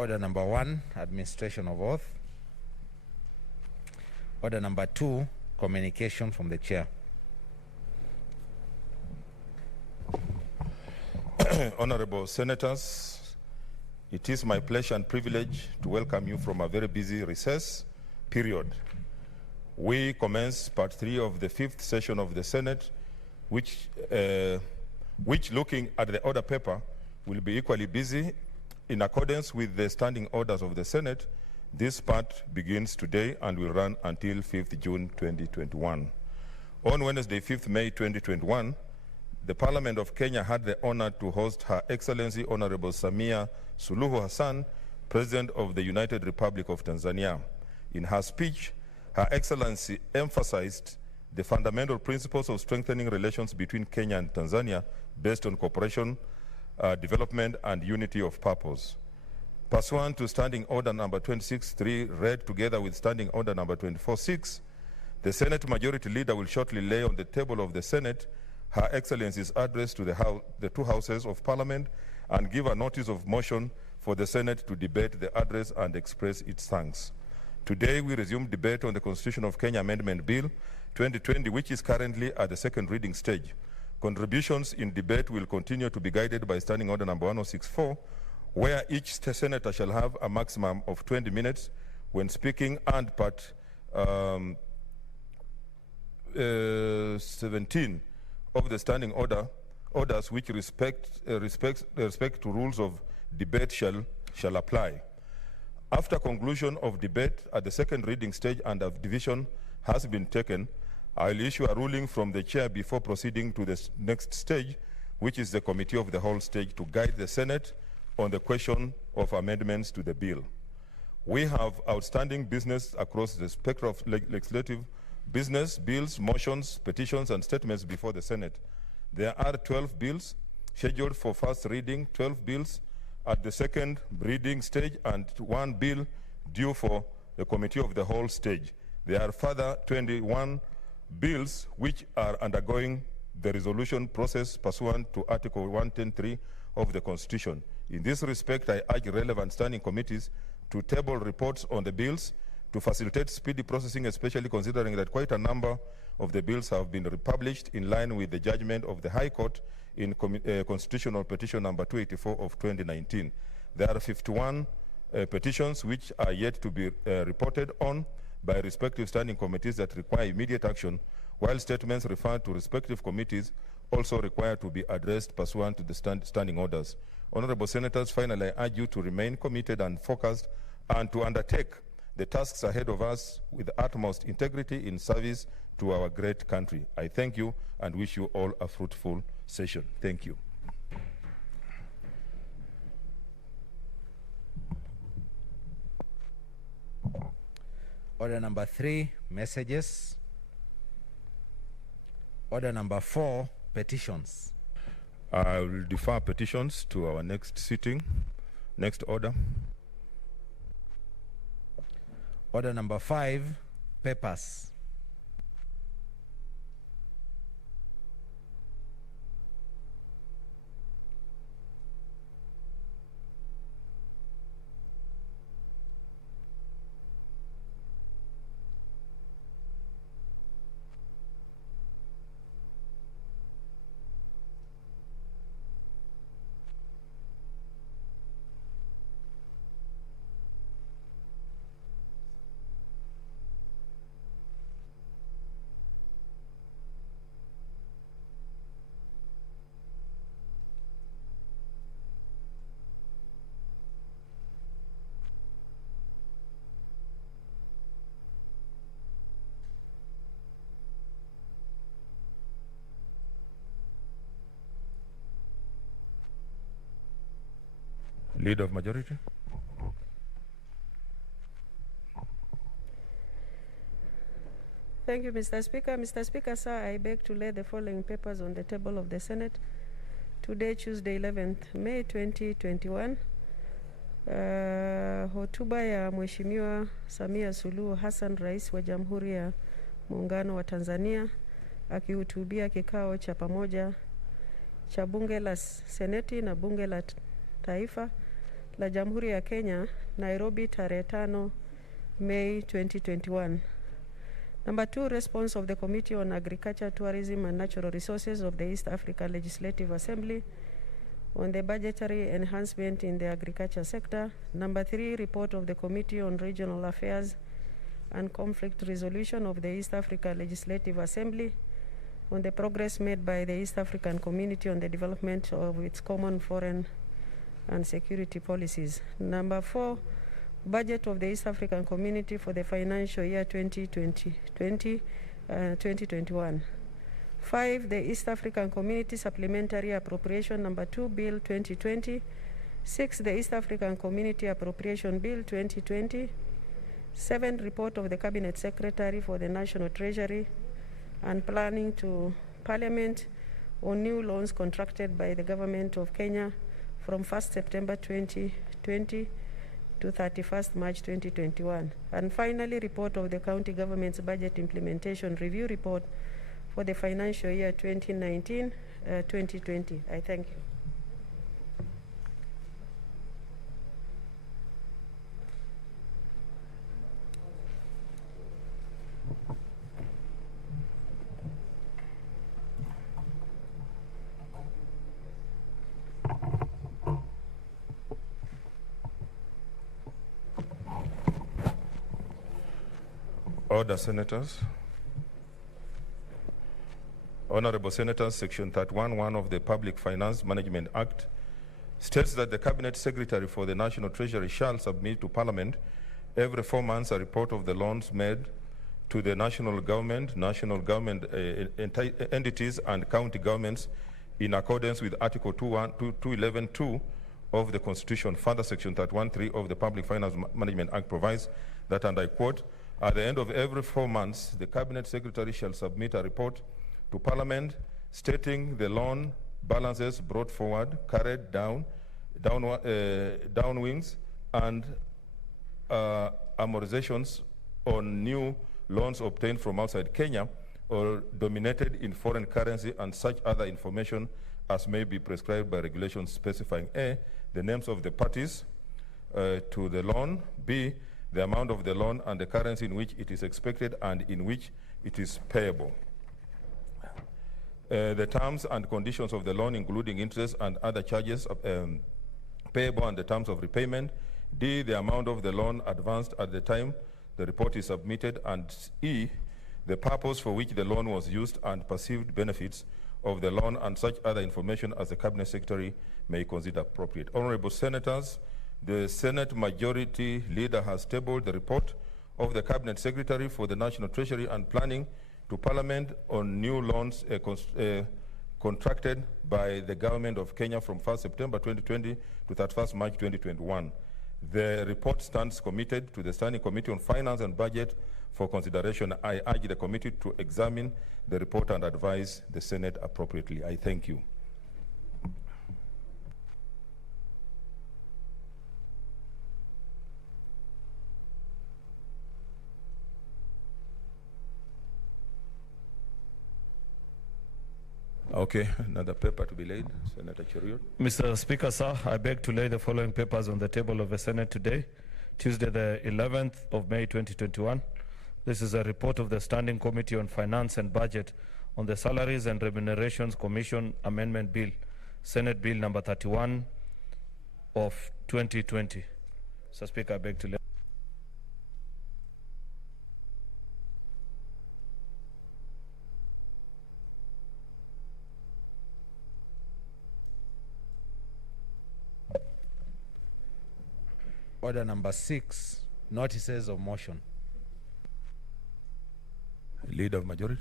Order number 1, administration of oath. Order number 2, communication from the chair. Honorable Senators, it is my pleasure and privilege to welcome you from a very busy recess period. We commence part 3 of the 5th session of the Senate, which looking at the order paper will be equally busy. In accordance with the standing orders of the Senate, this part begins today and will run until 5th June 2021. On Wednesday, 5th May 2021, the Parliament of Kenya had the honor to host Her Excellency Honorable Samia Suluhu Hassan, President of the United Republic of Tanzania. In her speech, Her Excellency emphasized the fundamental principles of strengthening relations between Kenya and Tanzania based on cooperation, development, and unity of purpose. Pursuant to Standing Order number 26.3, read together with Standing Order number 24.6, the Senate Majority Leader will shortly lay on the table of the Senate Her Excellency's address to the two houses of Parliament and give a notice of motion for the Senate to debate the address and express its thanks. Today, we resume debate on the Constitution of Kenya Amendment Bill 2020, which is currently at the second reading stage. Contributions in debate will continue to be guided by Standing Order number 1064, where each senator shall have a maximum of 20 minutes when speaking, and part 17 of the standing orders which respect to rules of debate shall apply. After conclusion of debate at the second reading stage and a division has been taken, I will issue a ruling from the chair before proceeding to the next stage, which is the committee of the whole stage, to guide the Senate on the question of amendments to the bill. We have outstanding business across the spectrum of legislative business, bills, motions, petitions, and statements before the Senate. There are 12 bills scheduled for first reading, 12 bills at the second reading stage, and 1 bill due for the committee of the whole stage. There are further 21 bills which are undergoing the resolution process pursuant to Article 110(3) of the Constitution. In this respect, I urge relevant standing committees to table reports on the bills to facilitate speedy processing, especially considering that quite a number of the bills have been republished in line with the judgment of the High Court in Constitutional Petition number 284 of 2019. There are 51 petitions which are yet to be reported on by respective standing committees that require immediate action, while statements referred to respective committees also require to be addressed pursuant to the standing orders. Honorable Senators, finally, I urge you to remain committed and focused and to undertake the tasks ahead of us with utmost integrity in service to our great country. I thank you and wish you all a fruitful session. Thank you. Order number 3, messages. Order number 4, petitions. I will defer petitions to our next sitting. Next order. Order number 5, papers. Leader of Majority. Thank you, Mr. Speaker. Mr. Speaker, sir, I beg to lay the following papers on the table of the Senate. Today, Tuesday, 11th May 2021. Hotuba ya Mheshimiwa Samia Suluhu Hassan, Rais wa Jamhuri ya Muungano wa Tanzania, akihutubia kikao cha pamoja cha Bunge la Seneti na Bunge la Taifa la Jamhuri ya Kenya, Nairobi, tarehe 5 May 2021. Number 2, response of the Committee on Agriculture, Tourism and Natural Resources of the East Africa Legislative Assembly on the budgetary enhancement in the agriculture sector. Number 3, report of the Committee on Regional Affairs and Conflict Resolution of the East Africa Legislative Assembly on the progress made by the East African Community on the development of its common foreign and security policies. Number 4, budget of the East African Community for the financial year 2021. 5, the East African Community Supplementary Appropriation Number 2 Bill 2020. 6, the East African Community Appropriation Bill 2020. 7, report of the Cabinet Secretary for the National Treasury and Planning to Parliament on new loans contracted by the Government of Kenya from 1st September 2020 to 31st March 2021. And finally, report of the County Government's Budget Implementation Review Report for the financial year 2019-2020. I thank you. Order, Senators. Honorable Senators, Section 31(1) of the Public Finance Management Act states that the Cabinet Secretary for the National Treasury shall submit to Parliament every 4 months a report of the loans made to the national government entities and county governments in accordance with Article 211(2) of the Constitution. Further, Section 31(3) of the Public Finance Management Act provides that, and I quote, at the end of every 4 months, the Cabinet Secretary shall submit a report to Parliament stating the loan balances brought forward, carried downwings, and amortizations on new loans obtained from outside Kenya or dominated in foreign currency, and such other information as may be prescribed by regulations specifying A, the names of the parties to the loan, B, the amount of the loan and the currency in which it is expected and in which it is payable. The terms and conditions of the loan, including interest and other charges payable and the terms of repayment. D, the amount of the loan advanced at the time the report is submitted. And E, the purpose for which the loan was used and perceived benefits of the loan, and such other information as the Cabinet Secretary may consider appropriate. Honorable Senators, the Senate Majority Leader has tabled the report of the Cabinet Secretary for the National Treasury and Planning to Parliament on new loans contracted by the Government of Kenya from 1st September 2020 to 31st March 2021. The report stands committed to the Standing Committee on Finance and Budget for consideration. I urge the committee to examine the report and advise the Senate appropriately. I thank you. Okay, another paper to be laid. Senator Cheruiyot. Mr. Speaker, sir, I beg to lay the following papers on the table of the Senate today, Tuesday, the 11th of May, 2021. This is a report of the Standing Committee on Finance and Budget on the Salaries and Remunerations Commission Amendment Bill, Senate Bill number 31 of 2020. Mr. Speaker, I beg to lay. Order number 6, notices of motion. Leader of Majority.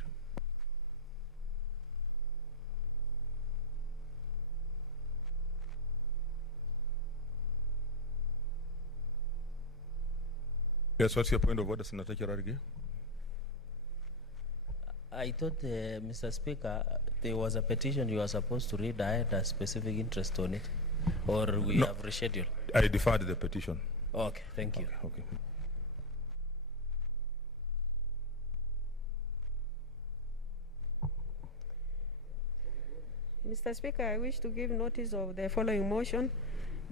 Yes, what's your point of order, Senator Cherargei? I thought, Mr. Speaker, there was a petition you were supposed to read. I had a specific interest on it. Or we have rescheduled? I deferred the petition. Okay, thank you. Okay. Mr. Speaker, I wish to give notice of the following motion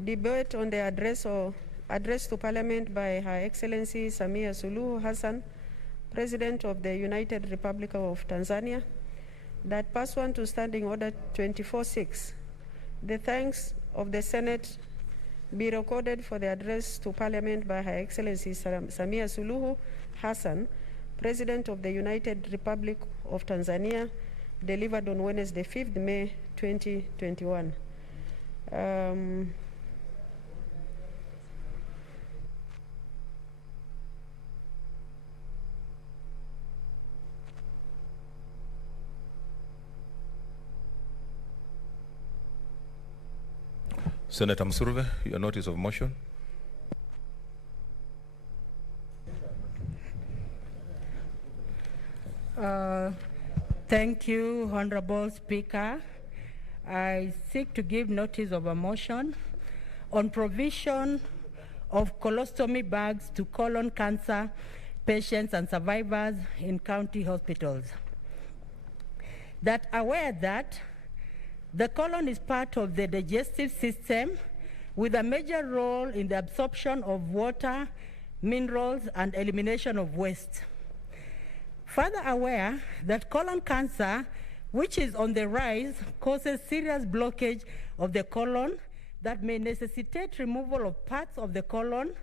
debate on the address to Parliament by Her Excellency Samia Suluhu Hassan, President of the United Republic of Tanzania, that pursuant to Standing Order 24.6, the thanks of the Senate be recorded for the address to Parliament by Her Excellency Samia Suluhu Hassan, President of the United Republic of Tanzania, delivered on Wednesday, 5th May 2021. Senator Msurve, your notice of motion. Thank you, Honorable Speaker. I seek to give notice of a motion on provision of colostomy bags to colon cancer patients and survivors in county hospitals. That aware that the colon is part of the digestive system with a major role in the absorption of water, minerals, and elimination of waste. Further aware that colon cancer, which is on the rise, causes serious blockage of the colon that may necessitate removal of parts of the colon,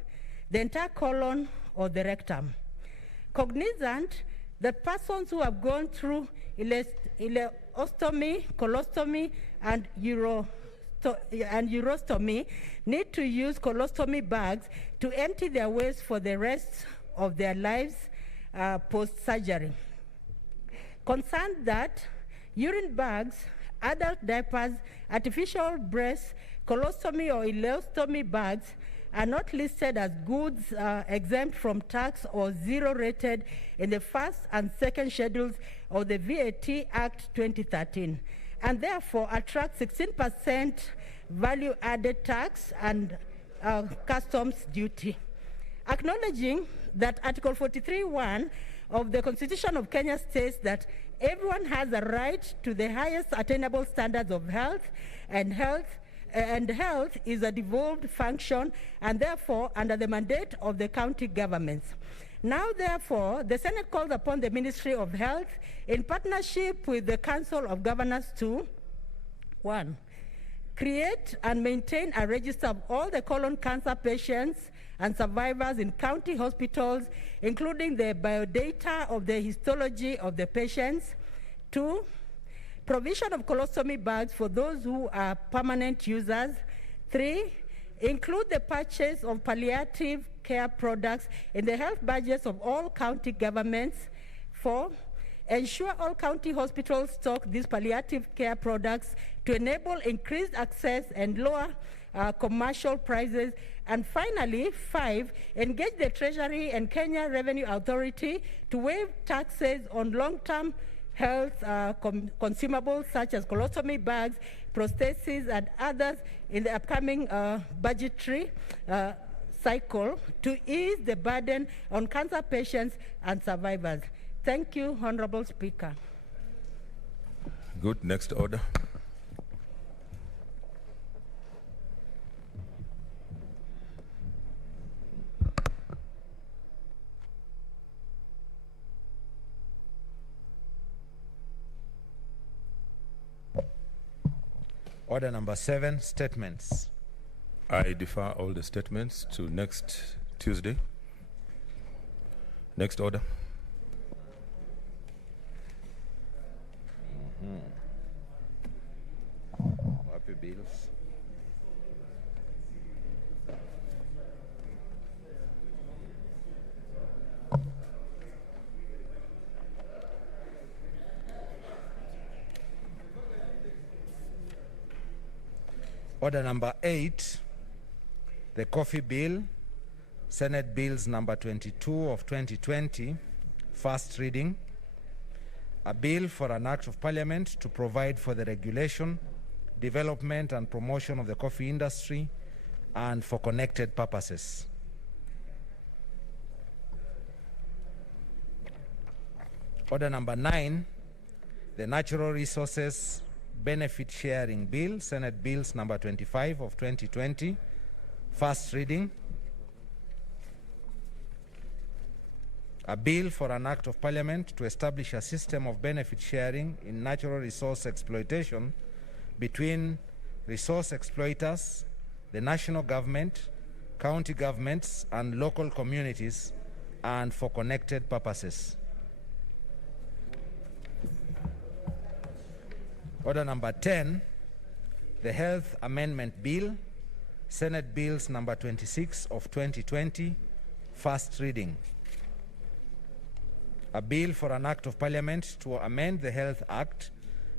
the entire colon, or the rectum. Cognizant that persons who have gone through ileostomy, colostomy, and urostomy need to use colostomy bags to empty their waste for the rest of their lives post-surgery. Concerned that urine bags, adult diapers, artificial breasts, colostomy or ileostomy bags are not listed as goods exempt from tax or zero rated in the first and second schedules of the VAT Act 2013, and therefore attract 16% value added tax and customs duty. Acknowledging that Article 43(1) of the Constitution of Kenya states that everyone has a right to the highest attainable standards of health, and health is a devolved function, and therefore under the mandate of the county governments. Now, therefore, the Senate calls upon the Ministry of Health in partnership with the Council of Governors to 1. Create and maintain a register of all the colon cancer patients and survivors in county hospitals, including the biodata of the histology of the patients. 2. Provision of colostomy bags for those who are permanent users. 3. Include the purchase of palliative care products in the health budgets of all county governments. 4. Ensure all county hospitals stock these palliative care products to enable increased access and lower commercial prices. And finally, 5, engage the Treasury and Kenya Revenue Authority to waive taxes on long-term health consumables such as colostomy bags, prostheses, and others in the upcoming budgetary cycle to ease the burden on cancer patients and survivors. Thank you, Honorable Speaker. Good. Next order. Order number 7, statements. I defer all the statements to next Tuesday. Next order. Happy bills. Order number 8, the coffee bill, Senate Bills number 22 of 2020, first reading. A bill for an act of parliament to provide for the regulation, development and promotion of the coffee industry and for connected purposes. Order number 9, the Natural Resources Benefit Sharing Bill, Senate Bills number 25 of 2020, first reading. A bill for an act of parliament to establish a system of benefit sharing in natural resource exploitation between resource exploiters, the national government, county governments, and local communities, and for connected purposes. Order number 10, the Health Amendment Bill, Senate Bills number 26 of 2020, first reading. A bill for an act of parliament to amend the Health Act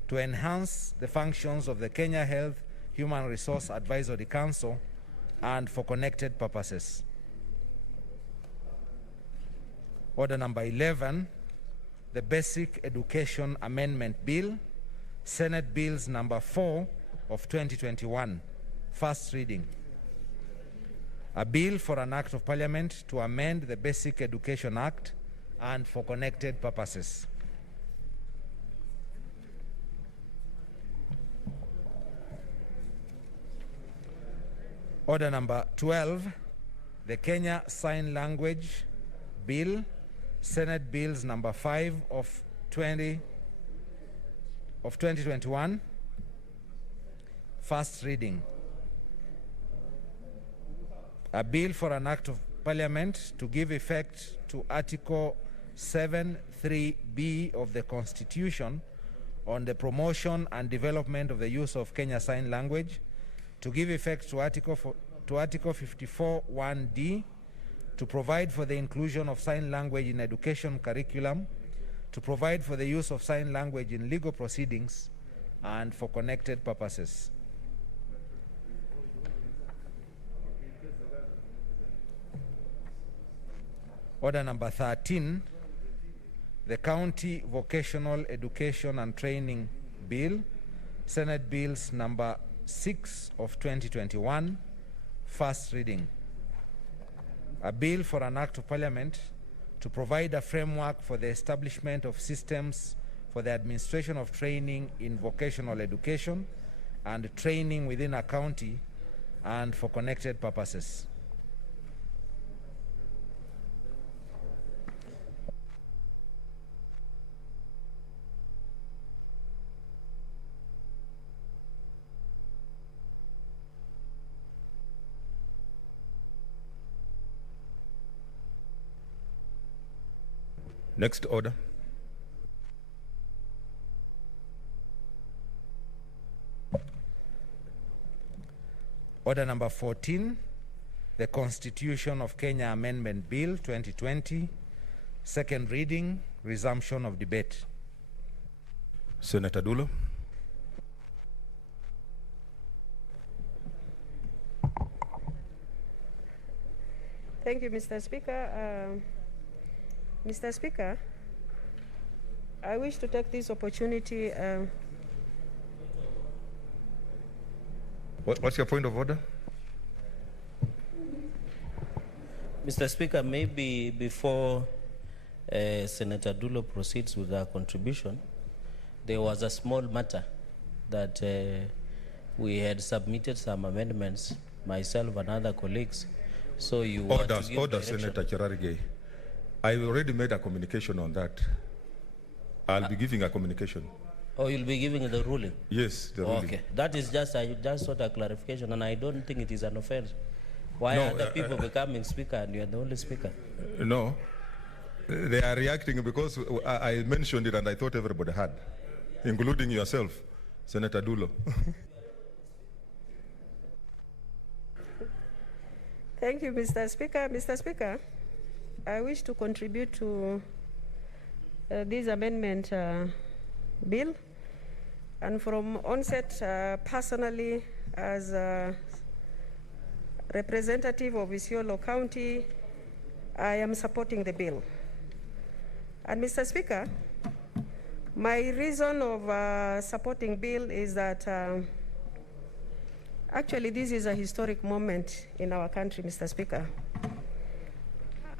to enhance the functions of the Kenya Health Human Resource Advisory Council and for connected purposes. Order number 11, the Basic Education Amendment Bill, Senate Bills number 4 of 2021, first reading. A bill for an act of parliament to amend the Basic Education Act and for connected purposes. Order number 12, the Kenya Sign Language Bill, Senate Bills number 5 of 2021, first reading. A bill for an act of parliament to give effect to Article 7(3)(b) of the Constitution on the promotion and development of the use of Kenya Sign Language, to give effect to Article 54(1)(d), to provide for the inclusion of sign language in education curriculum, to provide for the use of sign language in legal proceedings, and for connected purposes. Order number 13, the County Vocational Education and Training Bill, Senate Bills number 6 of 2021, first reading. A bill for an act of parliament to provide a framework for the establishment of systems for the administration of training in vocational education and training within a county and for connected purposes. Next order. Order number 14, the Constitution of Kenya Amendment Bill 2020, second reading, resumption of debate. Senator Dulo. Thank you, Mr. Speaker. Mr. Speaker, I wish to take this opportunity. What's your point of order? Mr. Speaker, maybe before Senator Dulo proceeds with her contribution, there was a small matter that we had submitted some amendments, myself and other colleagues. So you Order, Senator Cherargei. I already made a communication on that. I'll be giving a communication. Oh, you'll be giving the ruling? Yes, the ruling. Okay, that is just, I just sought a clarification, and I don't think it is an offense. Why are other people becoming speaker and you are the only speaker? No, they are reacting because I mentioned it and I thought everybody had, including yourself, Senator Dulo. Thank you, Mr. Speaker. Mr. Speaker, I wish to contribute to this amendment bill. And from onset, personally, as a representative of Isiolo County, I am supporting the bill. And Mr. Speaker, my reason of supporting bill is that actually this is a historic moment in our country, Mr. Speaker.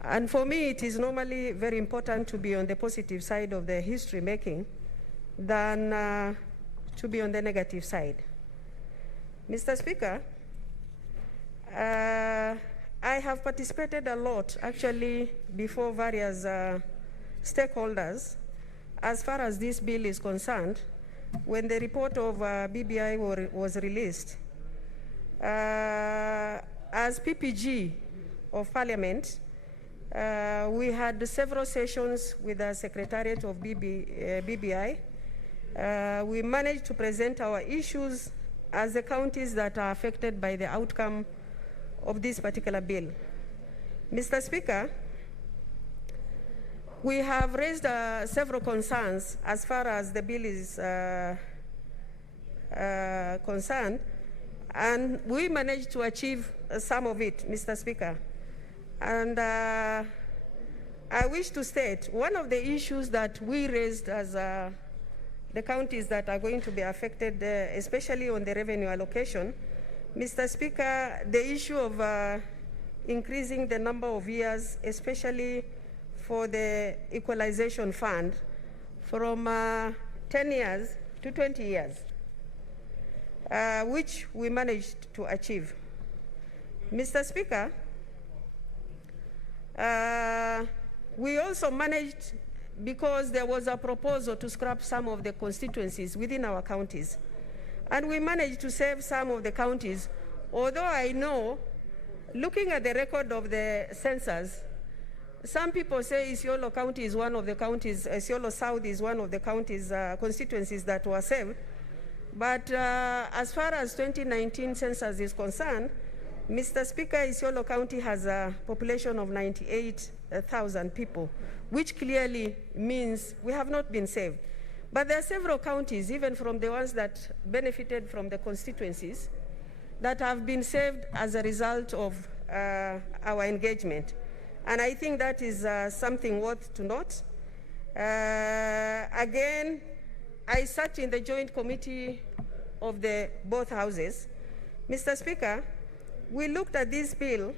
And for me, it is normally very important to be on the positive side of the history making than to be on the negative side. Mr. Speaker, I have participated a lot, actually, before various stakeholders, as far as this bill is concerned, when the report of BBI was released. As PPG of Parliament, we had several sessions with the Secretariat of BBI. We managed to present our issues as the counties that are affected by the outcome of this particular bill. Mr. Speaker, we have raised several concerns as far as the bill is concerned, and we managed to achieve some of it, Mr. Speaker. And I wish to state one of the issues that we raised as the counties that are going to be affected, especially on the revenue allocation, Mr. Speaker, the issue of increasing the number of years, especially for the equalization fund, from 10 years to 20 years, which we managed to achieve. Mr. Speaker, we also managed, because there was a proposal to scrap some of the constituencies within our counties, and we managed to save some of the counties, although I know, looking at the record of the census, some people say Isiolo County is one of the counties, Isiolo South is one of the counties, constituencies that were saved. But as far as 2019 census is concerned, Mr. Speaker, Isiolo County has a population of 98,000 people, which clearly means we have not been saved. But there are several counties, even from the ones that benefited from the constituencies, that have been saved as a result of our engagement. And I think that is something worth to note. Again, I sat in the joint committee of both houses. Mr. Speaker, we looked at this bill,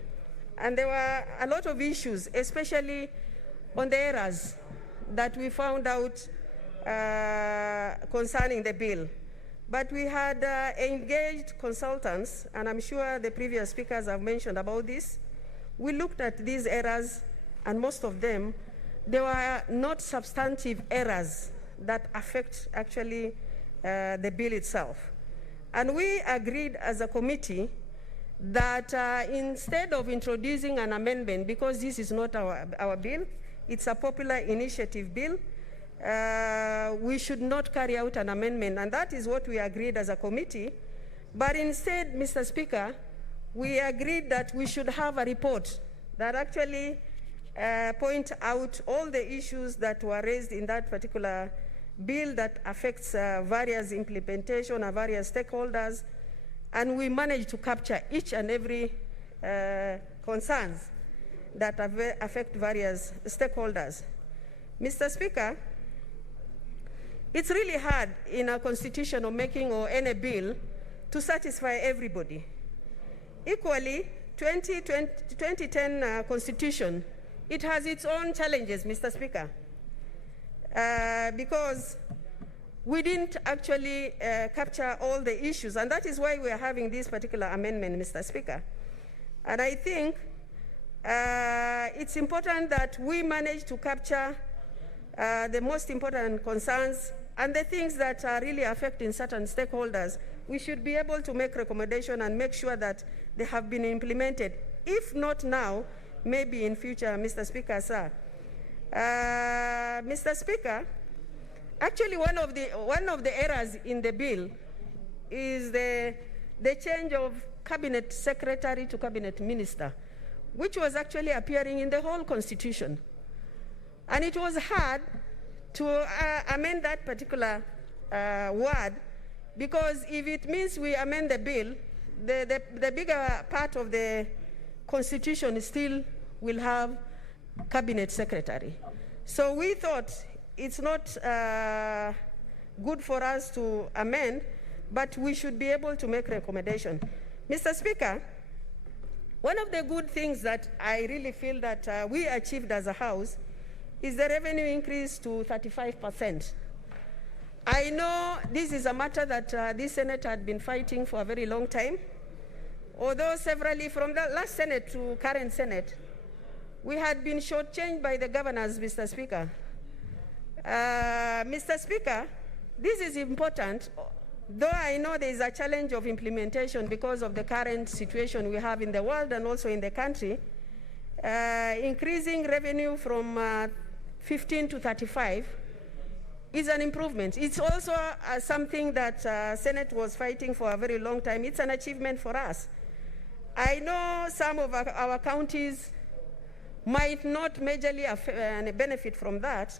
and there were a lot of issues, especially on the errors that we found out concerning the bill. But we had engaged consultants, and I'm sure the previous speakers have mentioned about this. We looked at these errors, and most of them, they were not substantive errors that affect actually the bill itself. And we agreed as a committee that instead of introducing an amendment, because this is not our bill, it's a popular initiative bill, we should not carry out an amendment, and that is what we agreed as a committee. But instead, Mr. Speaker, we agreed that we should have a report that actually point out all the issues that were raised in that particular bill that affects various implementation and various stakeholders, and we managed to capture each and every concerns that affect various stakeholders. Mr. Speaker, it's really hard in a constitution or making or any bill to satisfy everybody. Equally, 2010 Constitution, it has its own challenges, Mr. Speaker, because we didn't actually capture all the issues, and that is why we are having this particular amendment, Mr. Speaker. And I think it's important that we manage to capture the most important concerns and the things that are really affecting certain stakeholders. We should be able to make recommendations and make sure that they have been implemented. If not now, maybe in future, Mr. Speaker, sir. Mr. Speaker, actually one of the errors in the bill is the change of cabinet secretary to cabinet minister, which was actually appearing in the whole constitution. And it was hard to amend that particular word, because if it means we amend the bill, the bigger part of the constitution still will have cabinet secretary. So we thought it's not good for us to amend, but we should be able to make recommendation. Mr. Speaker, one of the good things that I really feel that we achieved as a House is the revenue increase to 35%. I know this is a matter that this Senate had been fighting for a very long time. Although severally from the last Senate to current Senate, we had been shortchanged by the governors, Mr. Speaker. Mr. Speaker, this is important, though I know there is a challenge of implementation because of the current situation we have in the world and also in the country. Increasing revenue from 15 to 35 is an improvement. It's also something that Senate was fighting for a very long time. It's an achievement for us. I know some of our counties might not majorly benefit from that,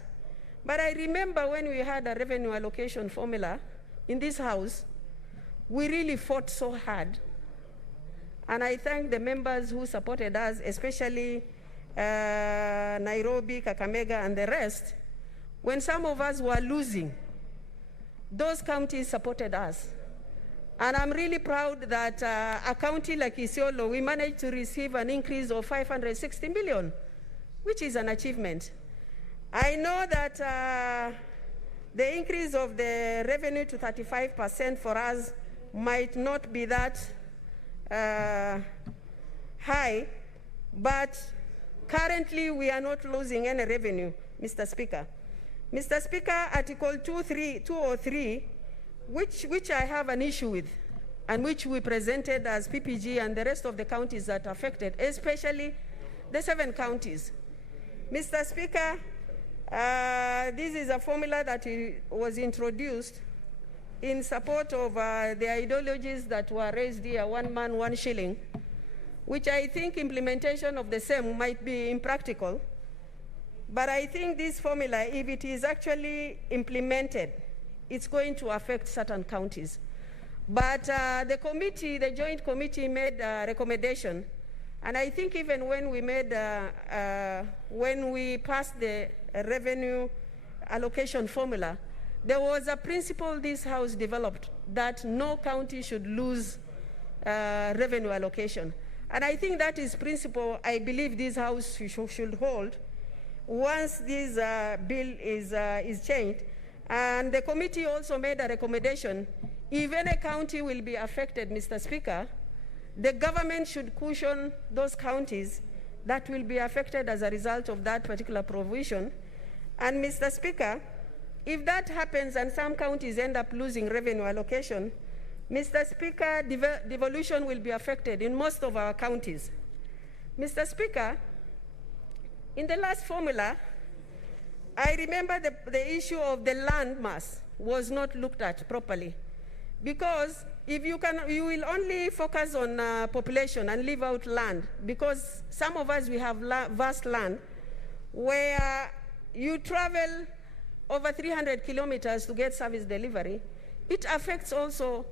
but I remember when we had a revenue allocation formula in this House, we really fought so hard. And I thank the members who supported us, especially Nairobi, Kakamega, and the rest. When some of us were losing, those counties supported us. And I'm really proud that a county like Isiolo, we managed to receive an increase of 560 million, which is an achievement. I know that the increase of the revenue to 35% for us might not be that high, but currently we are not losing any revenue, Mr. Speaker. Mr. Speaker, Article 203, which I have an issue with, and which we presented as PPG and the rest of the counties that are affected, especially the 7 counties. Mr. Speaker, this is a formula that was introduced in support of the ideologies that were raised here, 1 man, 1 shilling, which I think implementation of the same might be impractical. But I think this formula, if it is actually implemented, it's going to affect certain counties. But the committee, the joint committee made a recommendation, and I think even when we made, when we passed the revenue allocation formula, there was a principle this House developed that no county should lose revenue allocation. And I think that is principle I believe this House should hold once this bill is changed. And the committee also made a recommendation, if any county will be affected, Mr. Speaker, the government should cushion those counties that will be affected as a result of that particular provision. And Mr. Speaker, if that happens and some counties end up losing revenue allocation, Mr. Speaker, devolution will be affected in most of our counties. Mr. Speaker, in the last formula, I remember the issue of the land mass was not looked at properly. Because if you will only focus on population and leave out land, because some of us, we have vast land where you travel over 300 kilometers to get service delivery. It affects also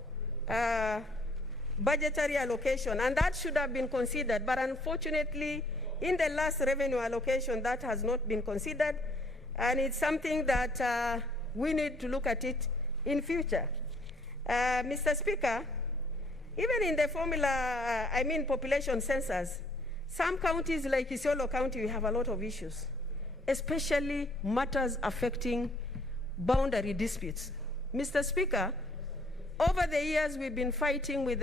budgetary allocation, and that should have been considered. But unfortunately, in the last revenue allocation, that has not been considered, and it's something that we need to look at it in future. Mr. Speaker, even in the formula, population census, some counties like Isiolo County, we have a lot of issues, especially matters affecting boundary disputes. Mr. Speaker, over the years, we've been fighting with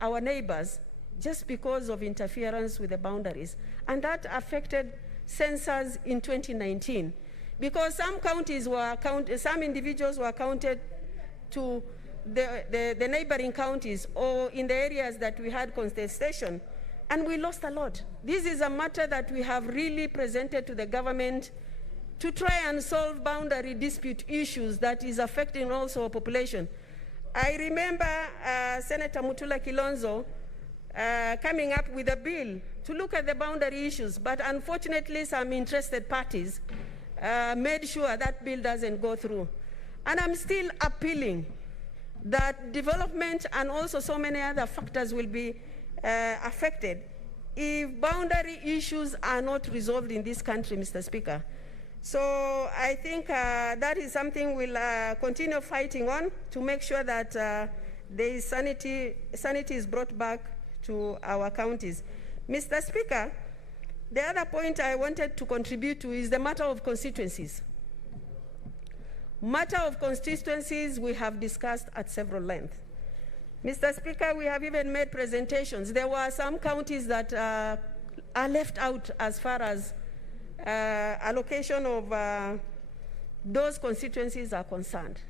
our neighbors just because of interference with the boundaries. And that affected census in 2019, because some counties were some individuals were counted to the neighboring counties or in the areas that we had contestation, and we lost a lot. This is a matter that we have really presented to the government to try and solve boundary dispute issues that is affecting also our population. I remember Senator Mutula Kilonzo coming up with a bill to look at the boundary issues, but unfortunately some interested parties made sure that bill doesn't go through. And I'm still appealing that development and also so many other factors will be affected if boundary issues are not resolved in this country, Mr. Speaker. So I think that is something we'll continue fighting on to make sure that there is sanity is brought back to our counties. Mr. Speaker, the other point I wanted to contribute to is the matter of constituencies. Matter of constituencies we have discussed at several lengths. Mr. Speaker, we have even made presentations. There were some counties that are left out as far as allocation of those constituencies are concerned.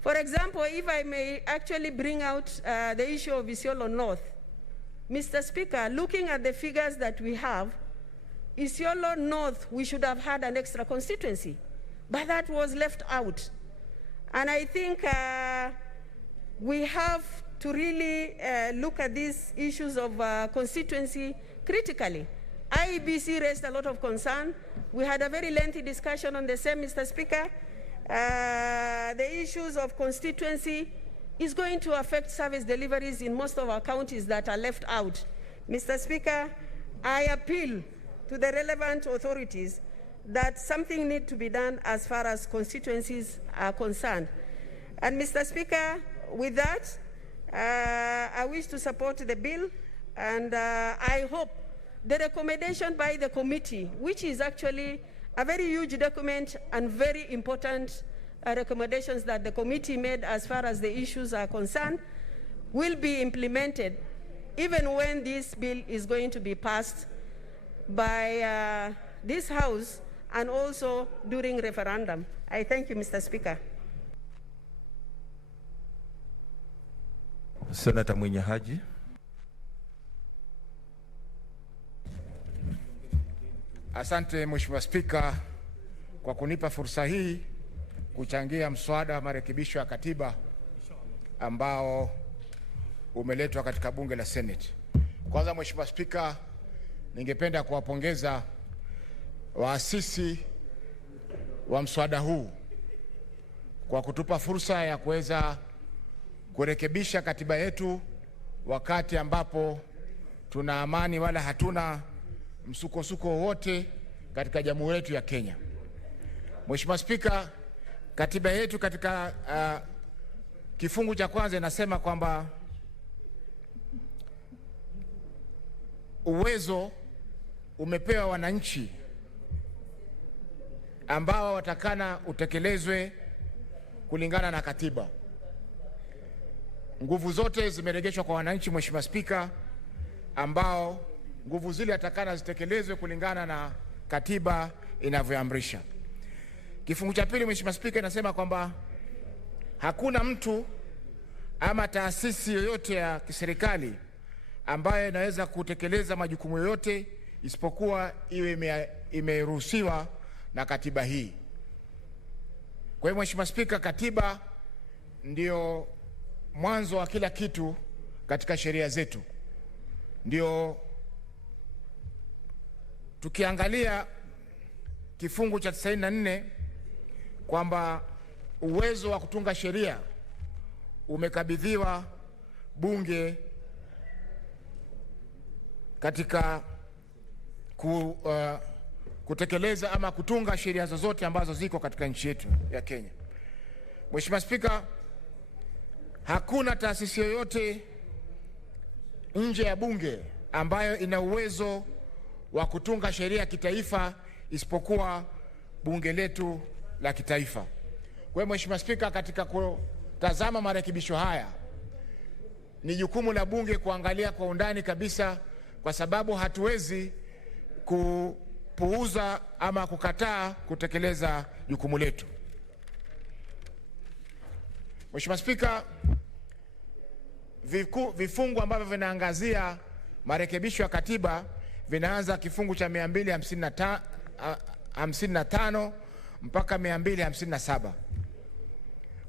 For example, if I may actually bring out the issue of Isiolo North, Mr. Speaker, looking at the figures that we have, Isiolo North, we should have had an extra constituency, but that was left out. And I think we have to really look at these issues of constituency critically. IEBC raised a lot of concern. We had a very lengthy discussion on the same, Mr. Speaker. The issues of constituency is going to affect service deliveries in most of our counties that are left out. Mr. Speaker, I appeal to the relevant authorities that something needs to be done as far as constituencies are concerned. And Mr. Speaker, with that, I wish to support the bill, and I hope the recommendation by the committee, which is actually a very huge document and very important recommendations that the committee made as far as the issues are concerned, will be implemented even when this bill is going to be passed by this House and also during referendum. I thank you, Mr. Speaker. Senator Mwenye Haji. Asante Mheshimiwa Spika kwa kunipa fursa hii kuchangia mswada wa marekebisho ya katiba ambao umeletwa katika bunge la Senate. Kwanza Mheshimiwa Spika, ningependa kuwapongeza waasisi wa mswada huu kwa kutupa fursa ya kuweza kurekebisha katiba yetu wakati ambapo tuna amani wala hatuna msukosuko wowote katika jamhuri yetu ya Kenya. Mheshimiwa Spika, katiba yetu katika kifungu cha kwanza inasema kwamba uwezo umepewa wananchi ambao watakana utekelezwe kulingana na katiba. Nguvu zote zimerejeshwa kwa wananchi, Mheshimiwa Spika, ambao nguvu zile atakana zitekelezwe kulingana na katiba inavyoamrisha. Kifungu cha pili, Mheshimiwa Spika, inasema kwamba hakuna mtu ama taasisi yoyote ya kiserikali ambayo inaweza kutekeleza majukumu yote isipokuwa iwe imeruhusiwa na katiba hii. Kwa hiyo Mheshimiwa Spika, katiba ndio mwanzo wa kila kitu katika sheria zetu. Ndio tukiangalia kifungu cha 94 kwamba uwezo wa kutunga sheria umekabidhiwa bunge katika kutekeleza ama kutunga sheria zozote ambazo ziko katika nchi yetu ya Kenya. Mheshimiwa Spika, hakuna taasisi yoyote nje ya bunge ambayo ina uwezo wa kutunga sheria kitaifa isipokuwa bunge letu la kitaifa. Kwa hiyo Mheshimiwa Spika, katika kutazama marekebisho haya ni jukumu la bunge kuangalia kwa undani kabisa, kwa sababu hatuwezi kupuuza ama kukataa kutekeleza jukumu letu. Mheshimiwa Spika, vifungu ambavyo vinaangazia marekebisho ya katiba vinaanza kifungu cha 255 mpaka 257.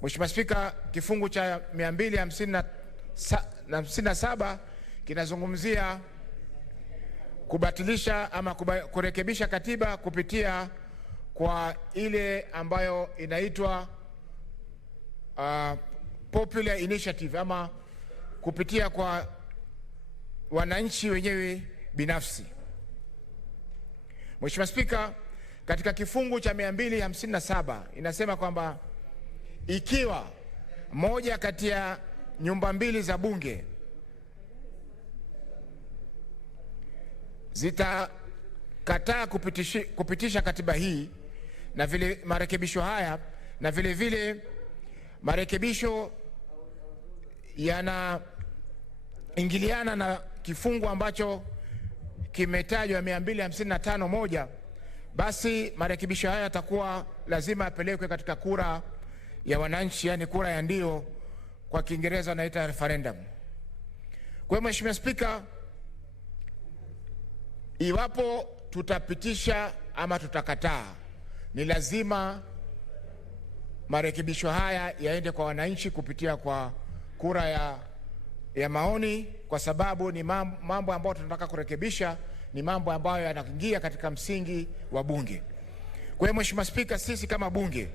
Mheshimiwa Spika, kifungu cha 257 kinazungumzia kubatilisha ama kurekebisha katiba kupitia kwa ile ambayo inaitwa popular initiative ama kupitia kwa wananchi wenyewe binafsi. Mheshimiwa Spika, katika kifungu cha 257 inasema kwamba ikiwa moja kati ya nyumba mbili za bunge zitakataa kupitisha katiba hii na vile marekebisho haya, na vile vile marekebisho yanaingiliana na kifungu ambacho kimetajwa 255(1), basi marekebisho haya yatakuwa lazima yapelekwe katika kura ya wananchi, yani kura ya ndio, kwa Kiingereza wanaita referendum. Kwa hiyo Mheshimiwa Spika, iwapo tutapitisha ama tutakataa, ni lazima marekebisho haya yaende kwa wananchi kupitia kwa kura ya maoni, kwa sababu ni mambo ambayo tunataka kurekebisha, ni mambo ambayo yanaingia katika msingi wa bunge. Kwa hiyo Mheshimiwa Spika, sisi kama bunge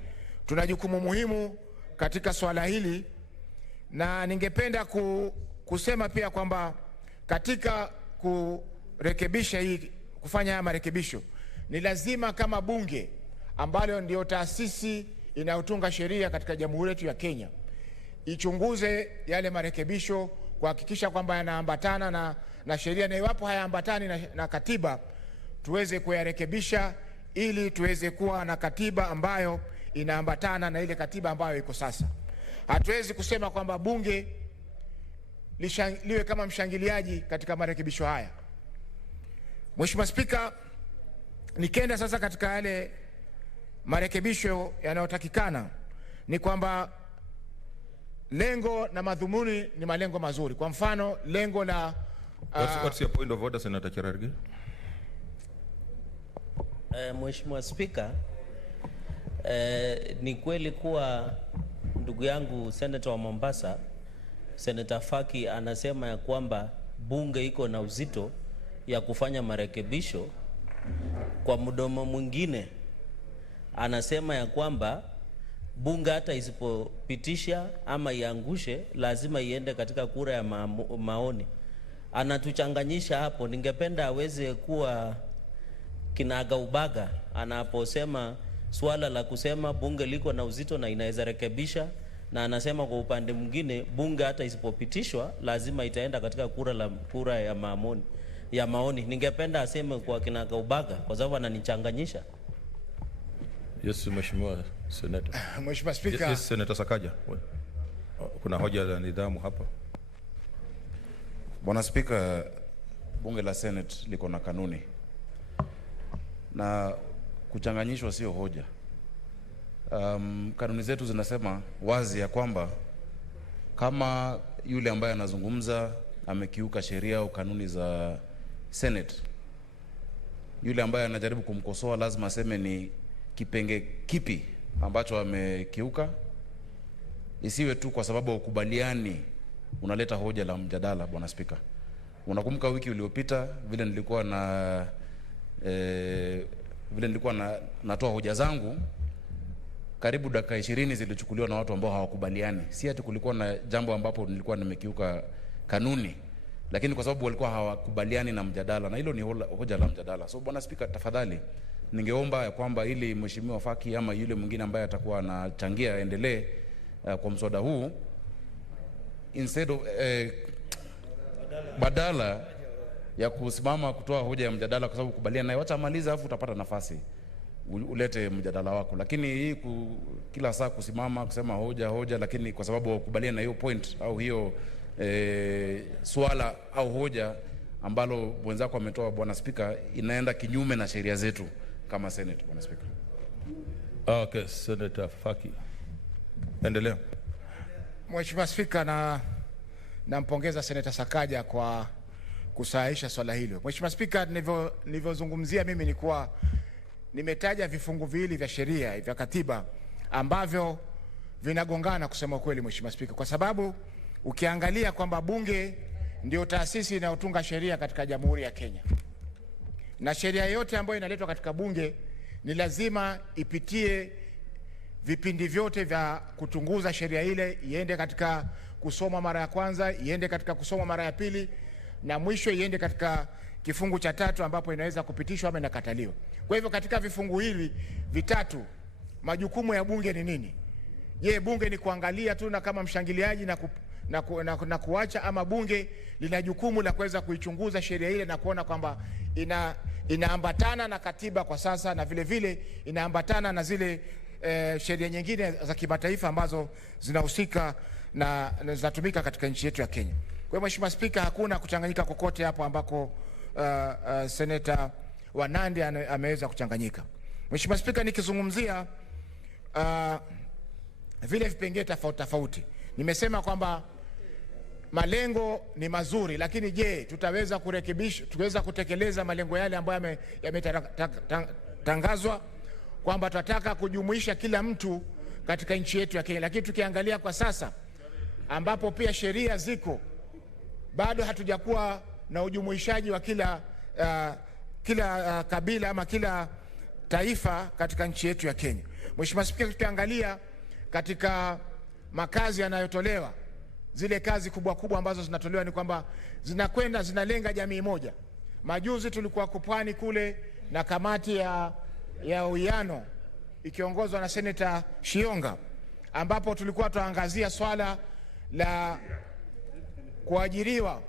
tuna jukumu muhimu katika swala hili, na ningependa kusema pia kwamba katika kurekebisha hii, kufanya haya marekebisho, ni lazima kama bunge ambalo ndio taasisi inayotunga sheria katika Jamhuri yetu ya Kenya ichunguze yale marekebisho kuhakikisha kwamba yanaambatana na sheria, na iwapo hayaambatani na katiba tuweze kuyarekebisha ili tuweze kuwa na katiba ambayo inaambatana na ile katiba ambayo iko sasa. Hatuwezi kusema kwamba bunge liwe kama mshangiliaji katika marekebisho haya. Mheshimiwa Spika, nikenda sasa katika yale marekebisho yanayotakikana, ni kwamba lengo na madhumuni ni malengo mazuri. Kwa mfano, lengo la What's your point of order, Senator Cherargei? Mheshimiwa Spika, ni kweli kuwa ndugu yangu Senator wa Mombasa, Senator Faki, anasema ya kwamba bunge iko na uzito ya kufanya marekebisho. Kwa mdomo mwingine anasema ya kwamba bunge hata isipopitisha ama iangushe lazima iende katika kura ya maoni. Anatuchanganyisha hapo. Ningependa aweze kuwa kinaga ubaga anaposema swala la kusema bunge liko na uzito na inaweza rekebisha, na anasema kwa upande mwingine bunge hata isipopitishwa lazima itaenda katika kura ya maoni. Ningependa aseme kwa kinaga ubaga kwa sababu ananichanganyisha. Yes, Mheshimiwa Senator. Mheshimiwa Spika. Yes, Senator Sakaja. Kuna hoja za nidhamu hapa. Bwana Spika, bunge la Senate liko na kanuni, na kuchanganyishwa sio hoja. Kanuni zetu zinasema wazi ya kwamba kama yule ambaye anazungumza amekiuka sheria au kanuni za Senate, yule ambaye anajaribu kumkosoa lazima aseme ni kipenge kipi ambacho amekiuka. Isiwe tu kwa sababu ukubaliani unaleta hoja la mjadala. Bwana Spika, unakumbuka wiki iliyopita vile nilikuwa natoa hoja zangu, karibu dakika 20 zilichukuliwa na watu ambao hawakubaliani. Si ati kulikuwa na jambo ambapo nilikuwa nimekiuka kanuni, lakini kwa sababu walikuwa hawakubaliani na mjadala, na hilo ni hoja la mjadala. So Bwana Spika, tafadhali ningeomba ya kwamba ili Mheshimiwa Faki ama yule mwingine ambaye atakuwa anachangia aendelee kwa mswada huu, instead of badala ya kusimama kutoa hoja ya mjadala kwa sababu kubaliana naye, wacha maliza afu utapata nafasi ulete mjadala wako. Lakini hii kila saa kusimama kusema hoja, lakini kwa sababu kubaliana na hiyo point au hiyo swala au hoja ambalo mwenzako ametoa, Bwana Spika, inaenda kinyume na sheria zetu kama Senate. Bwana Spika. Okay, Senator Faki. Endelea. Mheshimiwa Spika, nampongeza Senator Sakaja kwa kusahihisha swala hilo. Mheshimiwa Spika, nilivyozungumzia mimi ni kuwa nimetaja vifungu viwili vya sheria vya katiba ambavyo vinagongana kusema kweli, Mheshimiwa Spika, kwa sababu ukiangalia kwamba bunge ndio taasisi inayotunga sheria katika Jamhuri ya Kenya, na sheria yote ambayo inaletwa katika bunge ni lazima ipitie vipindi vyote vya kuchunguza sheria ile, iende katika kusoma mara ya kwanza, iende katika kusoma mara ya pili, na mwisho iende katika kifungu cha 3 ambapo inaweza kupitishwa ama inakataliwa. Kwa hivyo katika vifungu hivi vitatu, majukumu ya bunge ni nini? Je, bunge ni kuangalia tu na kama mshangiliaji na kuacha, ama bunge lina jukumu la kuweza kuichunguza sheria ile na kuona kwamba inaambatana na katiba kwa sasa, na vile vile inaambatana na zile sheria nyingine za kimataifa ambazo zinahusika na zinatumika katika nchi yetu ya Kenya. Kwa hiyo Mheshimiwa Spika, hakuna kuchanganyika kokote hapo ambako Seneta wa Nandi ameweza kuchanganyika. Mheshimiwa Spika, nikizungumzia vile vipengele tofauti, nimesema kwamba malengo ni mazuri, lakini je, tutaweza kurekebisha, tuweza kutekeleza malengo yale ambayo yametangazwa kwamba tunataka kujumuisha kila mtu katika nchi yetu ya Kenya. Lakini tukiangalia kwa sasa ambapo pia sheria ziko, bado hatujakuwa na ujumuishaji wa kila kabila ama kila taifa katika nchi yetu ya Kenya. Mheshimiwa Spika, tukiangalia katika makazi yanayotolewa, zile kazi kubwa ambazo zinatolewa ni kwamba zinalenga jamii moja. Majuzi tulikuwa Pwani kule na kamati ya uwiano ikiongozwa na Seneta Shionga, ambapo tulikuwa tuangazia swala la kuajiriwa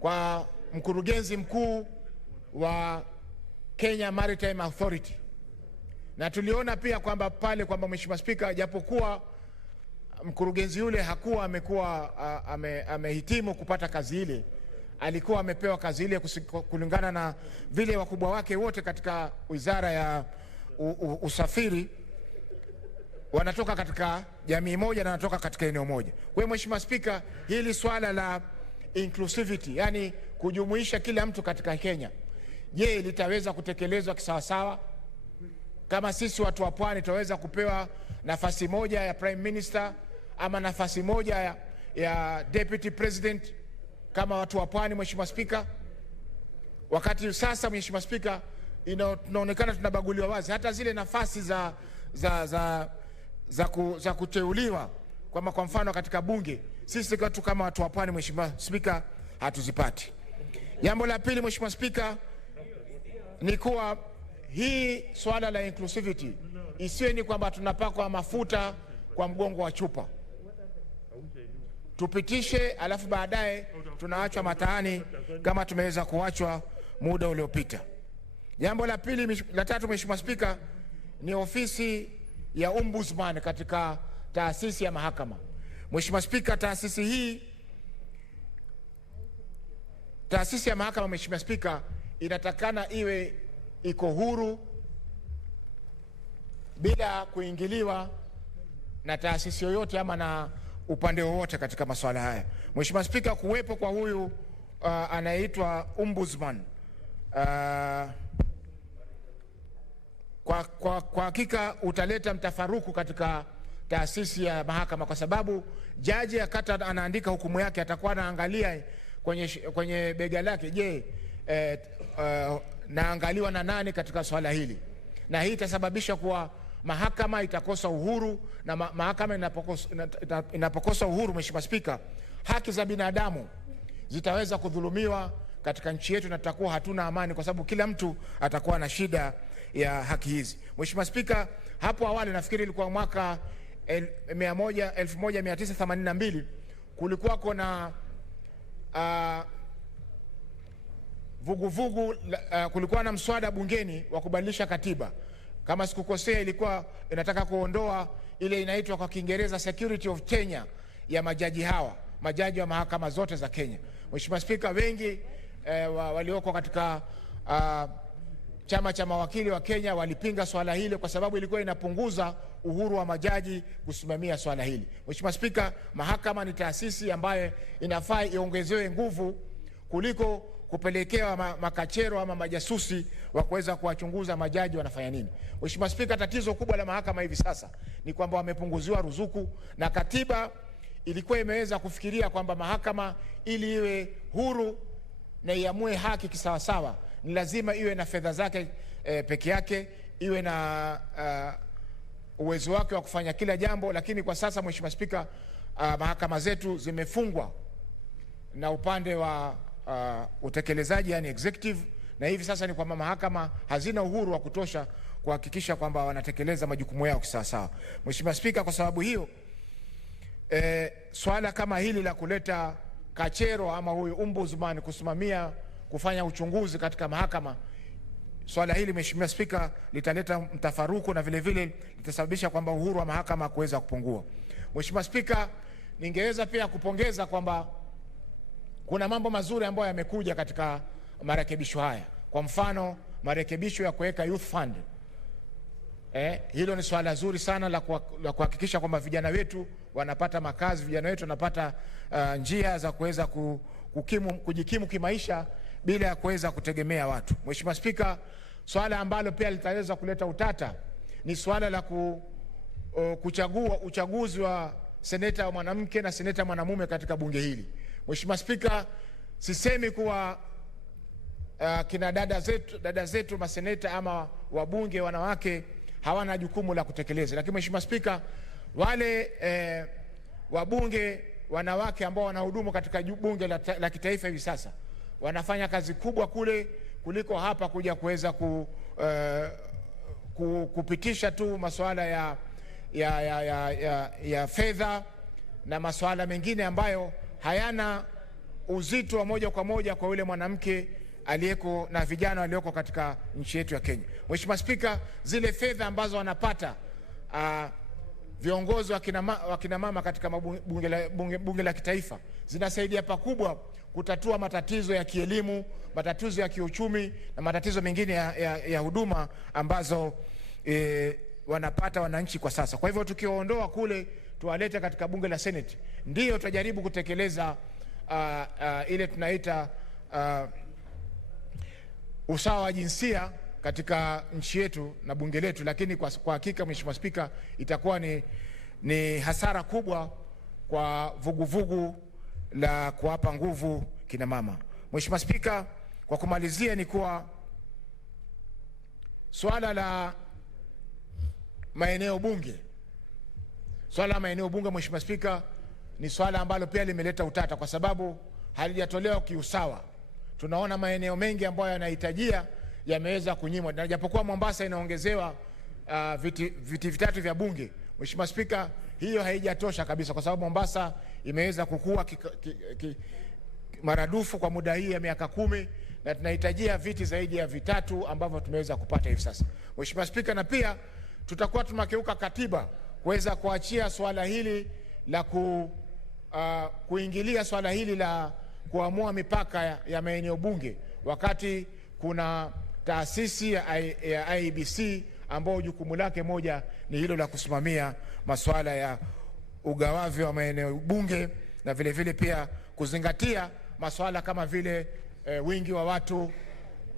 kwa mkurugenzi mkuu wa Kenya Maritime Authority, na tuliona pia kwamba pale kwamba Mheshimiwa Spika, japokuwa mkurugenzi yule hakuwa amehitimu kupata kazi ile, alikuwa amepewa kazi ile kulingana na vile wakubwa wake wote katika wizara ya usafiri wanatoka katika jamii moja na wanatoka katika eneo moja. Kwa hiyo Mheshimiwa Spika, hili swala la inclusivity, yani kujumuisha kila mtu katika Kenya, je, litaweza kutekelezwa kisawasawa? Kama sisi watu wa Pwani tutaweza kupewa nafasi moja ya Prime Minister ama nafasi moja ya Deputy President kama watu wa Pwani, Mheshimiwa Spika? Wakati sasa Mheshimiwa Spika, inaonekana tunabaguliwa wazi, hata zile nafasi za kuteuliwa kwa mfano katika bunge, sisi watu kama watu wa Pwani, Mheshimiwa Spika, hatuzipati. Jambo la pili Mheshimiwa Spika ni kuwa hii swala la inclusivity isiwe ni kwamba tunapakwa mafuta kwa mgongo wa chupa, tupitishe alafu baadaye tunaachwa mataani kama tumeweza kuachwa muda uliopita. Jambo la pili, la tatu Mheshimiwa Spika, ni ofisi ya Ombudsman katika taasisi ya mahakama. Mheshimiwa Spika, taasisi ya mahakama Mheshimiwa Spika, inatakana iwe iko huru bila kuingiliwa na taasisi yoyote ama na upande wowote katika masuala haya. Mheshimiwa Spika, kuwepo kwa huyu anaitwa Ombudsman kwa hakika utaleta mtafaruku katika taasisi ya mahakama, kwa sababu jaji akata anaandika hukumu yake atakuwa anaangalia kwenye bega lake, je, naangaliwa na nani katika swala hili, na hii itasababisha kuwa mahakama itakosa uhuru, na mahakama inapokosa uhuru Mheshimiwa Spika, haki za binadamu zitaweza kudhulumiwa katika nchi yetu na tutakuwa hatuna amani, kwa sababu kila mtu atakuwa na shida ya haki hizi. Mheshimiwa Spika, hapo awali nafikiri ilikuwa mwaka 1982 kulikuwa kuna kulikuwa na mswada bungeni wa kubadilisha katiba. Kama sikukosea, ilikuwa inataka kuondoa ile inaitwa kwa Kiingereza security of tenure ya majaji wa mahakama zote za Kenya. Mheshimiwa Spika, wengi walioko katika chama cha mawakili wa Kenya walipinga swala hili kwa sababu ilikuwa inapunguza uhuru wa majaji kusimamia swala hili. Mheshimiwa Spika, mahakama ni taasisi ambayo inafaa iongezewe nguvu kuliko kupelekewa makachero ama majasusi wa kuweza kuwachunguza majaji wanafanya nini. Mheshimiwa Spika, tatizo kubwa la mahakama hivi sasa ni kwamba wamepunguziwa ruzuku, na katiba ilikuwa imeweza kufikiria kwamba mahakama ili iwe huru na iamue haki kisawasawa ni lazima iwe na fedha zake peke yake, iwe na uwezo wake wa kufanya kila jambo. Lakini kwa sasa Mheshimiwa Spika, mahakama zetu zimefungwa na upande wa utekelezaji, yani executive, na hivi sasa ni kwamba mahakama hazina uhuru wa kutosha kuhakikisha kwamba wanatekeleza majukumu yao kisawasawa. Mheshimiwa Spika, kwa sababu hiyo swala kama hili la kuleta kachero ama huyu ombudsman kusimamia kufanya uchunguzi katika mahakama swala hili Mheshimiwa Spika litaleta mtafaruku na vile vile litasababisha kwamba uhuru wa mahakama kuweza kupungua. Mheshimiwa Spika, ningeweza pia kupongeza kwamba kuna mambo mazuri ambayo yamekuja katika marekebisho haya. Kwa mfano, marekebisho ya kuweka youth fund. Hilo ni swala zuri sana la kuhakikisha kwamba vijana wetu wanapata makazi, vijana wetu wanapata njia za kuweza kujikimu kimaisha bila ya kuweza kutegemea watu. Mheshimiwa Spika, swala ambalo pia litaweza kuleta utata ni swala la kuchagua uchaguzi wa seneta wa mwanamke na seneta mwanamume katika bunge hili. Mheshimiwa Spika, sisemi kuwa kina dada zetu maseneta ama wabunge wanawake hawana jukumu la kutekeleza, lakini Mheshimiwa Spika, wale wabunge wanawake ambao wanahudumu katika bunge la kitaifa hivi sasa wanafanya kazi kubwa kule kuliko hapa kuja kuweza kupitisha tu masuala ya fedha na masuala mengine ambayo hayana uzito wa moja kwa moja kwa yule mwanamke aliyeko na vijana walioko katika nchi yetu ya Kenya. Mheshimiwa Spika, zile fedha ambazo wanapata viongozi wa kina mama katika bunge la kitaifa zinasaidia pakubwa kutatua matatizo ya kielimu, matatizo ya kiuchumi na matatizo mengine ya huduma ambazo wanapata wananchi kwa sasa. Kwa hivyo tukiondoa kule tuwalete katika bunge la Senate, ndio tutajaribu kutekeleza ile tunaita usawa wa jinsia katika nchi yetu na bunge letu, lakini kwa hakika Mheshimiwa Spika, itakuwa ni hasara kubwa kwa vuguvugu la kuwapa nguvu kina mama. Mheshimiwa Spika, kwa kumalizia ni kuwa swala la maeneo bunge, Mheshimiwa Spika, ni swala ambalo pia limeleta utata kwa sababu halijatolewa kiusawa. Tunaona maeneo mengi ambayo yanahitajia yameweza kunyimwa, na japokuwa Mombasa inaongezewa viti vitatu vya bunge. Mheshimiwa Spika, hiyo haijatosha kabisa kwa sababu Mombasa imeweza kukua maradufu kwa muda hii ya miaka 10 na tunahitajia viti zaidi ya vitatu ambavyo tumeweza kupata hivi sasa. Mheshimiwa Spika, na pia tutakuwa tunakeuka katiba kuweza kuachia swala hili la kuingilia swala hili la kuamua mipaka ya maeneo bunge wakati kuna taasisi ya IBC ambao jukumu lake moja ni hilo la kusimamia masuala ya ugawavi wa maeneo bunge na vile vile pia kuzingatia masuala kama vile wingi wa watu,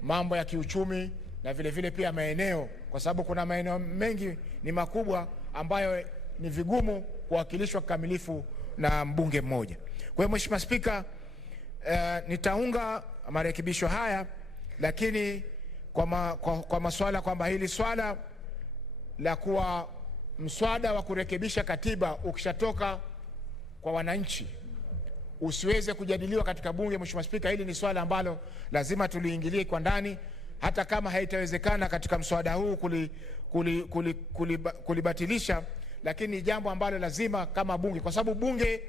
mambo ya kiuchumi na vile vile pia maeneo, kwa sababu kuna maeneo mengi ni makubwa ambayo ni vigumu kuwakilishwa kikamilifu na mbunge mmoja. Kwa hiyo Mheshimiwa Spika, nitaunga marekebisho haya, lakini kwa masuala kwamba hili swala la kuwa mswada wa kurekebisha katiba ukishatoka kwa wananchi usiweze kujadiliwa katika bunge. Mheshimiwa Spika, hili ni swala ambalo lazima tuliingilie kwa ndani, hata kama haitawezekana katika mswada huu kulibatilisha, lakini jambo ambalo lazima kama bunge, kwa sababu bunge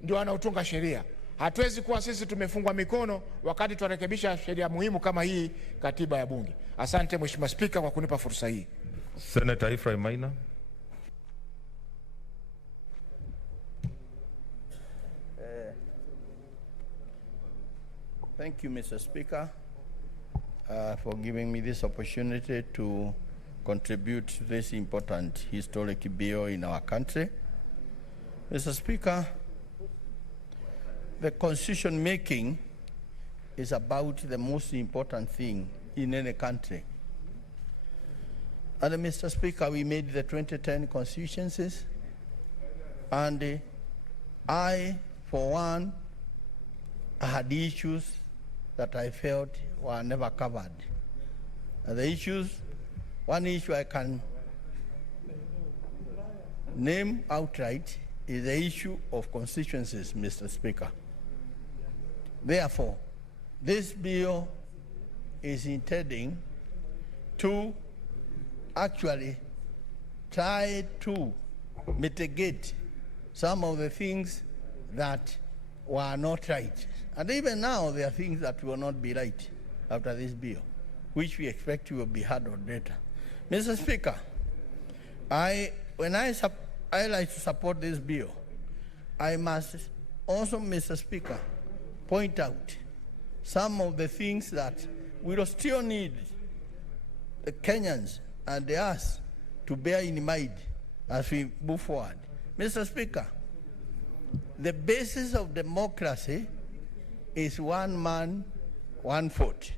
ndio wanaotunga sheria. Hatuwezi kuwa sisi tumefungwa mikono wakati tunarekebisha sheria muhimu kama hii, katiba ya bunge. Asante Mheshimiwa Spika kwa kunipa fursa hii. Senator Ephraim Maina. Thank you, Mr. Speaker, for giving me this opportunity to contribute to this important historic bill in our country. Mr. Speaker, the constitution making is about the most important thing in any country. And Mr. Speaker, we made the 2010 constituencies, and I, for one, had issues that I felt were never covered. And the issues, one issue I can name outright is the issue of constituencies, Mr. Speaker. Therefore, this bill is intending to actually try to mitigate some of the things that were not right. And even now, there are things that will not be right after this bill, which we expect will be hard or later. Mr. Speaker, when I like to support this bill, I must also, Mr. Speaker, point out some of the things that we will still need the Kenyans and us to bear in mind as we move forward. Mr. Speaker, the basis of democracy is one man, one vote,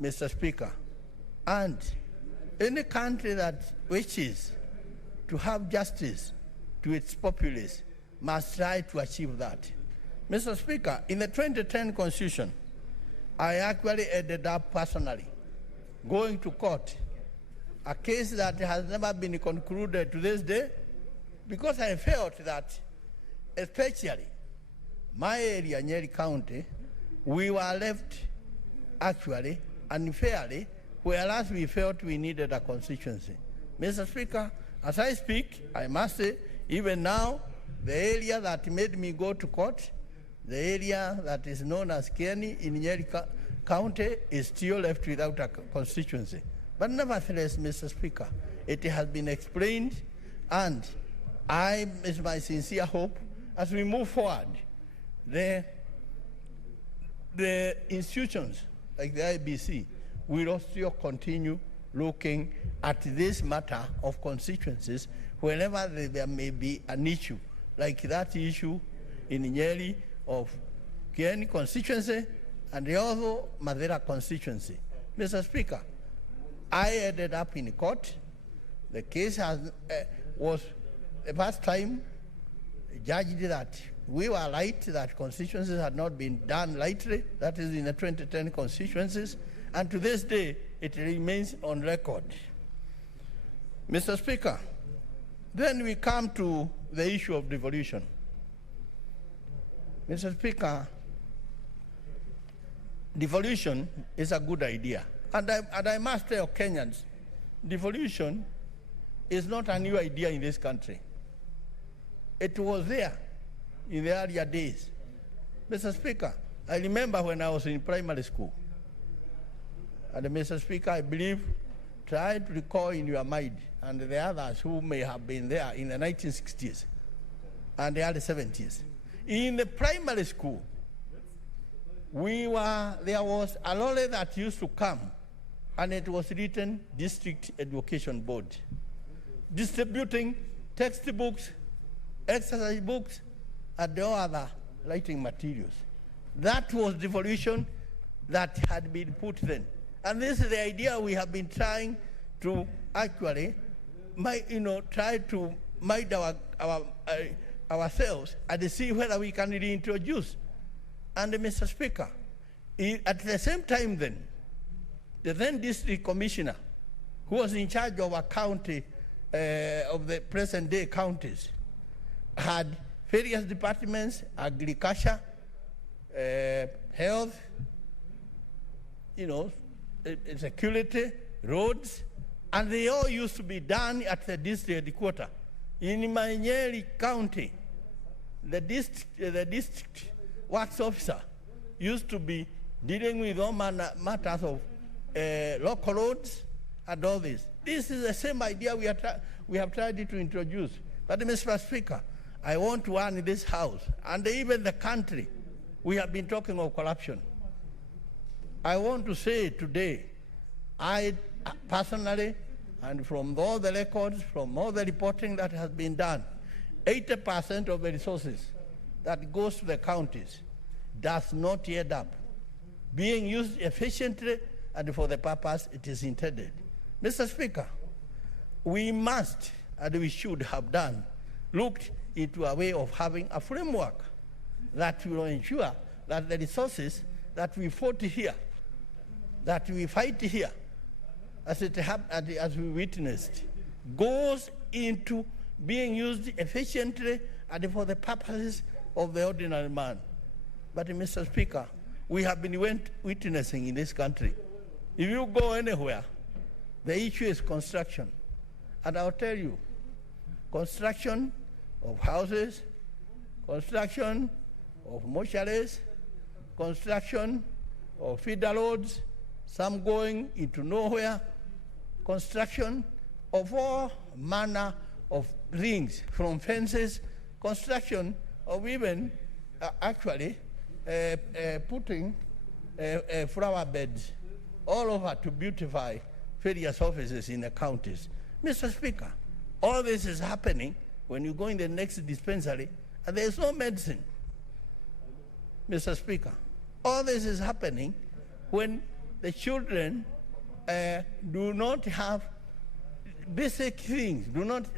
Mr. Speaker. And any country that wishes to have justice to its populace must try to achieve that. Mr. Speaker, in the 2010 Constitution, I actually ended up personally going to court, a case that has never been concluded to this day, because I felt that, especially my area, Nyeri County, we were left actually unfairly, whereas we felt we needed a constituency. Mr. Speaker, as I speak, I must say, even now, the area that made me go to court, the area that is known as Kieni in Nyeri County, is still left without a constituency. But nevertheless, Mr. Speaker, it has been explained, and it's my sincere hope, as we move forward, the institutions like the IBC will also continue looking at this matter of constituencies whenever there may be an issue, like that issue in Nyeri of Kieni constituency and the other Madera constituency. Mr. Speaker, I ended up in court. The case was the first time judged that we were right, that constituencies had not been done lightly, that is in the 2010 constituencies, and to this day, it remains on record. Mr. Speaker, then we come to the issue of devolution. Mr. Speaker, devolution is a good idea. And I must tell Kenyans, devolution is not a new idea in this country. It was there in the earlier days. Mr. Speaker, I remember when I was in primary school. And Mr. Speaker, I believe, try to recall in your mind, and the others who may have been there in the 1960s and the early 70s. In the primary school, there was a lorry that used to come, and it was written District Education Board, distributing textbooks, exercise books, and all other writing materials. That was devolution that had been put then. And this is the idea we have been trying to actually, try to mind ourselves and see whether we can reintroduce. And Mr. Speaker, at the same time then, the then district commissioner, who was in charge of a county, of the present day counties, had various departments, agriculture, health, security, roads, and they all used to be done at the district headquarters. In Nyeri County, the district works officer used to be dealing with all matters of local roads and all this. This is the same idea we have tried to introduce. But Mr. Speaker, I want to warn this House, and even the country, we have been talking of corruption. I want to say today, I personally, and from all the records, from all the reporting that has been done, 80% of the resources that goes to the counties does not end up being used efficiently and for the purpose it is intended. Mr. Speaker, we must, and we should have done, looked into a way of having a framework that will ensure that the resources that we fought here, that we fight here, as we witnessed, goes into being used efficiently and for the purposes of the ordinary man. But Mr. Speaker, we have been witnessing in this country, if you go anywhere, the issue is construction. And I'll tell you, construction of houses, construction of mortuaries, construction of feeder roads, some going into nowhere, construction of all manner of things, from fences, construction of even actually putting flower beds all over to beautify various offices in the counties. Mr. Speaker, all this is happening when you go in the next dispensary and there is no medicine. Mr. Speaker, all this is happening when the children do not have basic things,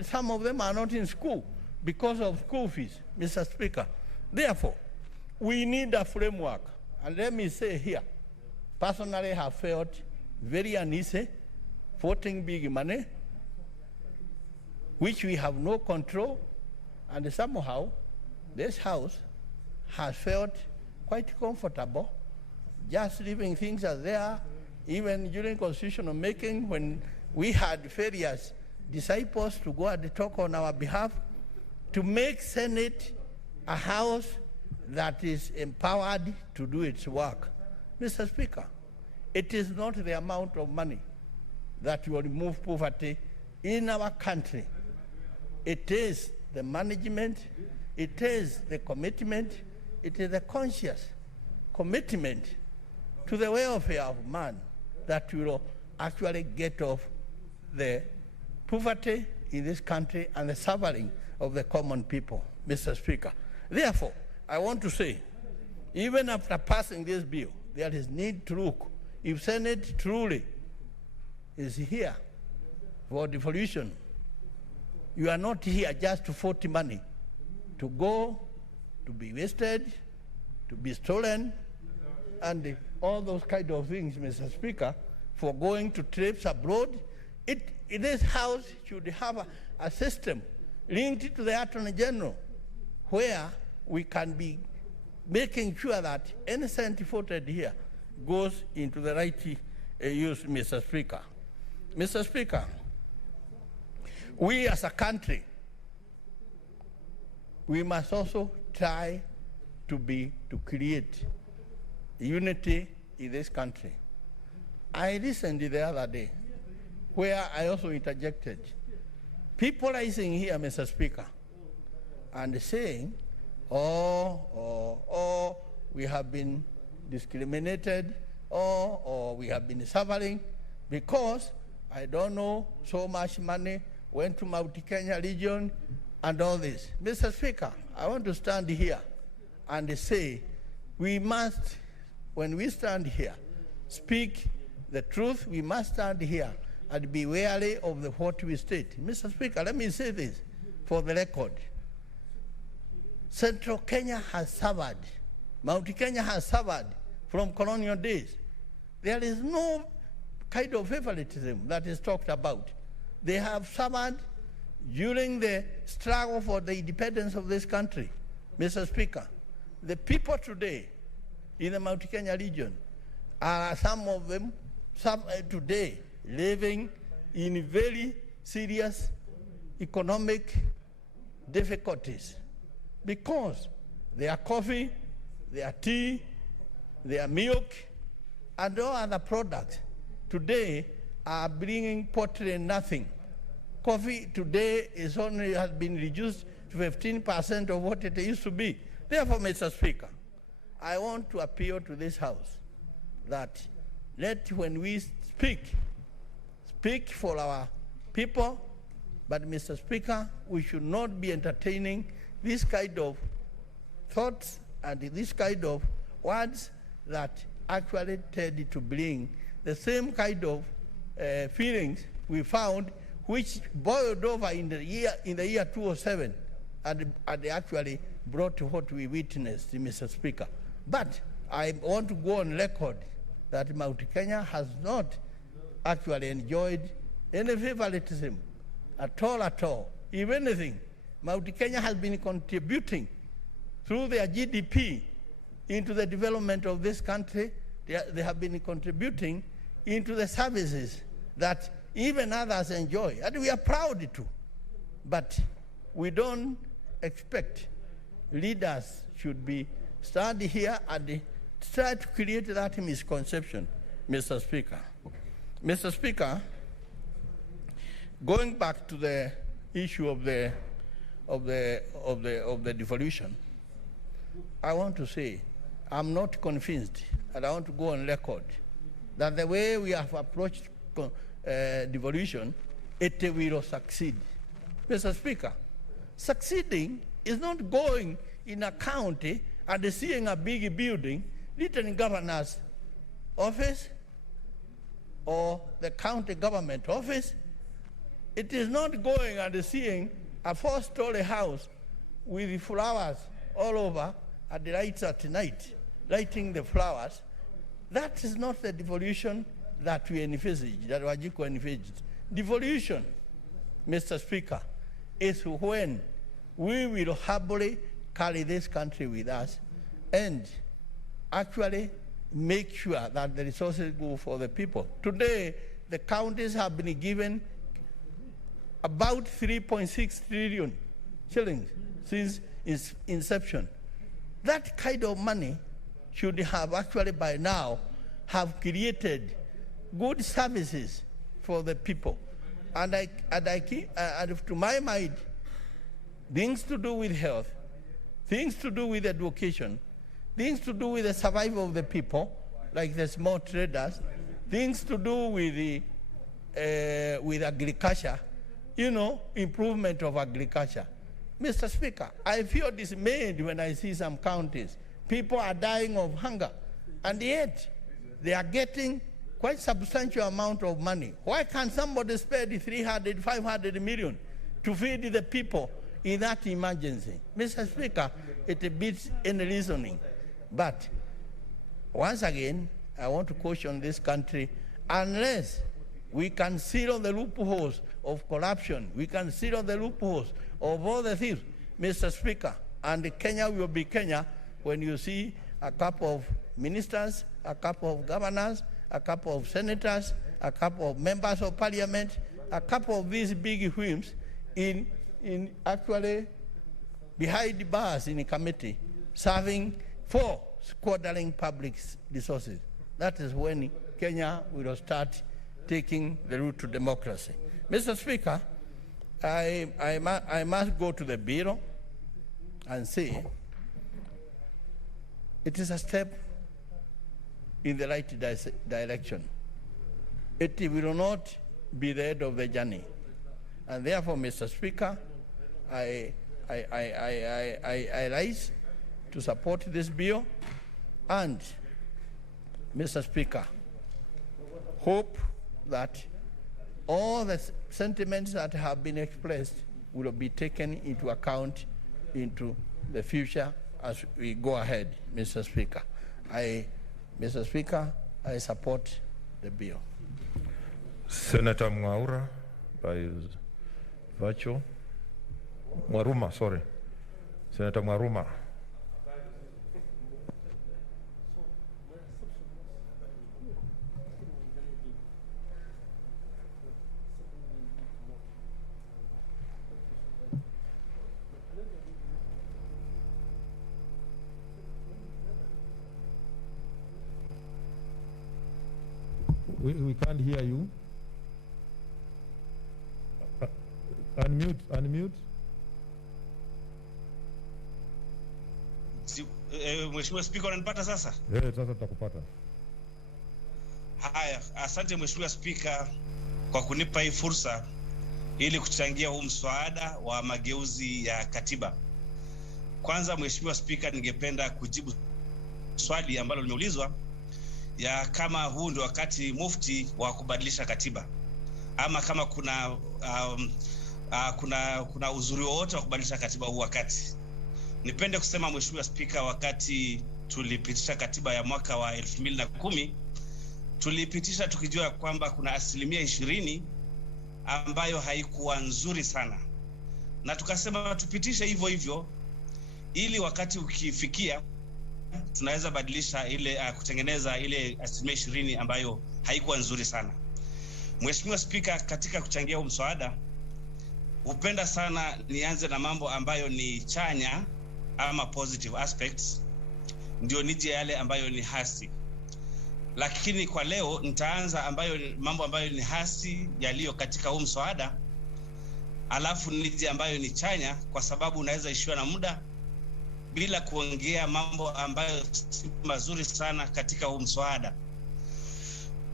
some of them are not in school because of school fees, Mr. Speaker. Therefore, we need a framework. And let me say here, personally I have felt very uneasy voting big money, which we have no control, and somehow this House has felt quite comfortable just leaving things as they are, even during constitutional making when we had various disciples to go and talk on our behalf, to make Senate a house that is empowered to do its work. Mr. Speaker, it is not the amount of money that will remove poverty in our country. It is the management, it is the commitment, it is the conscious commitment to the welfare of man that will actually get off the poverty in this country and the suffering of the common people, Mr. Speaker. Therefore, I want to say, even after passing this bill, there is need to look if Senate truly is here for devolution. You are not here just to vote money, to go, to be wasted, to be stolen, and all those kind of things, Mr. Speaker, for going to trips abroad. This House should have a system linked to the Attorney General where we can be making sure that any cent voted here goes into the right use, Mr. Speaker. Mr. Speaker, we as a country, we must also try to create unity in this country. I listened the other day where I also interjected. People are sitting here, Mr. Speaker, and saying, we have been discriminated, or we have been suffering because, I don't know, so much money went to Mount Kenya region and all this. Mr. Speaker, I want to stand here and say we must, when we stand here, speak the truth. We must stand here and be wary of what we state. Mr. Speaker, let me say this for the record. Central Kenya has suffered. Mount Kenya has suffered from colonial days. There is no kind of favoritism that is talked about. They have suffered during the struggle for the independence of this country. Mr. Speaker, the people today in the Mount Kenya region are some of them today living in very serious economic difficulties because their coffee, their tea, their milk, and all other products today are bringing pottery nothing. Coffee today has been reduced to 15% of what it used to be. Therefore, Mr. Speaker, I want to appeal to this House that when we speak for our people, but Mr. Speaker, we should not be entertaining this kind of thoughts and this kind of words that actually tend to bring the same kind of feelings we found which boiled over in the year 2007 and actually brought to what we witnessed, Mr. Speaker. But I want to go on record that Mount Kenya has not actually enjoyed any favoritism at all. If anything, Mount Kenya has been contributing through their GDP into the development of this country. They have been contributing into the services that even others enjoy, and we are proud to. But we don't expect leaders should be stand here and try to create that misconception. Mr. Speaker. Mr. Speaker, going back to the issue of the devolution, I want to say I'm not convinced, and I want to go on record, that the way we have approached devolution, it will succeed. Mr. Speaker, succeeding is not going in a county and seeing a big building, written governor's office or the county government office. It is not going and seeing a 4-story house with flowers all over at the lights at night, lighting the flowers. That is not the devolution that we envisaged, that Wajiko envisaged. Devolution, Mr. Speaker, is when we will happily carry this country with us and actually make sure that the resources go for the people. Today, the counties have been given about 3.6 trillion shillings since its inception. That kind of money should have actually by now have created good services for the people. And to my mind, things to do with health, things to do with education, things to do with the survival of the people, like the small traders, things to do with agriculture, improvement of agriculture. Mr. Speaker, I feel dismayed when I see some counties. People are dying of hunger, and yet they are getting quite substantial amount of money. Why can't somebody spend 300, 500 million to feed the people in that emergency? Mr. Speaker, it beats any reasoning. But once again, I want to caution this country, unless we can seal the loopholes of corruption, we can seal the loopholes of all the things, Mr. Speaker, and Kenya will be Kenya when you see a couple of ministers, a couple of governors, a couple of senators, a couple of members of parliament, a couple of these big whims in actually behind bars in a committee, serving for squandering public resources. That is when Kenya will start taking the route to democracy. Mr. Speaker, I must go to the Bureau and say it is a step in the right direction. It will not be the end of the journey. And therefore, Mr. Speaker, I rise to support this bill, and, Mr. Speaker, hope that all the sentiments that have been expressed will be taken into account into the future as we go ahead, Mr. Speaker. Mr. Speaker, I support the bill. Senator Mwaura, by virtue. Mwaruma, sorry. Senator Mwaruma. We can't hear you. Unmute. Mheshimiwa Spika, unanipata sasa? Sasa tutakupata. Haya, asante Mheshimiwa Spika kwa kunipa hii fursa ili kuchangia huu mswada wa mageuzi ya katiba. Kwanza Mheshimiwa Spika, ningependa kujibu swali ambalo limeulizwa ya kama huu ndio wakati mufti wa kubadilisha katiba, ama kama kuna uzuri wowote wa kubadilisha katiba huu wakati. Nipende kusema Mheshimiwa Spika, wakati tulipitisha katiba ya mwaka wa 2010, tulipitisha tukijua kwamba kuna 20% ambayo haikuwa nzuri sana, na tukasema tupitishe hivyo hivyo ili wakati ukifikia tunaweza badilisha ile kutengeneza ile 20% ambayo haikuwa nzuri sana. Mheshimiwa Spika, katika kuchangia huu mswada, upenda sana nianze na mambo ambayo ni chanya ama positive aspects, ndio nije yale ambayo ni hasi. lakini kwa leo nitaanza mambo ambayo ni hasi yaliyo katika huu mswada, alafu nije ambayo ni chanya, kwa sababu unaweza ishiwa na muda bila kuongea mambo ambayo si mazuri sana katika huu mswada.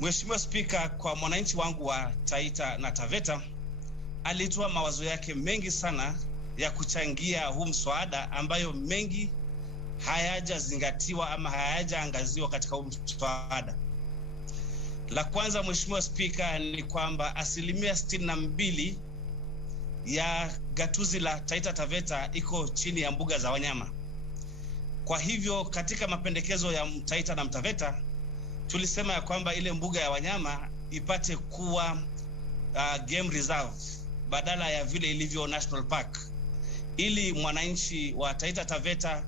Mheshimiwa Spika, kwa mwananchi wangu wa Taita na Taveta, alitoa mawazo yake mengi sana ya kuchangia huu mswada ambayo mengi hayajazingatiwa ama hayajaangaziwa katika huu mswada. La kwanza, Mheshimiwa Spika, ni kwamba 62% ya gatuzi la Taita Taveta iko chini ya mbuga za wanyama. Kwa hivyo katika mapendekezo ya Taita na Mtaveta tulisema ya kwamba ile mbuga ya wanyama ipate kuwa game reserve badala ya vile ilivyo national park, ili mwananchi wa Taita Taveta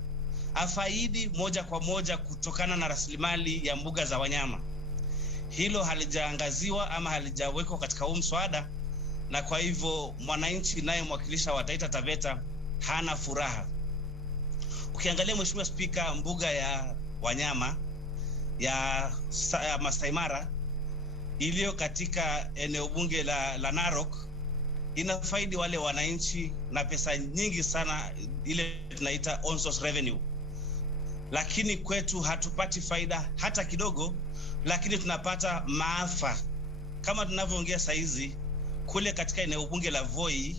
afaidi moja kwa moja kutokana na rasilimali ya mbuga za wanyama. Hilo halijaangaziwa ama halijawekwa katika huu mswada, na kwa hivyo mwananchi naye mwakilisha wa Taita Taveta hana furaha. Ukiangalia Mheshimiwa Spika, mbuga ya wanyama ya Masai Mara iliyo katika eneo bunge la Narok inafaidi wale wananchi na pesa nyingi sana, ile tunaita on source revenue, lakini kwetu hatupati faida hata kidogo, lakini tunapata maafa. Kama tunavyoongea saizi kule katika eneo bunge la Voi,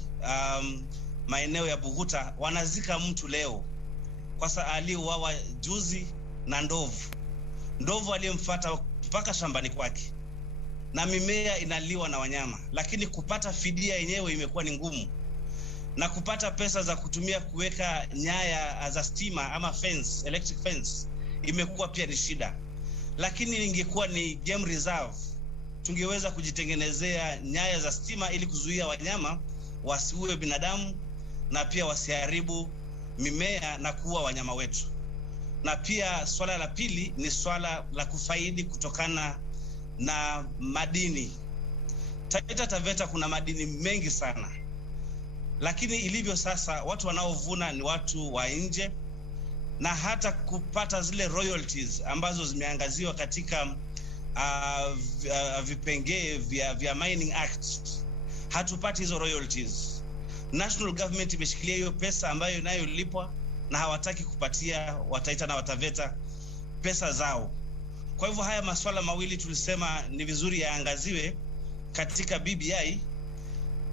maeneo ya Buguta, wanazika mtu leo kwa sababu aliuawa juzi na ndovu aliyemfuata mpaka shambani kwake, na mimea inaliwa na wanyama, lakini kupata fidia yenyewe imekuwa ni ngumu, na kupata pesa za kutumia kuweka nyaya za stima ama fence, electric fence, imekuwa pia ni shida. Lakini ingekuwa ni game reserve, tungeweza kujitengenezea nyaya za stima ili kuzuia wanyama wasiue binadamu na pia wasiharibu mimea na kuua wanyama wetu. Na pia swala la pili ni swala la kufaidi kutokana na madini. Taita Taveta kuna madini mengi sana, lakini ilivyo sasa watu wanaovuna ni watu wa nje, na hata kupata zile royalties ambazo zimeangaziwa katika vipengee vya Mining Act, hatupati hizo royalties. National government imeshikilia hiyo pesa ambayo inayolipwa, na hawataki kupatia Wataita na Wataveta pesa zao. Kwa hivyo haya masuala mawili tulisema ni vizuri yaangaziwe katika BBI,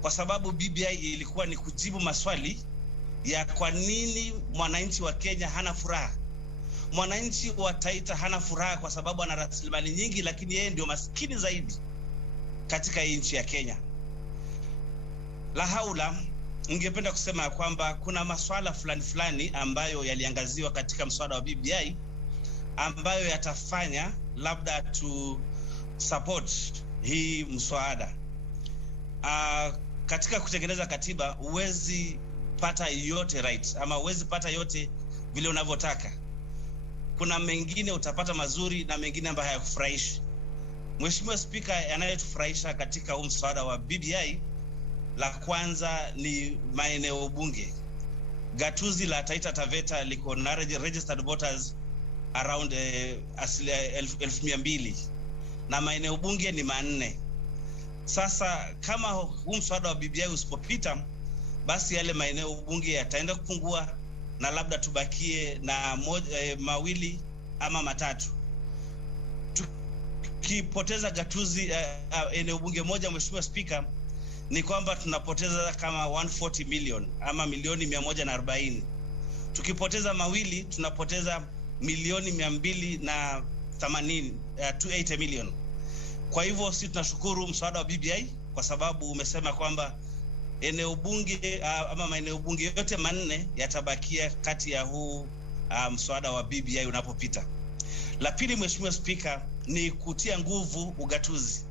kwa sababu BBI ilikuwa ni kujibu maswali ya kwa nini mwananchi wa Kenya hana furaha. Mwananchi wa Taita hana furaha kwa sababu ana rasilimali nyingi, lakini yeye ndio maskini zaidi katika nchi ya Kenya. La haula, ningependa kusema ya kwamba kuna masuala fulani ambayo yaliangaziwa katika mswada wa BBI ambayo yatafanya labda to support hii mswada. Katika kutengeneza katiba huwezi pata yote right, ama huwezi pata yote vile unavyotaka. Kuna mengine utapata mazuri na mengine ambayo hayakufurahishi. Mheshimiwa Spika, yanayotufurahisha katika huu mswada wa BBI, la kwanza ni maeneo bunge. Gatuzi la Taita Taveta liko na registered voters around 1200 na maeneo bunge ni 4. Sasa kama huu mswada wa BBI usipopita, basi yale maeneo bunge yataenda kupungua na labda tubakie na mawili ama matatu. Tukipoteza gatuzi eneo bunge moja, Mheshimiwa Spika, ni kwamba tunapoteza kama 140 million ama milioni 140. Tukipoteza mawili tunapoteza milioni 280, 280 million. Kwa hivyo sisi tunashukuru mswada wa BBI kwa sababu umesema kwamba eneo bunge ama maeneo bunge yote 4 yatabakia kati ya huu mswada wa BBI unapopita. La pili, Mheshimiwa Spika, ni kutia nguvu ugatuzi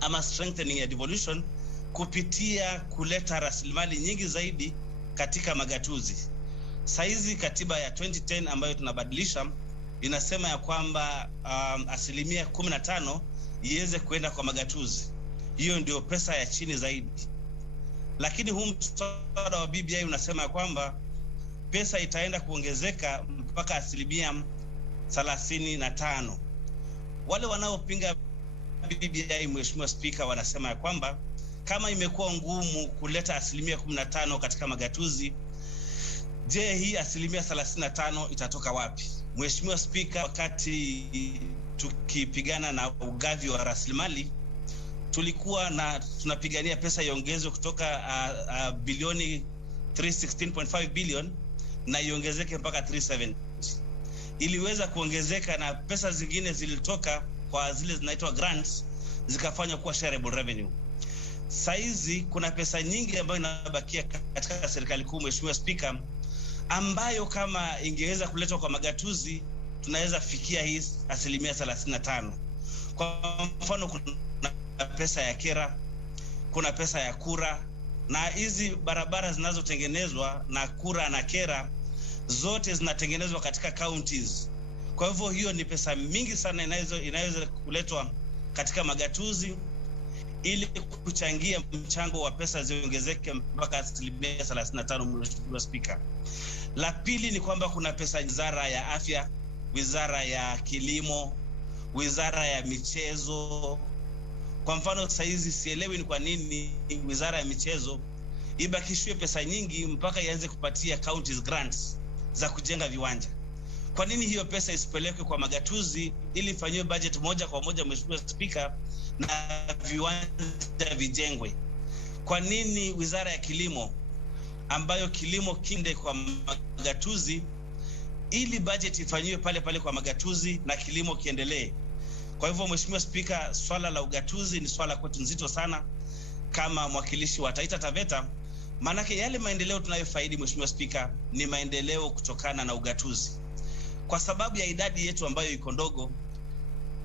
ama strengthening ya devolution kupitia kuleta rasilimali nyingi zaidi katika magatuzi. Saizi katiba ya 2010 ambayo tunabadilisha inasema ya kwamba 15% iweze kwenda kwa magatuzi. Hiyo ndio pesa ya chini zaidi. Lakini huu mswada wa BBI unasema ya kwamba pesa itaenda kuongezeka mpaka 35%. Wale wanaopinga BBI, Mheshimiwa Spika, wanasema ya kwamba kama imekuwa ngumu kuleta 15% katika magatuzi, je, hii 35% itatoka wapi? Mheshimiwa Spika, wakati tukipigana na ugavi wa rasilimali, tulikuwa tunapigania pesa iongezwe kutoka bilioni 316.5 billion na iongezeke mpaka 370. Iliweza kuongezeka na pesa zingine zilitoka kwa zile zinaitwa grants zikafanywa kuwa shareable revenue. Saizi kuna pesa nyingi ambayo inabakia katika serikali kuu, Mheshimiwa Spika, ambayo kama ingeweza kuletwa kwa magatuzi tunaweza fikia hii 35%. Kwa mfano, kuna pesa ya kera, kuna pesa ya kura, na hizi barabara zinazotengenezwa na kura na kera zote zinatengenezwa katika counties. Kwa hivyo hiyo ni pesa mingi sana inaweza kuletwa katika magatuzi ili kuchangia mchango wa pesa ziongezeke mpaka 35%, Mheshimiwa Spika. La pili ni kwamba kuna pesa wizara ya afya, wizara ya kilimo, wizara ya michezo. Kwa mfano, saizi sielewi ni kwa nini wizara ya michezo ibakishwe pesa nyingi mpaka ianze kupatia counties grants za kujenga viwanja. Kwa nini hiyo pesa isipelekwe kwa magatuzi ili ifanywe budget moja kwa moja, Mheshimiwa Spika, na viwanja vijengwe? Kwa nini wizara ya kilimo, ambayo kilimo kinde kwa magatuzi, ili budget ifanywe pale pale kwa magatuzi na kilimo kiendelee? Kwa hivyo, Mheshimiwa Spika, swala la ugatuzi ni swala kwetu nzito sana kama mwakilishi wa Taita Taveta, manake yale maendeleo tunayofaidi, Mheshimiwa Spika, ni maendeleo kutokana na ugatuzi. Kwa sababu ya idadi yetu ambayo iko ndogo,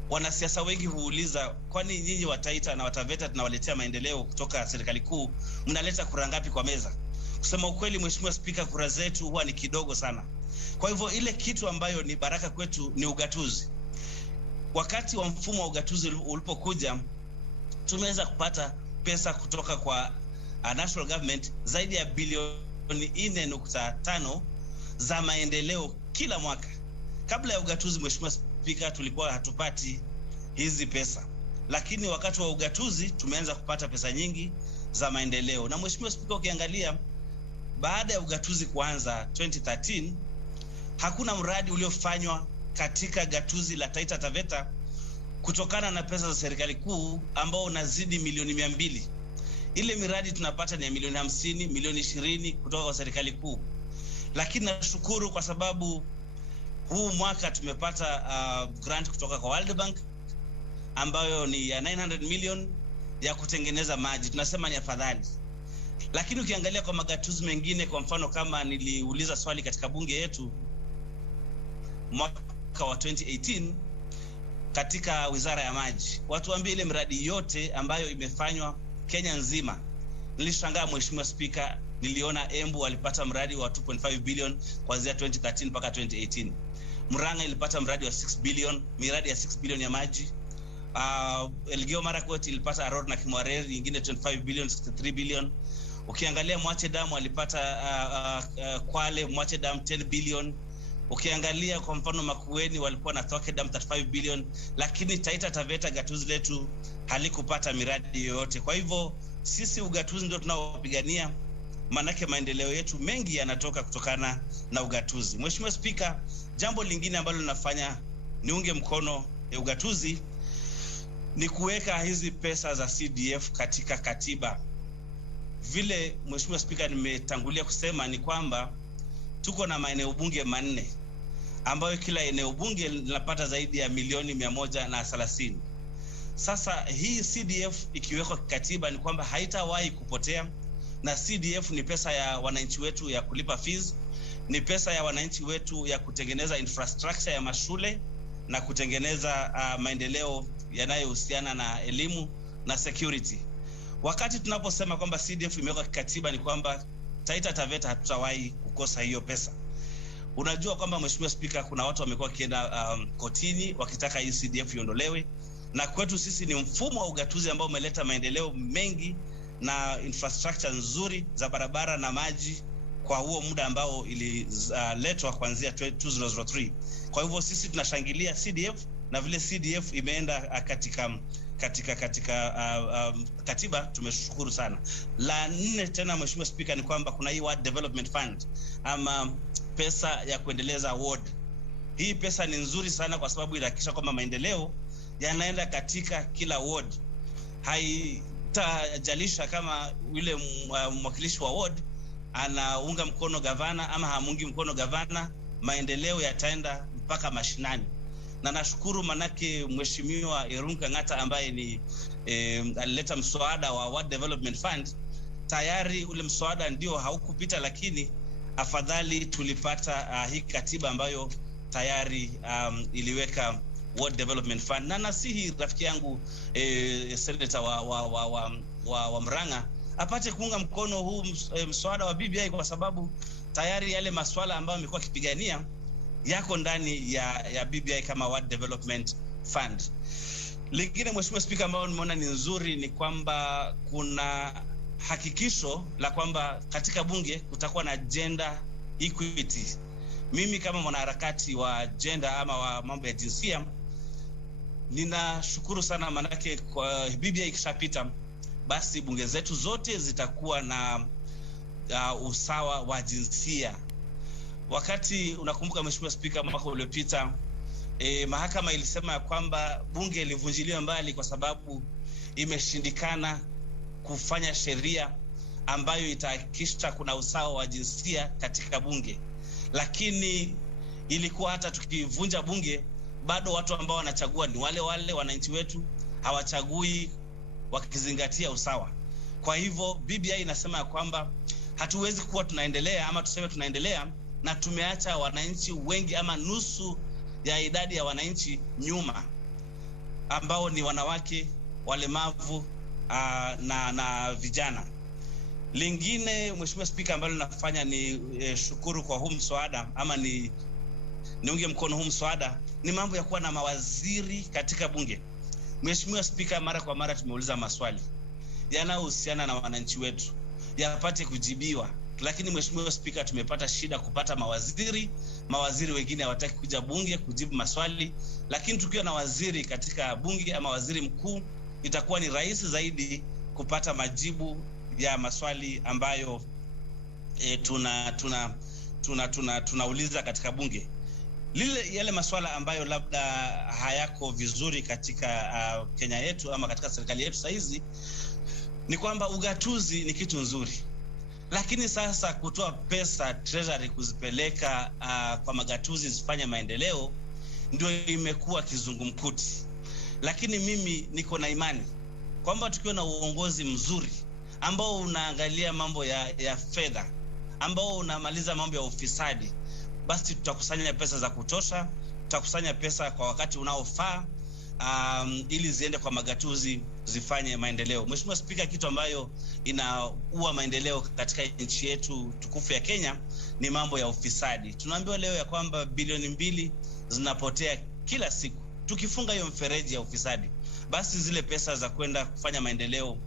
wanasiasa wengi huuliza, kwani nyinyi wa Taita na wa Taveta tunawaletea maendeleo kutoka serikali kuu, mnaleta kura ngapi kwa meza? Kusema ukweli, Mheshimiwa Spika, kura zetu huwa ni kidogo sana. Kwa hivyo ile kitu ambayo ni baraka kwetu ni ugatuzi. Wakati wa mfumo wa ugatuzi ulipokuja, tumeweza kupata pesa kutoka kwa national government zaidi ya bilioni 4.5 za maendeleo kila mwaka. Kabla ya ugatuzi, Mheshimiwa Spika, tulikuwa hatupati hizi pesa, lakini wakati wa ugatuzi tumeanza kupata pesa nyingi za maendeleo. Na Mheshimiwa Spika, ukiangalia baada ya ugatuzi kuanza 2013, hakuna mradi uliofanywa katika gatuzi la Taita Taveta kutokana na pesa za serikali kuu ambao unazidi milioni 200. Ile miradi tunapata ni ya milioni 50, milioni 20 kutoka kwa serikali kuu. Lakini nashukuru kwa sababu huu mwaka tumepata grant kutoka kwa World Bank ambayo ni ya 900 million ya kutengeneza maji. Tunasema ni afadhali. Lakini ukiangalia kwa magatuzi mengine, kwa mfano kama niliuliza swali katika bunge yetu mwaka wa 2018 katika wizara ya maji, watu waambie ile miradi yote ambayo imefanywa Kenya nzima. Nilishangaa, Mheshimiwa Spika, niliona Embu walipata mradi wa 2.5 billion kuanzia 2013 mpaka 2018. Murang'a ilipata mradi wa 6 billion, miradi ya 6 billion ya maji. Elgeyo Marakwet ilipata Aror na Kimwareri nyingine 25 billion, 63 billion. Ukiangalia Mwache Dam walipata Kwale Mwache Dam 10 billion. Ukiangalia kwa mfano Makueni walikuwa na Thoke Dam 35 billion, lakini Taita Taveta gatuzi letu halikupata miradi yoyote. Kwa hivyo sisi ugatuzi ndio tunaopigania, manake maendeleo yetu mengi yanatoka kutokana na ugatuzi. Mheshimiwa Spika, jambo lingine ambalo linafanya niunge mkono ugatuzi ni kuweka hizi pesa za CDF katika katiba. Vile Mheshimiwa Spika nimetangulia kusema ni kwamba tuko na maeneo bunge 4 ambayo kila eneo bunge linapata zaidi ya milioni 130. Sasa hii CDF ikiwekwa katiba ni kwamba haitawahi kupotea, na CDF ni pesa ya wananchi wetu ya kulipa fees, ni pesa ya wananchi wetu ya kutengeneza infrastructure ya mashule na kutengeneza maendeleo yanayohusiana na elimu na security. Wakati tunaposema kwamba CDF imewekwa kikatiba ni kwamba Taita Taveta hatutawahi kukosa hiyo pesa. Unajua kwamba Mheshimiwa Spika, kuna watu wamekuwa kienda kotini wakitaka hii CDF iondolewe, na kwetu sisi ni mfumo wa ugatuzi ambao umeleta maendeleo mengi na infrastructure nzuri za barabara na maji kwa huo muda ambao ililetwa kuanzia 2003. Kwa hivyo sisi tunashangilia CDF na na vile CDF imeenda katika katiba, tumeshukuru sana. La 4 tena, Mheshimiwa Spika, ni kwamba kuna hii Ward Development Fund ama pesa ya kuendeleza ward. Hii pesa ni nzuri sana kwa sababu inahakikisha kwamba maendeleo yanaenda katika kila ward. Haitajalisha kama yule mwakilishi wa ward anaunga mkono gavana ama hamungi mkono gavana, maendeleo yataenda mpaka mashinani. Na nashukuru manake Mheshimiwa Irunga Ngata ambaye ni alileta mswada wa Ward Development Fund. Tayari ule mswada ndio haukupita, lakini afadhali tulipata hii katiba ambayo tayari iliweka Ward Development Fund. Na nasihi rafiki yangu Senator wa Murang'a apate kuunga mkono huu mswada wa BBI, kwa sababu tayari yale maswala ambayo amekuwa akipigania yako ndani ya BBI kama Ward Development Fund. Lingine, Mheshimiwa Spika, ambao nimeona ni nzuri ni kwamba kuna hakikisho la kwamba katika bunge kutakuwa na gender equity. Mimi kama mwanaharakati wa gender ama wa mambo ya jinsia ninashukuru sana, manake kwa BBI ikishapita basi bunge zetu zote zitakuwa na usawa wa jinsia. Wakati unakumbuka Mheshimiwa Spika, mwaka uliopita mahakama ilisema ya kwamba bunge ilivunjiliwa mbali kwa sababu imeshindikana kufanya sheria ambayo itahakikisha kuna usawa wa jinsia katika bunge. Lakini ilikuwa hata tukivunja bunge bado watu ambao wanachagua ni wale wale wananchi wetu, hawachagui wakizingatia usawa. Kwa hivyo BBI inasema ya kwamba hatuwezi kuwa tunaendelea ama tuseme tunaendelea na tumeacha wananchi wengi ama nusu ya idadi ya wananchi nyuma, ambao ni wanawake, walemavu na vijana. Lingine, Mheshimiwa Spika, ambalo linafanya ni shukuru kwa huu mswada ama niunge mkono huu mswada, ni mambo ya kuwa na mawaziri katika bunge. Mheshimiwa Spika, mara kwa mara tumeuliza maswali yanayohusiana na wananchi wetu yapate kujibiwa, lakini Mheshimiwa Spika, tumepata shida kupata mawaziri wengine hawataki kuja bunge kujibu maswali. Lakini tukiwa na waziri katika bunge ama waziri mkuu, itakuwa ni rahisi zaidi kupata majibu ya maswali ambayo tunauliza katika bunge. Yale maswala ambayo labda hayako vizuri katika Kenya yetu ama katika serikali yetu sasa hizi ni kwamba ugatuzi ni kitu nzuri, lakini sasa kutoa pesa treasury kuzipeleka kwa magatuzi zifanye maendeleo ndio imekuwa kizungumkuti. Lakini mimi niko na imani kwamba tukiwa na uongozi mzuri ambao unaangalia mambo ya fedha, ambao unamaliza mambo ya ufisadi, basi tutakusanya pesa za kutosha, tutakusanya pesa kwa wakati unaofaa ili ziende kwa magatuzi zifanye maendeleo. Mheshimiwa Spika, kitu ambayo inaua maendeleo katika nchi yetu tukufu ya Kenya ni mambo ya ufisadi. Tunaambiwa leo ya kwamba bilioni 2 zinapotea kila siku. Tukifunga hiyo mfereji ya ufisadi, basi zile pesa za kwenda kufanya maendeleo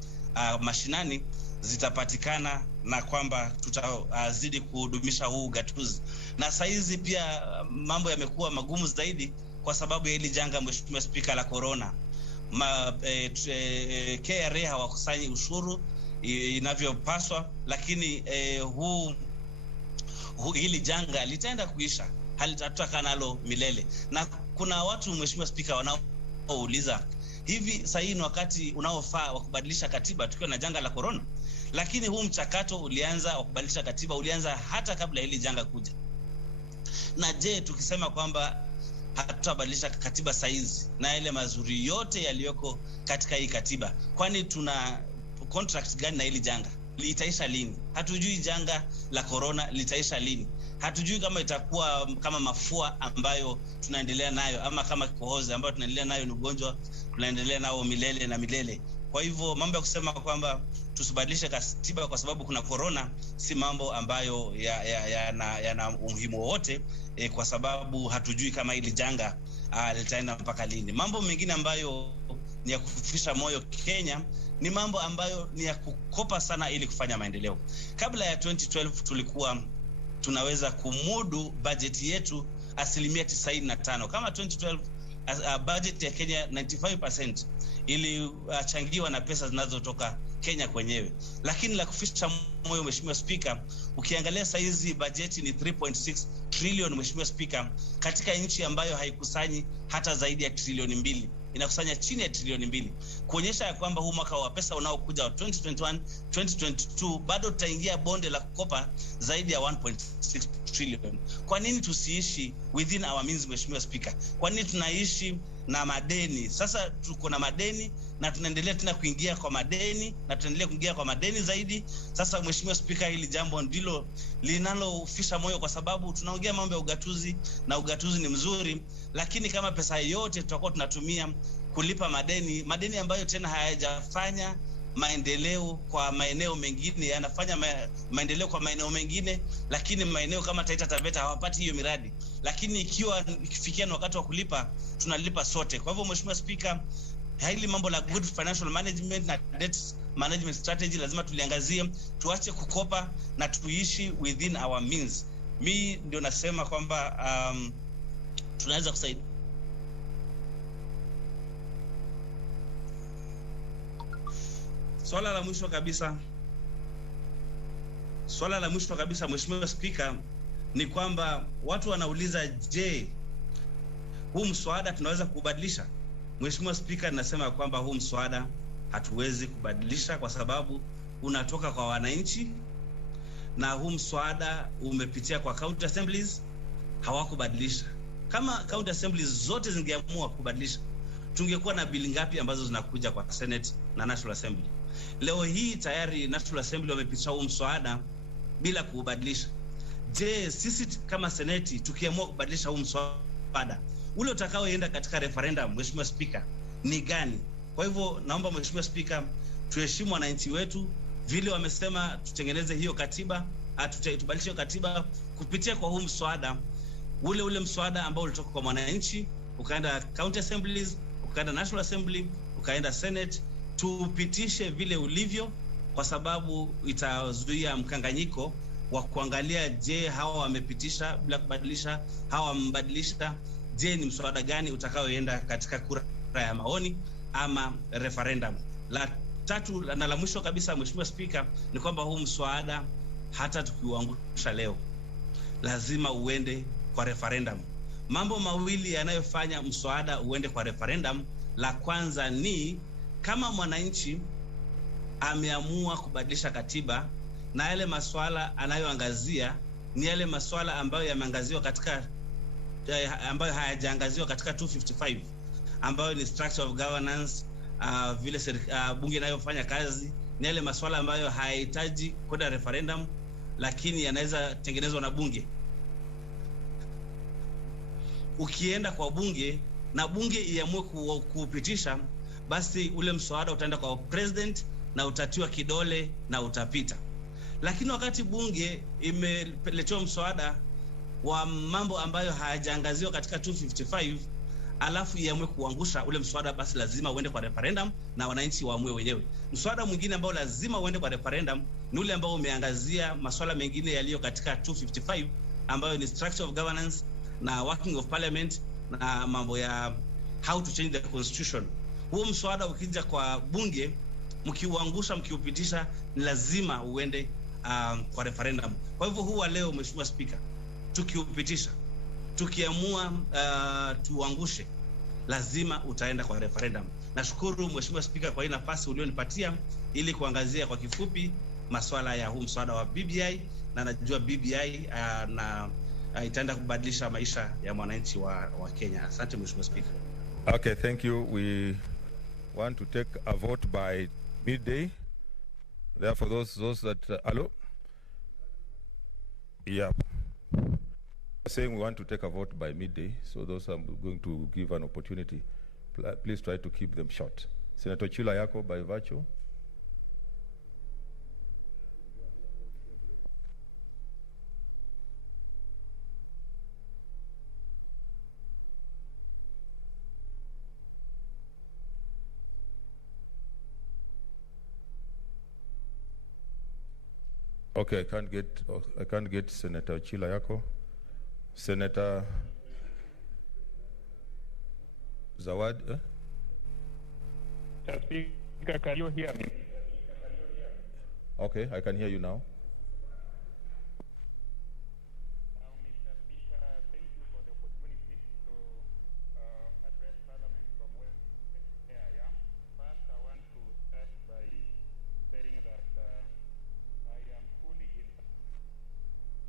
mashinani zitapatikana na kwamba tutazidi kudumisha huu ugatuzi. Na saizi pia mambo yamekuwa magumu zaidi kwa sababu ya hili janga, Mheshimiwa Spika, la corona. KRA hawakusanyi ushuru inavyopaswa, lakini hili janga litaenda kuisha, halitatoka nalo milele. Na kuna watu, Mheshimiwa Spika, wanaouliza hivi sasa hii ni wakati unaofaa wa kubadilisha katiba tukiwa na janga la corona? Lakini huu mchakato ulianza wa kubadilisha katiba ulianza hata kabla hili janga kuja. Na je, tukisema kwamba hatutabadilisha katiba saizi na ile mazuri yote yaliyoko katika hii katiba, kwani tuna contract gani na hili janga? Litaisha lini? Hatujui janga la corona litaisha lini. Hatujui kama itakuwa kama mafua ambayo tunaendelea nayo ama kama kikohozi ambayo tunaendelea nayo ni ugonjwa tunaendelea nao milele na milele. Kwa hivyo mambo ya kusema kwamba tusibadilishe katiba kwa sababu kuna corona si mambo ambayo yana umuhimu wowote, kwa sababu hatujui kama hili janga litaenda mpaka lini. Mambo mengine ambayo ni ya kufufisha moyo Kenya ni mambo ambayo ni ya kukopa sana ili kufanya maendeleo. Kabla ya 2012 tulikuwa tunaweza kumudu bajeti yetu 95%. Kama 2012 budget ya Kenya 95% ilichangiwa na pesa zinazotoka Kenya kwenyewe. Lakini la kufisha moyo, Mheshimiwa Spika, ukiangalia saizi bajeti ni 3.6 trillion, Mheshimiwa Spika, katika nchi ambayo haikusanyi hata zaidi ya trilioni 2, inakusanya chini ya trilioni 2, kuonyesha ya kwamba huu mwaka wa pesa unaokuja wa 2021 2022 bado tutaingia bonde la kukopa zaidi ya 1.6 trillion. Kwa nini tusiishi within our means, Mheshimiwa Spika? Kwa nini tunaishi na madeni? Sasa tuko na madeni na tunaendelea tena kuingia kwa madeni na tunaendelea kuingia kwa madeni zaidi. Sasa Mheshimiwa Spika, hili jambo ndilo linalofisha moyo, kwa sababu tunaongea mambo ya ugatuzi na ugatuzi ni mzuri, lakini kama pesa yote tutakuwa tunatumia kulipa madeni ambayo tena hayajafanya maendeleo kwa maeneo mengine, yanafanya maendeleo kwa maeneo mengine, lakini maeneo kama Taita Taveta hawapati hiyo miradi. Lakini ikifikia na wakati wa kulipa, tunalipa sote. Kwa hivyo Mheshimiwa Spika, hili mambo la good financial management na debt management strategy lazima tuliangazie, tuache kukopa na tuishi within our means. Mi ndio nasema kwamba tunaweza kusaidia. Swala la mwisho kabisa Mheshimiwa Spika, ni kwamba watu wanauliza, je, huu mswada tunaweza kubadilisha? Mheshimiwa Spika, ninasema kwamba huu mswada hatuwezi kubadilisha kwa sababu unatoka kwa wananchi, na huu mswada umepitia kwa county assemblies, hawakubadilisha. Kama county assemblies zote zingeamua kubadilisha, tungekuwa na bili ngapi ambazo zinakuja kwa Senate na National Assembly? Leo hii tayari National Assembly wamepitisha huu mswada bila kubadilisha. Je, sisi kama Seneti tukiamua kubadilisha huu mswada, ule utakaoenda katika referendum, Mheshimiwa Spika, ni gani? Kwa hivyo naomba Mheshimiwa Spika, tuheshimu wananchi wetu, vile wamesema tutengeneze hiyo katiba, tubadilishe hiyo katiba kupitia kwa huu mswada, ule mswada ambao ulitoka kwa mwananchi, ukaenda county assemblies, ukaenda National Assembly, ukaenda Senate, tupitishe vile ulivyo, kwa sababu itazuia mkanganyiko wa kuangalia, je, hawa wamepitisha bila kubadilisha, hawa wamebadilisha, je, ni mswada gani utakaoenda katika kura ya maoni ama referendum. La tatu na la mwisho kabisa, Mheshimiwa Spika, ni kwamba huu mswada hata tukiuangusha leo lazima uende kwa referendum. Mambo mawili yanayofanya mswada uende kwa referendum, la kwanza ni kama mwananchi ameamua kubadilisha katiba na yale masuala anayoangazia ni yale masuala ambayo yameangaziwa katika ambayo hayajaangaziwa katika 255, ambayo ni structure of governance, vile bunge inayofanya kazi, ni yale masuala ambayo hayahitaji kwenda referendum, lakini yanaweza tengenezwa na bunge. Ukienda kwa bunge na bunge iamue kupitisha, basi ule mswada utaenda kwa president na utatiwa kidole na utapita. Lakini wakati bunge imeletewa mswada wa mambo ambayo hayajaangaziwa katika 255, alafu iamue kuangusha ule mswada, basi lazima uende kwa referendum na wananchi waamue wenyewe. Mswada mwingine ambao lazima uende kwa referendum ni ule ambao umeangazia masuala mengine yaliyo katika 255, ambayo ni structure of governance na working of parliament na mambo ya how to change the constitution. Huo mswada ukija kwa bunge, mkiuangusha, mkiupitisha, ni lazima uende kwa referendum. Kwa hivyo huwa leo, Mheshimiwa Spika, tukiupitisha, tukiamua tuangushe, lazima utaenda kwa referendum. Nashukuru Mheshimiwa Spika kwa hii nafasi ulionipatia ili kuangazia kwa kifupi masuala ya huu mswada wa BBI, na najua BBI na itaenda kubadilisha maisha ya mwananchi wa Kenya. Asante Mheshimiwa Spika. Okay, thank you. We want to take a vote by midday. Therefore, those that hello, yeah, saying we want to take a vote by midday. So those I'm going to give an opportunity. Please try to keep them short. Senator Chila Yako by virtue. Okay, I can't get Senator Chila Yako. Senator Zawad, Mr. Speaker, can you hear me? Okay, I can hear you now. Now, Mr. Speaker, thank you for the opportunity to address Parliament from where I am. First, I want to start by saying that I am fully in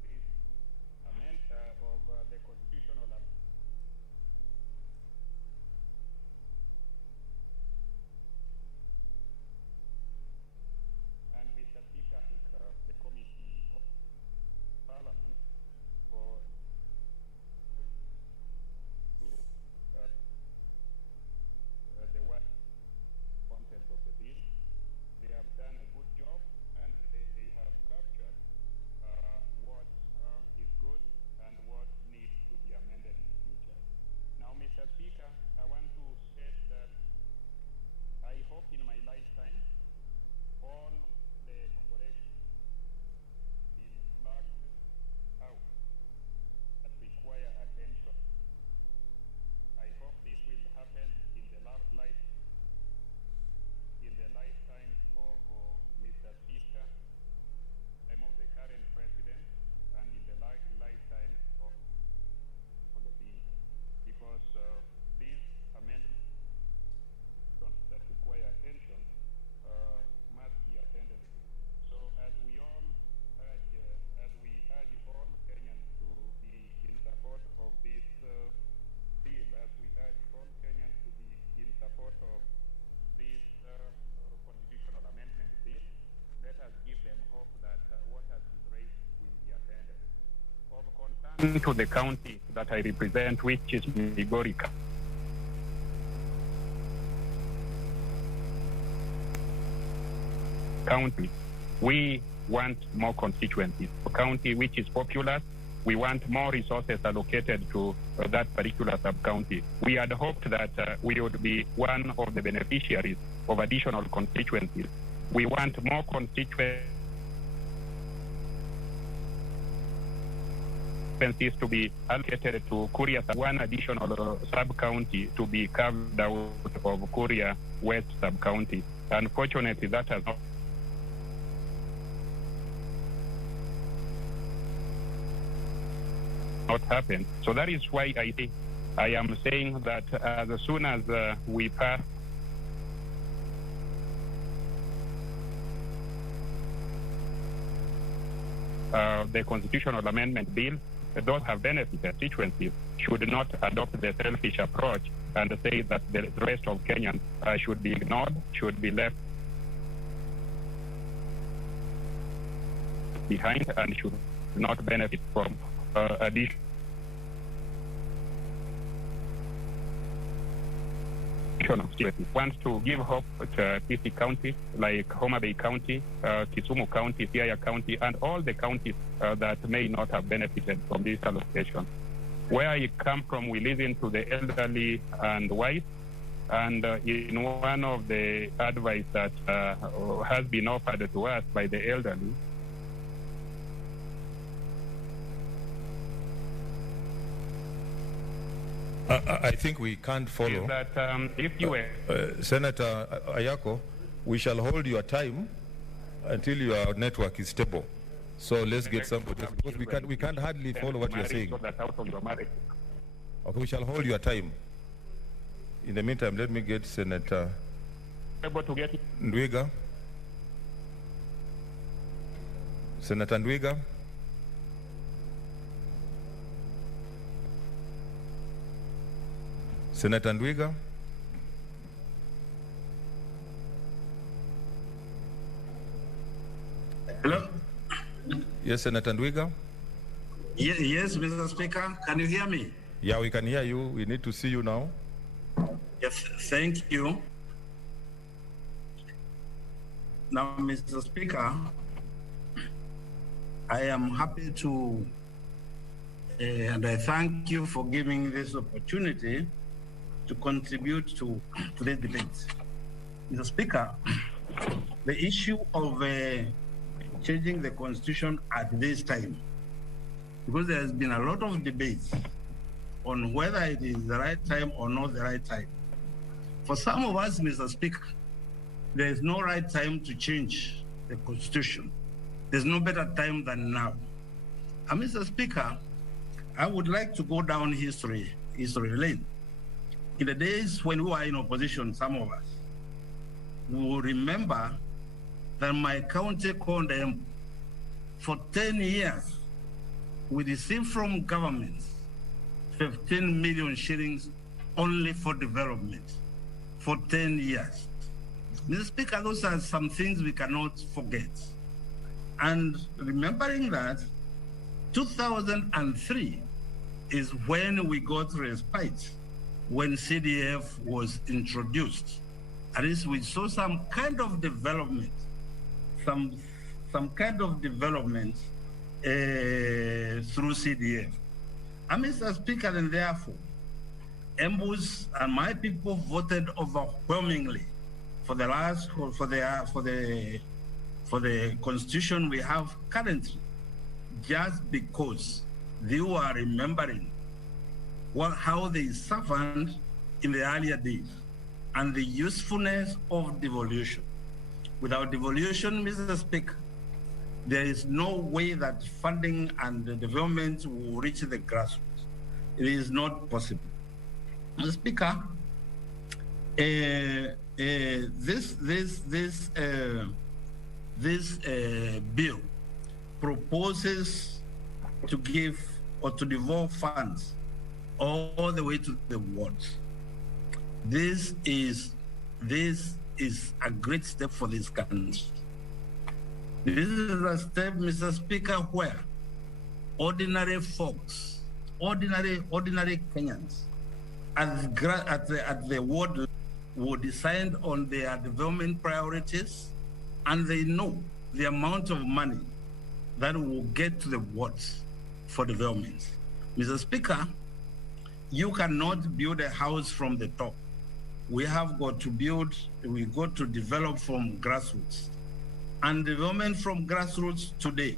this amendment of the constitutional amendment. And Mr. Speaker, thank the Committee of Parliament for the work content of the bill. They have done a good job, and they have captured what is good and what needs to be amended in the future. Now, Mr. Speaker, I want to state that I hope in my lifetime all the corrections in flagged out that require attention. I hope this will happen in the lifetime of Mr. Speaker, and of the current president, and in the lifetime of the bill, because these amendments that require attention must be attended to. So as we urge all Kenyans to be in support of this bill, as we urge all Kenyans to be in support of this constitutional amendment bill, let us give them hope that what has been raised will be attended. Of concern to the county that I represent, which is Migori County, we want more constituencies. A county which is popular, we want more resources allocated to that particular sub-county. We had hoped that we would be one of the beneficiaries of additional constituencies. We want more constituencies to be allocated to Kuria, one additional sub-county to be carved out of Kuria West sub-county. Unfortunately, that has not happened. So that is why I am saying that as soon as we pass the constitutional amendment bill, those have benefited constituencies should not adopt the selfish approach and say that the rest of Kenyans should be ignored, should be left behind, and should not benefit from additional wants to give hope to Kisi County, like Homa Bay County, Kisumu County, Siaya County, and all the counties that may not have benefited from this allocation. Where I come from, we listen to the elderly and wise, and in one of the advice that has been offered to us by the elderly, I think we can't follow. is that if you were Senator Ayako, we shall hold your time until your network is stable. So let's get somebody, because we can't hardly follow what you're saying. Okay, we shall hold your time. In the meantime, let me get Senator able to get Ndwiga. Senator Ndwiga. Senator Ndwiga. Hello? Yes, Senator Ndwiga. Yes, Mr. Speaker. Can you hear me? Yeah, we can hear you. We need to see you now. Yes, thank you. Now, Mr. Speaker, I am happy to, and I thank you for giving this opportunity to contribute to today's debate. Mr. Speaker, the issue of changing the constitution at this time, because there has been a lot of debates on whether it is the right time or not the right time. For some of us, Mr. Speaker, there is no right time to change the Constitution. There's no better time than now. And Mr. Speaker, I would like to go down history lane. In the days when we were in opposition, some of us will remember that my county called them for 10 years, we received from government 15 million shillings only for development for 10 years. Mr. Speaker, those are some things we cannot forget. And remembering that, 2003 is when we got respite, when CDF was introduced. At least we saw some kind of development, some kind of development through CDF. And Mr. Speaker, and therefore, Embus and my people voted overwhelmingly for the constitution we have currently, just because they were remembering how they suffered in the earlier days and the usefulness of devolution. Without devolution, Mr. Speaker, there is no way that funding and the development will reach the grassroots. It is not possible. Mr. Speaker, this bill proposes to give or to devolve funds all the way to the wards. This is a great step for this country. This is a step, Mr. Speaker, where ordinary folks, ordinary Kenyans, at the ward level will decide on their development priorities, and they know the amount of money that will get to the wards for development. Mr. Speaker, you cannot build a house from the top. We have got to develop from grassroots. And development from grassroots today,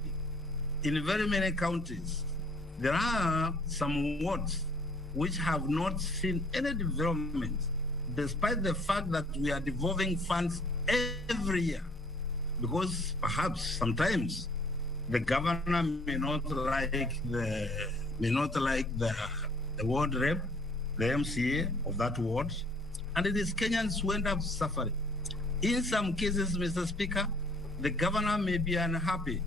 in very many counties, there are some wards which have not seen any development, despite the fact that we are devolving funds every year. Because perhaps sometimes the governor may not like the ward rep, the MCA of that ward, and it is Kenyans who end up suffering. In some cases, Mr. Speaker, the governor may be unhappy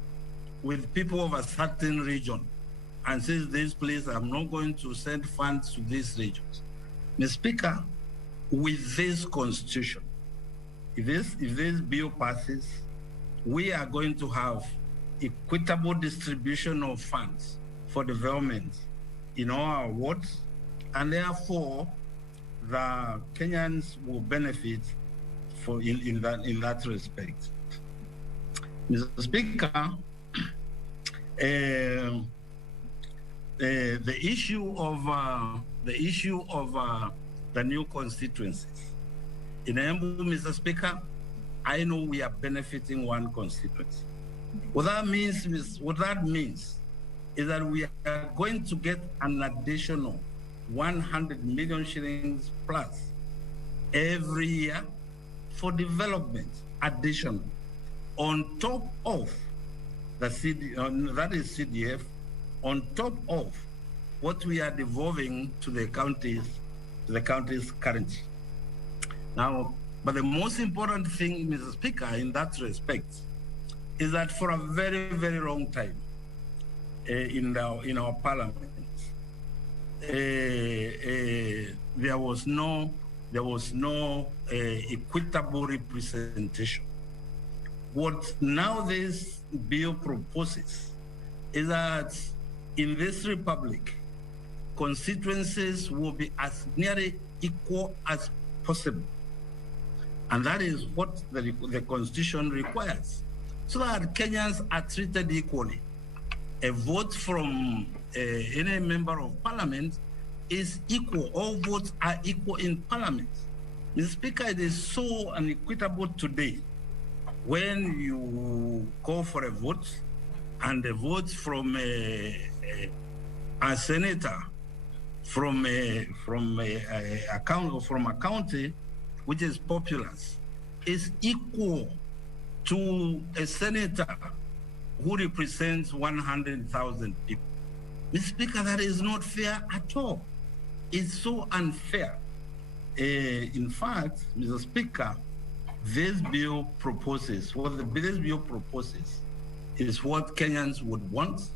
with people of a certain region and says, this place, I'm not going to send funds to these regions. Mr. Speaker, with this constitution, if this bill passes, we are going to have equitable distribution of funds for development in all our wards, and therefore the Kenyans will benefit in that respect. Mr. Speaker, the issue of the new constituencies in Embu, Mr. Speaker, I know we are benefiting one constituency. What that means is that we are going to get an additional 100 million shillings plus every year for development, additional, on top of the CDF, on top of what we are devolving to the counties currently. Now, but the most important thing, Mr. Speaker, in that respect, is that for a very, very long time in our parliament, there was no equitable representation. What now this bill proposes is that in this republic, constituencies will be as nearly equal as possible. And that is what the Constitution requires, so that Kenyans are treated equally. A vote from any member of parliament is equal. All votes are equal in parliament. Mr. Speaker, it is so unequitable today when you call for a vote and a vote from a senator from a county which is populous, is equal to a senator who represents 100,000 people. Mr. Speaker, that is not fair at all. It's so unfair. In fact, Mr. Speaker, this bill proposes, this bill proposes is what Kenyans would want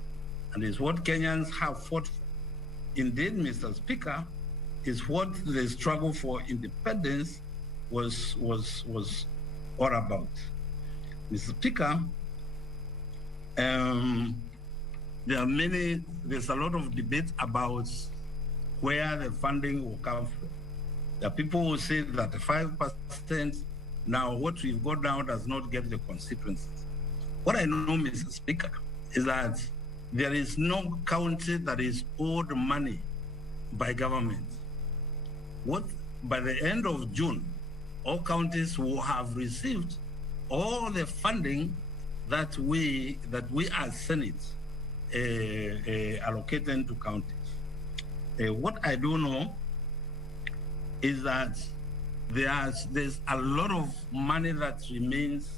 and is what Kenyans have fought for. Indeed, Mr. Speaker, is what the struggle for independence was all about. Mr. Speaker, there's a lot of debate about where the funding will come from. There are people who say that the 5%, now what we've got now does not get the constituencies. What I know, Mr. Speaker, is that there is no county that is owed money by government. By the end of June, all counties will have received all the funding that we as Senate allocated to counties. What I do know is that there's a lot of money that remains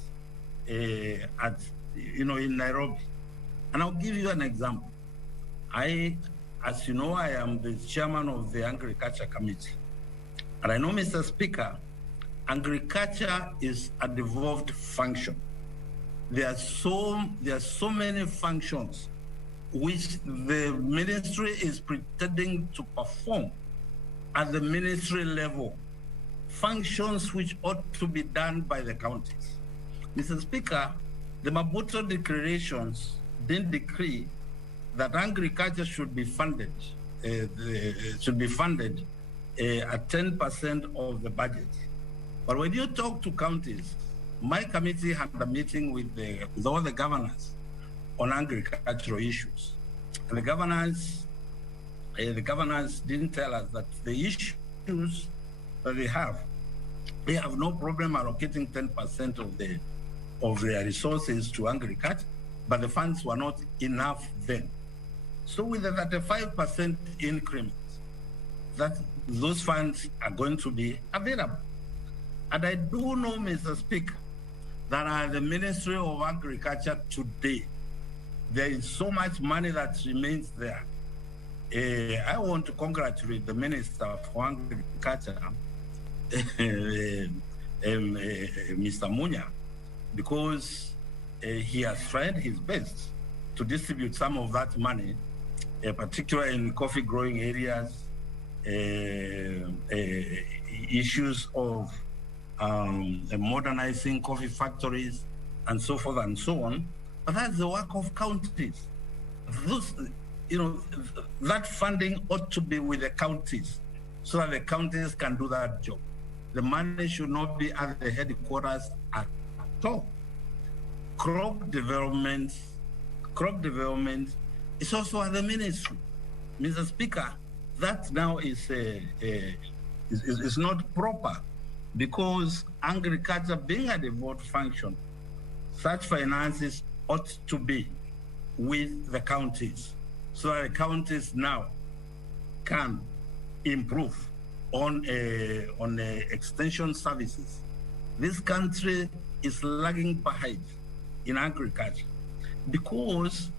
in Nairobi. And I'll give you an example. As you know, I am the chairman of the Agriculture Committee. And I know, Mr. Speaker, agriculture is a devolved function. There are so many functions which the ministry is pretending to perform at the ministry level, functions which ought to be done by the counties. Mr. Speaker, the Maputo declarations didn't decree that agriculture should be funded, at 10% of the budget. But when you talk to counties, my committee had a meeting with all the governors on agricultural issues. And the governors didn't tell us that the issues that they have no problem allocating 10% of their resources to agriculture, but the funds were not enough then. So with the 35% increment, that those funds are going to be available. And I do know, Mr. Speaker, that at the Ministry of Agriculture today, there is so much money that remains there. I want to congratulate the Minister for Agriculture, Mr. Munya, because he has tried his best to distribute some of that money, particularly in coffee growing areas, issues of modernizing coffee factories, and so forth and so on. But that's the work of counties. That funding ought to be with the counties so that the counties can do that job. The money should not be at the headquarters at all. Crop development is also at the ministry. Mr. Speaker, that now is not proper, because agriculture being a devolved function, such finances ought to be with the counties, so that the counties now can improve on extension services. This country is lagging behind in agriculture because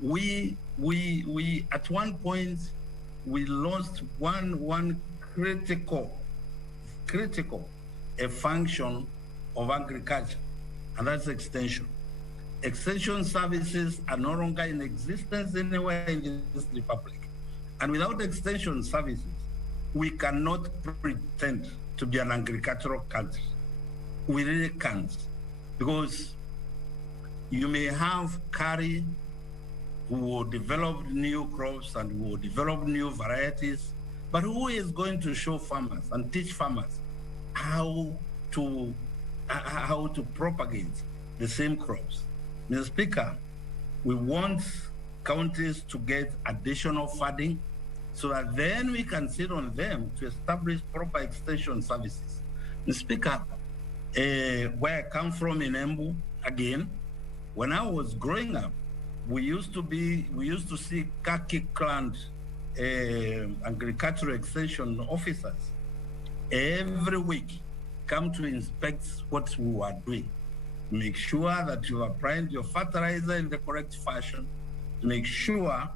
we at one point we lost one critical function of agriculture, and that's extension. Extension services are no longer in existence anywhere in this republic. And without extension services, we cannot pretend to be an agricultural country. We really can't, because you may have CARI who will develop new crops and who will develop new varieties, but who is going to show farmers and teach farmers how to propagate the same crops? Mr. Speaker, we want counties to get additional funding so that then we can sit on them to establish proper extension services. Mr. Speaker, where I come from in Embu, again, when I was growing up, we used to see khaki-clad agricultural extension officers every week come to inspect what we are doing. Make sure that you have applied your fertilizer in the correct fashion. Make sure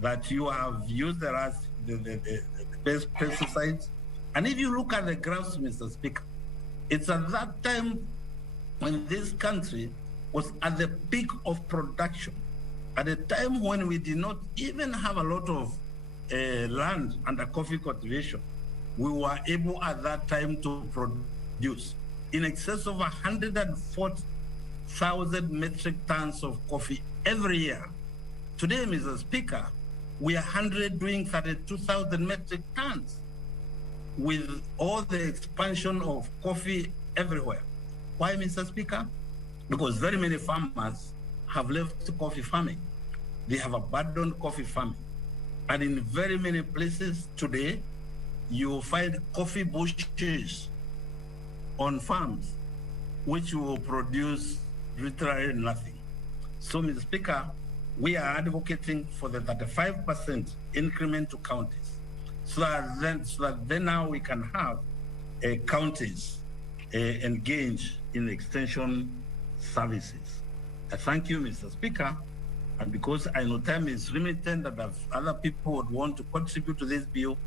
that you have used the best pesticides. And if you look at the graphs, Mr. Speaker, it's at that time when this country was at the peak of production, at a time when we did not even have a lot of land under coffee cultivation. We were able at that time to produce in excess of 140,000 metric tons of coffee every year. Today, Mr. Speaker, we are doing 32,000 metric tons with all the expansion of coffee everywhere. Why, Mr. Speaker? Because very many farmers have left coffee farming. They have abandoned coffee farming. And in very many places today, you will find coffee bushes on farms, which will produce literally nothing. So, Mr. Speaker, we are advocating for the 35% increment to counties, so that then now we can have counties engage in extension services. I thank you, Mr. Speaker, and because I know time is limited and if other people would want to contribute to this bill,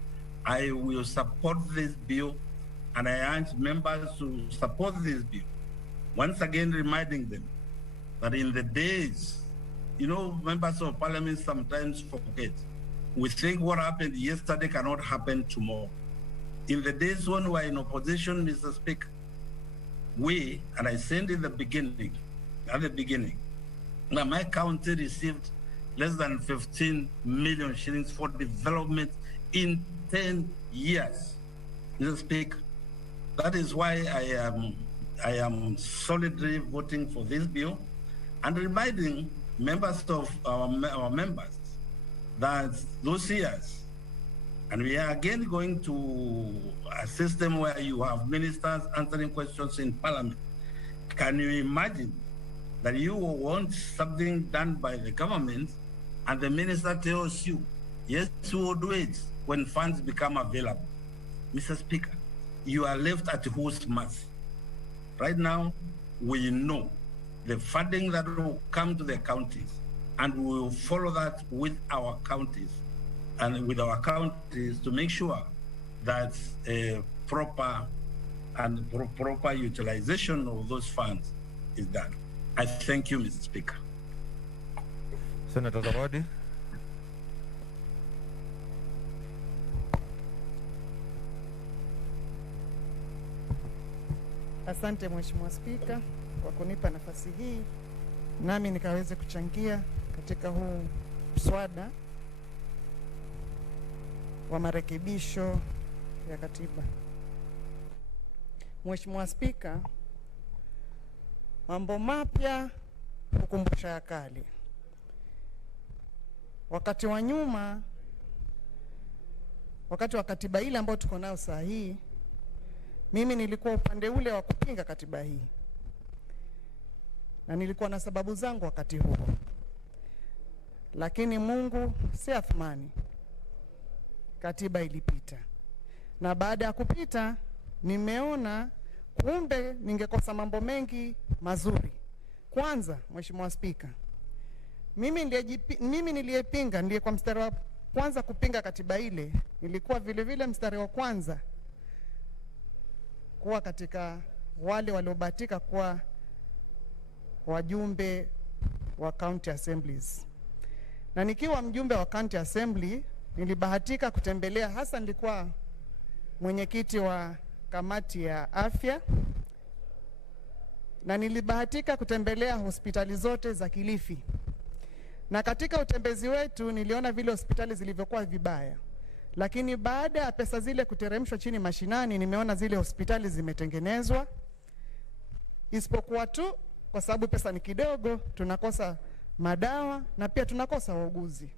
I will support this bill, and I urge members to support this bill. Once again, reminding them that in the days, members of parliament sometimes forget. We think what happened yesterday cannot happen tomorrow. In the days when we were in opposition, Mr. Speaker, and I said at the beginning, that my county received less than 15 million shillings for development in 10 years. Mr. Speaker, that is why I am solidly voting for this bill and reminding members of our members that those years, and we are again going to a system where you have ministers answering questions in parliament. Can you imagine that you will want something done by the government and the minister tells you, yes, we will do it when funds become available? Mr. Speaker, you are left at whose mercy? Right now, we know the funding that will come to the counties, and we will follow that with our counties to make sure that proper utilization of those funds is done. I thank you, Mr. Speaker. Senator Zawadi. Asante Mheshimiwa Spika kwa kunipa nafasi hii nami nikaweze kuchangia katika huu mswada wa marekebisho ya katiba. Mheshimiwa Spika, mambo mapya hukumbusha ya kale. Wakati wa nyuma, wakati wa katiba ile ambayo tuko nayo saa hii, mimi nilikuwa upande ule wa kupinga katiba hii. Na nilikuwa na sababu zangu wakati huo. Lakini Mungu si athmani. Katiba ilipita. Na baada ya kupita, nimeona kumbe ningekosa mambo mengi mazuri. Kwanza, Mheshimiwa Spika, mimi niliyepinga, ndiye kwa mstari wa kwanza kupinga katiba ile, nilikuwa vile vile mstari wa kwanza kuwa katika wale waliobahatika kuwa wajumbe wa county assemblies. Na nikiwa mjumbe wa county assembly, nilibahatika kutembelea, hasa nilikuwa mwenyekiti wa kamati ya afya, na nilibahatika kutembelea hospitali zote za Kilifi. Na katika utembezi wetu niliona vile hospitali zilivyokuwa vibaya. Lakini baada ya pesa zile kuteremshwa chini mashinani, nimeona zile hospitali zimetengenezwa. Isipokuwa tu kwa sababu pesa ni kidogo, tunakosa madawa na pia tunakosa wauguzi.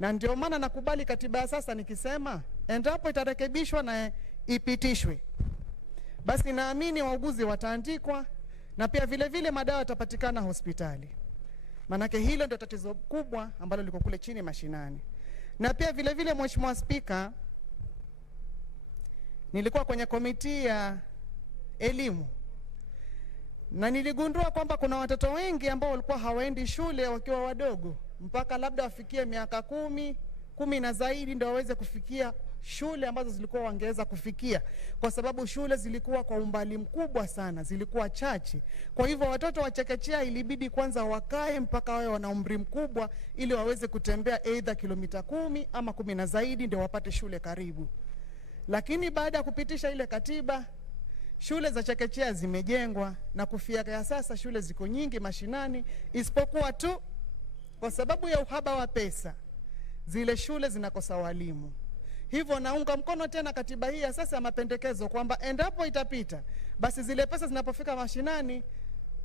Na ndio maana nakubali katiba ya sasa nikisema endapo itarekebishwa na ipitishwe, basi naamini wauguzi wataandikwa na pia vile vile madawa yatapatikana hospitali. Manake hilo ndio tatizo kubwa ambalo liko kule chini mashinani. Na pia vile vile Mheshimiwa Spika, nilikuwa kwenye komiti ya elimu. Na niligundua kwamba kuna watoto wengi ambao walikuwa hawaendi shule wakiwa wadogo, mpaka labda wafikie miaka 10 na zaidi ndio waweze kufikia shule ambazo zilikuwa wangeweza kufikia, kwa sababu shule zilikuwa kwa umbali mkubwa sana, zilikuwa chache. Kwa hivyo watoto wa chekechea ilibidi kwanza wakae mpaka wawe wana umri mkubwa ili waweze kutembea either kilomita 10 ama 10 na zaidi ndio wapate shule karibu. Lakini baada ya kupitisha ile katiba, shule za chekechea zimejengwa na kufikia sasa shule ziko nyingi mashinani, isipokuwa tu kwa sababu ya uhaba wa pesa zile shule zinakosa walimu. Hivyo naunga mkono tena katiba hii ya sasa ya mapendekezo kwamba endapo itapita, basi zile pesa zinapofika mashinani,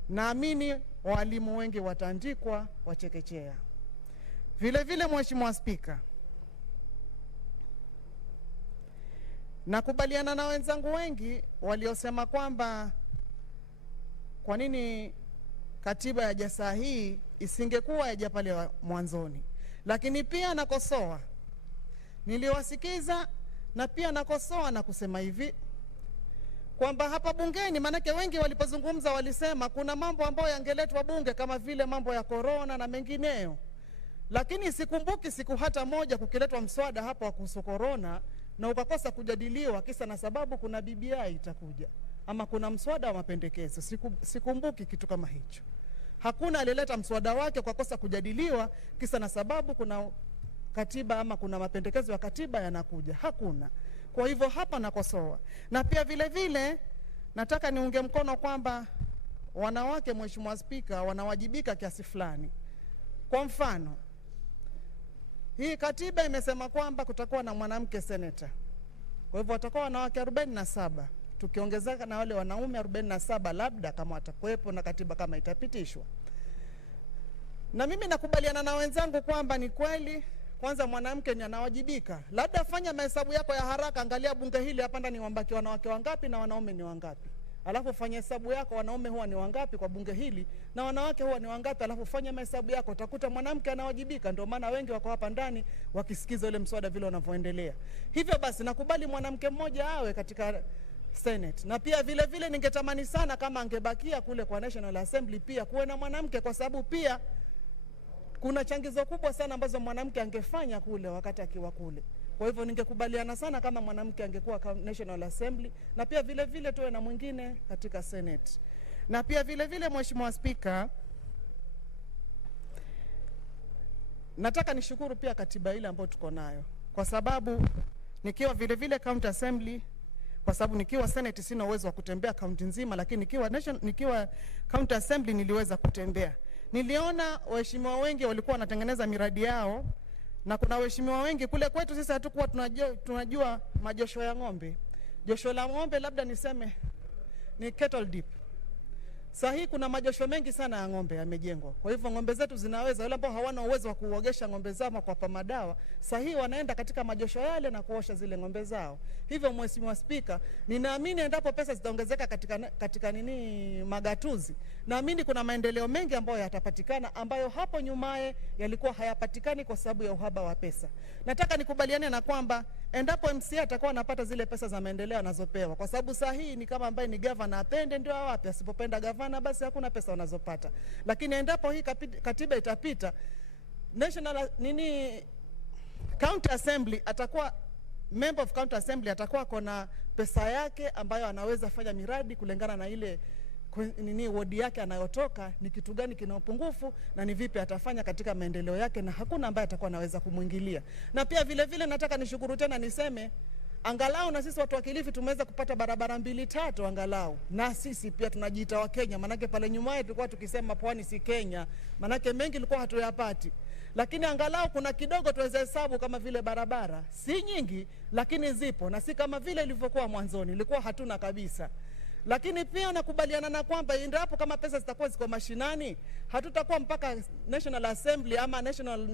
naamini walimu wengi wataandikwa wa chekechea. Vile vile, Mheshimiwa Spika, nakubaliana na wenzangu wengi waliosema kwamba kwa nini katiba ya jasa hii isingekuwa yaja pale mwanzoni. Lakini pia nakosoa, niliwasikiza na pia nakosoa na kusema hivi kwamba hapa bungeni, manake wengi walipozungumza walisema kuna mambo ambayo yangeletwa bunge kama vile mambo ya korona na mengineyo, lakini sikumbuki siku hata moja kukiletwa mswada hapa kuhusu korona na ukakosa kujadiliwa kisa na sababu kuna BBI itakuja ama kuna mswada wa mapendekezo. Sikumbuki kitu kama hicho. Hakuna alileta mswada wake kwa kosa kujadiliwa kisa na sababu kuna katiba ama kuna mapendekezo ya katiba yanakuja. Hakuna. Kwa hivyo hapa nakosoa. Na pia vile vile nataka niunge mkono kwamba wanawake, Mheshimiwa Spika, wanawajibika kiasi fulani. Kwa mfano, hii katiba imesema kwamba kutakuwa na mwanamke senator. Kwa hivyo watakuwa wanawake 47. Tukiongezeka na wale wanaume 47 labda kama watakuwepo na katiba kama itapitishwa. Na mimi nakubaliana na wenzangu kwamba ni kweli kwanza mwanamke ni anawajibika. Labda fanya mahesabu yako ya haraka, angalia bunge hili hapa ndani wambaki wanawake wangapi na wanaume ni wangapi. Alafu fanya hesabu yako, wanaume huwa ni wangapi kwa bunge hili na wanawake huwa ni wangapi, alafu fanya mahesabu yako, utakuta mwanamke anawajibika. Ndio maana wengi wako hapa ndani wakisikiza ile mswada vile unavyoendelea. Hivyo basi nakubali mwanamke mmoja awe katika Senate. Na pia vile vile ningetamani sana kama angebakia kule kwa National Assembly pia kuwe na mwanamke, kwa sababu pia kuna changizo kubwa sana ambazo mwanamke angefanya kule wakati akiwa kule. Kwa hivyo ningekubaliana sana kama mwanamke angekuwa National Assembly, na pia vile vile tuwe na mwingine katika Senate. Na pia vile vile, Mheshimiwa Spika, nataka nishukuru pia katiba ile ambayo tuko nayo, kwa sababu nikiwa vile vile County Assembly, kwa sababu nikiwa Senate sina uwezo wa kutembea kaunti nzima, lakini nikiwa County Assembly niliweza kutembea. Niliona waheshimiwa wengi walikuwa wanatengeneza miradi yao, na kuna waheshimiwa wengi kule kwetu sisi hatukuwa tunajua majosho ya ng'ombe. Josho la ng'ombe labda niseme ni kettle dip. Sahi kuna majosho mengi sana ya ng'ombe yamejengwa. Kwa hivyo ng'ombe zetu zinaweza, wale ambao hawana uwezo wa kuogesha ng'ombe zao kwa pamadawa, sahi wanaenda katika majosho yale na kuosha zile ng'ombe zao. Hivyo Mheshimiwa Spika, ninaamini endapo pesa zitaongezeka katika magatuzi, naamini kuna maendeleo mengi ambayo yatapatikana ambayo hapo nyumaye yalikuwa hayapatikani kwa sababu ya uhaba wa pesa. Nataka nikubaliane na kwamba endapo MCA atakuwa anapata zile pesa za maendeleo anazopewa, kwa sababu sahi ni kama ambaye ni governor apende ndio awape, asipopenda governor basi hakuna pesa wanazopata. Lakini endapo hii katiba itapita, County Assembly atakuwa member of County Assembly atakuwa kona pesa yake ambayo anaweza fanya miradi kulingana na ile wodi yake anayotoka, ni kitu gani kina upungufu na ni vipi atafanya katika maendeleo yake, na hakuna ambaye atakuwa anaweza kumuingilia. Na pia vile vile nataka nishukuru tena niseme angalau na sisi watu wa Kilifi tumeweza kupata barabara 2-3 angalau. Na sisi pia tunajiita wa Kenya, manake pale nyuma tulikuwa tukisema pwani si Kenya, manake mengi ilikuwa hatuyapati. Lakini angalau kuna kidogo tuweze hesabu kama vile barabara. Si nyingi lakini zipo, na si kama vile ilivyokuwa mwanzoni, ilikuwa hatuna kabisa. Lakini pia nakubaliana na kwamba endapo kama pesa zitakuwa ziko mashinani, hatutakuwa mpaka National Assembly ama National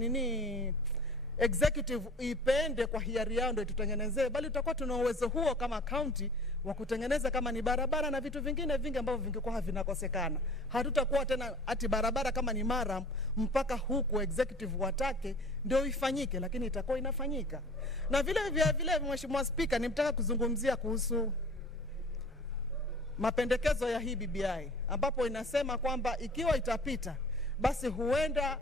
Executive ipende kwa hiari yao ndio tutengenezee, bali tutakuwa tuna uwezo huo kama county wa kutengeneza kama ni barabara na vitu vingine vingi ambavyo vingekuwa vinakosekana. Hatutakuwa tena ati barabara kama ni Maram mpaka huku executive watake ndio ifanyike, lakini itakuwa inafanyika. Na vile Mheshimiwa Spika, nimtaka kuzungumzia kuhusu mapendekezo ya hii BBI, ambapo inasema kwamba ikiwa itapita, basi huenda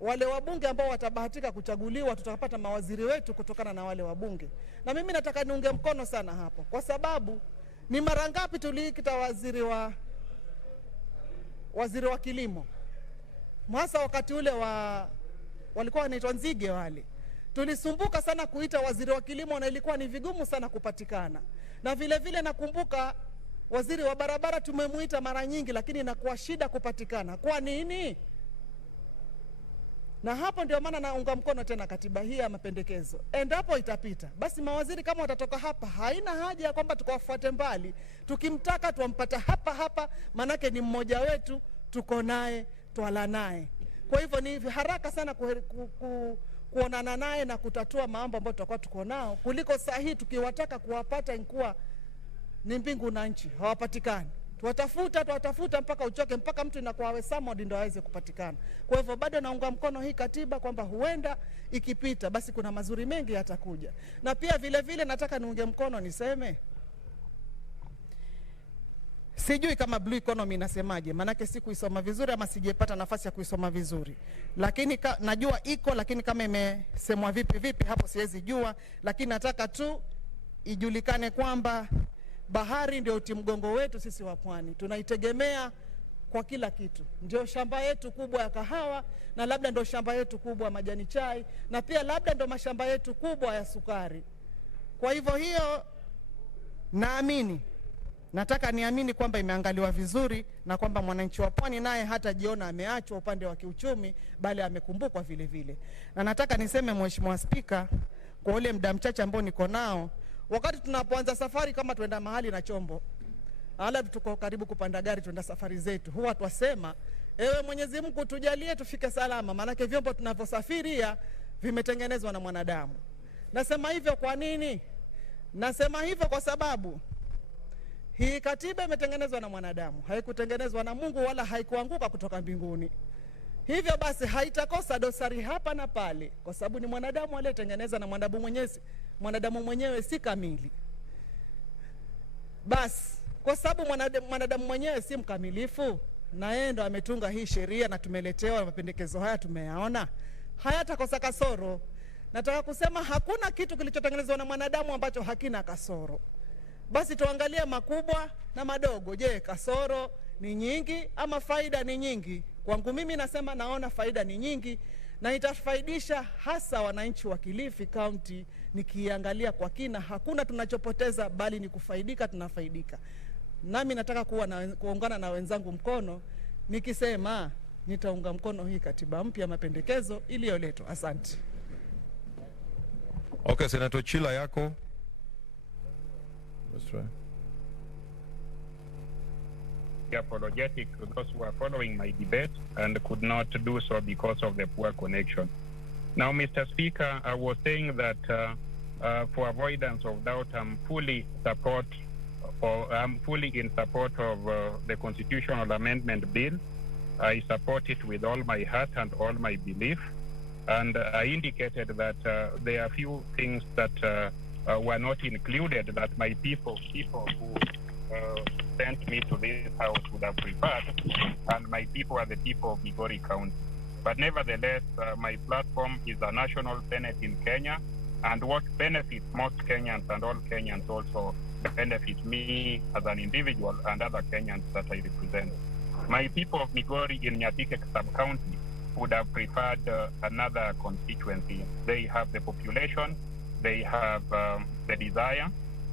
wale wabunge ambao watabahatika kuchaguliwa tutapata mawaziri wetu kutokana na wale wabunge. Na mimi nataka niunge mkono sana hapo, kwa sababu ni mara ngapi tuliikita waziri wa kilimo, hasa wakati ule walikuwa wanaitwa Nzige wale. Tulisumbuka sana kuita waziri wa kilimo na ilikuwa ni vigumu sana kupatikana. Na vile vile nakumbuka waziri wa barabara tumemuita mara nyingi, lakini inakuwa shida kupatikana. Kwa nini? Na hapo ndio maana naunga mkono tena katiba hii ya mapendekezo. Endapo itapita, basi mawaziri kama watatoka hapa, haina haja ya kwamba tukawafuate mbali. Tukimtaka tuwampata hapa hapa, manake ni mmoja wetu, tuko naye, twala naye. Kwa hivyo ni haraka sana kuonana naye na kutatua mambo ambayo tutakuwa tuko nao, kuliko sahihi tukiwataka kuwapata inkuwa ni mbingu na nchi, hawapatikani. Tuwatafuta mpaka uchoke, mpaka mtu inakuwa awe samodi ndio aweze kupatikana. Kwa hivyo bado naunga mkono hii katiba kwamba huenda ikipita basi kuna mazuri mengi yatakuja. Na pia vile vile nataka niunge mkono niseme, sijui kama blue economy inasemaje, manake sikuisoma vizuri ama sijepata nafasi ya kuisoma vizuri. Lakini najua iko, lakini kama imesemwa vipi hapo siwezi jua, lakini nataka tu ijulikane kwamba bahari ndio uti mgongo wetu sisi wa pwani. Tunaitegemea kwa kila kitu. Ndio shamba yetu kubwa ya kahawa, na labda ndio shamba yetu kubwa ya majani chai, na pia labda ndio mashamba yetu kubwa ya sukari. Kwa hivyo hiyo nataka niamini kwamba imeangaliwa vizuri, na kwamba mwananchi wa pwani naye hata jiona ameachwa upande wa kiuchumi, bali amekumbukwa vile vile. Na nataka niseme Mheshimiwa Spika, kwa ule muda mchache ambao niko nao, wakati tunapoanza safari kama tuenda mahali na chombo, ala tuko karibu kupanda gari tuenda safari zetu, huwa twasema ewe Mwenyezi Mungu tujalie tufike salama, manake vyombo tunavyosafiria vimetengenezwa na mwanadamu. Nasema hivyo kwa nini? Nasema hivyo kwa sababu hii katiba imetengenezwa na mwanadamu, haikutengenezwa na Mungu wala haikuanguka kutoka mbinguni. Hivyo basi haitakosa dosari hapa na pale, kwa sababu ni mwanadamu aliyetengeneza, na mwanadamu mwenyewe si kamili. Basi kwa sababu mwanadamu mwenyewe si mkamilifu, na yeye ndo ametunga hii sheria na tumeletewa mapendekezo haya, tumeyaona hayatakosa kasoro. Nataka kusema hakuna kitu kilichotengenezwa na mwanadamu ambacho hakina kasoro. Basi tuangalie makubwa na madogo. Je, kasoro ni nyingi ama faida ni nyingi? Kwangu mimi nasema naona faida ni nyingi, na itafaidisha hasa wananchi wa Kilifi County. Nikiangalia kwa kina, hakuna tunachopoteza, bali ni kufaidika, tunafaidika. Nami nataka kuungana na wenzangu mkono nikisema nitaunga mkono hii katiba mpya mapendekezo iliyoletwa. Asante. Okay, Senator Chila yako. That's right. Apologetic to those who are following my debate and could not do so because of the poor connection. Now, Mr. Speaker, I was saying that for avoidance of doubt, I'm fully in support of the constitutional amendment bill. I support it with all my heart and all my belief. And I indicated that there are few things that were not included that my people who sent me to this house would have preferred, and my people are the people of Migori County. But nevertheless, my platform is a national senate in Kenya, and what benefits most Kenyans and all Kenyans also benefits me as an individual and other Kenyans that I represent. My people of Migori in Nyatike sub-county would have preferred another constituency. They have the population, they have the desire,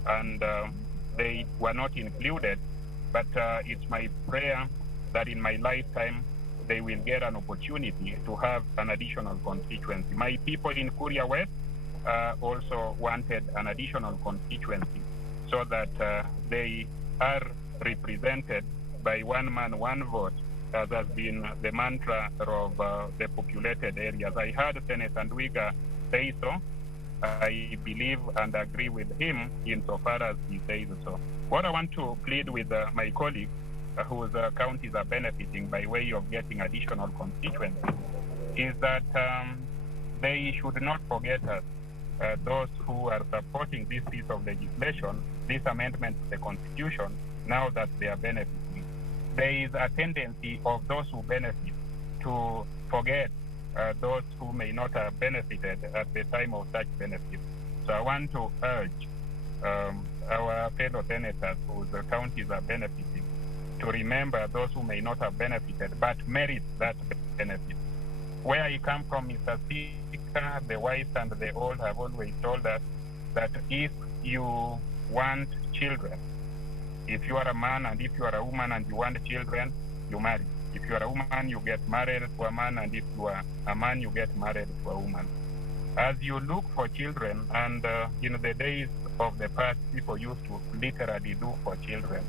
and they were not included, but it's my prayer that in my lifetime they will get an opportunity to have an additional constituency. My people in Kuria West also wanted an additional constituency so that they are represented by one man, one vote, as has been the mantra of the populated areas. I heard Senator Ndwiga say so. I believe and agree with him insofar as he says so. What I want to plead with my colleagues whose counties are benefiting by way of getting additional constituencies is that they should not forget us, those who are supporting this piece of legislation, this amendment to the Constitution, now that they are benefiting. There is a tendency of those who benefit to forget those who may not have benefited at the time of such benefit. So I want to urge our fellow senators whose counties are benefiting to remember those who may not have benefited but merit that benefit. Where I come from, Mr. Speaker, the wise and the old have always told us that if you want children, if you are a man and if you are a woman and you want children, you marry. If you are a woman, you get married to a man, and if you are a man, you get married to a woman. As you look for children, and in the days of the past, people used to literally look for children.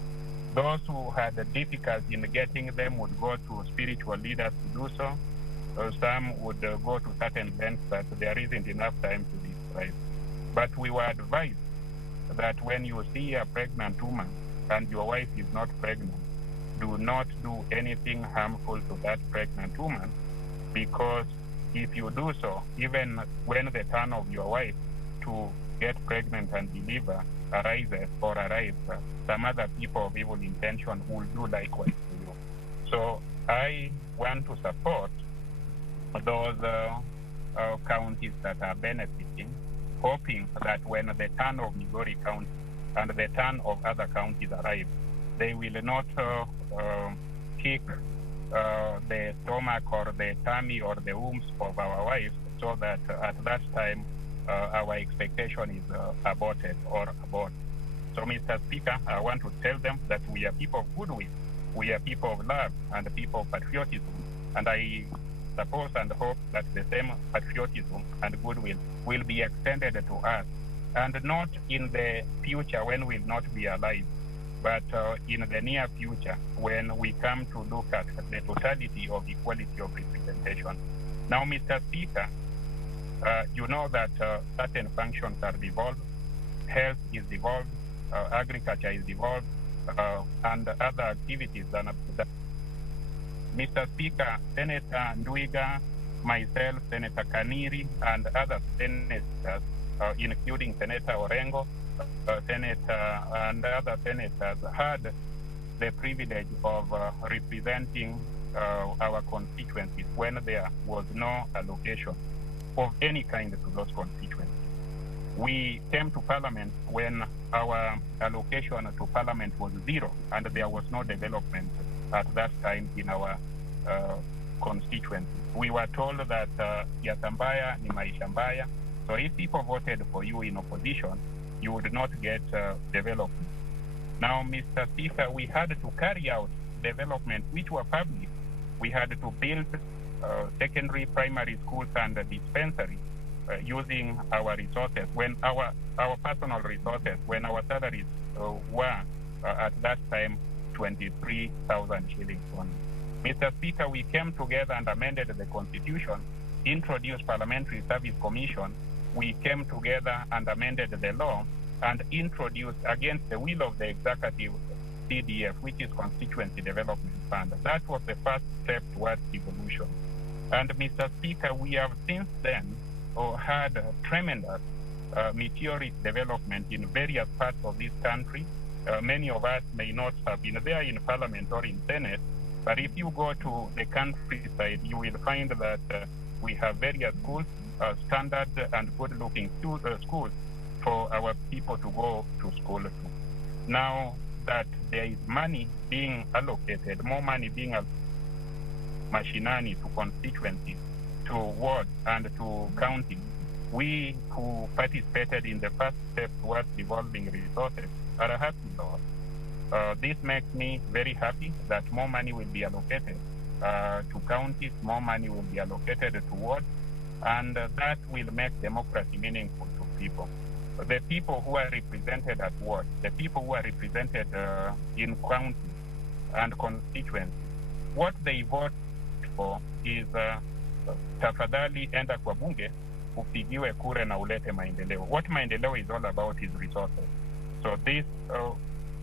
Those who had a difficulty in getting them would go to spiritual leaders to do so. Some would go to certain lengths that there isn't enough time to describe. But we were advised that when you see a pregnant woman and your wife is not pregnant, do not do anything harmful to that pregnant woman, because if you do so, even when the turn of your wife to get pregnant and deliver arises or arrives, some other people of evil intention will do likewise to you. So I want to support those counties that are benefiting, hoping that when the turn of Migori County and the turn of other counties arrive, they will not kick the stomach or the tummy or the wombs of our wives, so that at that time our expectation is aborted or abort. So, Mr. Speaker, I want to tell them that we are people of goodwill, we are people of love and people of patriotism, and I suppose and hope that the same patriotism and goodwill will be extended to us, and not in the future when we'll not be alive, but in the near future when we come to look at the totality of equality of representation. Now, Mr. Speaker, you know that certain functions are devolved, health is devolved, agriculture is devolved, and other activities than that. Mr. Speaker, Senator Ndwiga, myself, Senator Kaniri, and other senators, including Senator Orengo, Senator and other senators, had the privilege of representing our constituencies when there was no allocation of any kind to those constituencies. We came to Parliament when our allocation to Parliament was zero, and there was no development at that time in our constituency. We were told that Yatambaya ni maisha mbaya, so if people voted for you in opposition, you would not get development. Now, Mr. Speaker, we had to carry out development which were public. We had to build secondary, primary schools and dispensaries using our resources, when our personal resources, when our salaries were at that time 23,000 shillings only. Mr. Speaker, we came together and amended the Constitution, introduced Parliamentary Service Commission. We came together and amended the law and introduced, against the will of the executive, CDF, which is Constituency Development Fund. That was the first step towards evolution. And Mr. Speaker, we have since then had tremendous meteoric development in various parts of this country. Many of us may not have been there in Parliament or in Senate, but if you go to the countryside, you will find that we have various schools, standard and good-looking schools for our people to go to school to. Now that there is money being allocated, more money being mashinani to constituencies, to wards and to counties, we who participated in the first step towards devolving resources are a happy lot. This makes me very happy that more money will be allocated to counties, more money will be allocated to wards, and that will make democracy meaningful to people. The people who are represented at wards, the people who are represented in counties and constituencies, what they vote for is tafadhali enda kwa bunge upigiwe kura na ulete maendeleo. What maendeleo is all about is resources. So this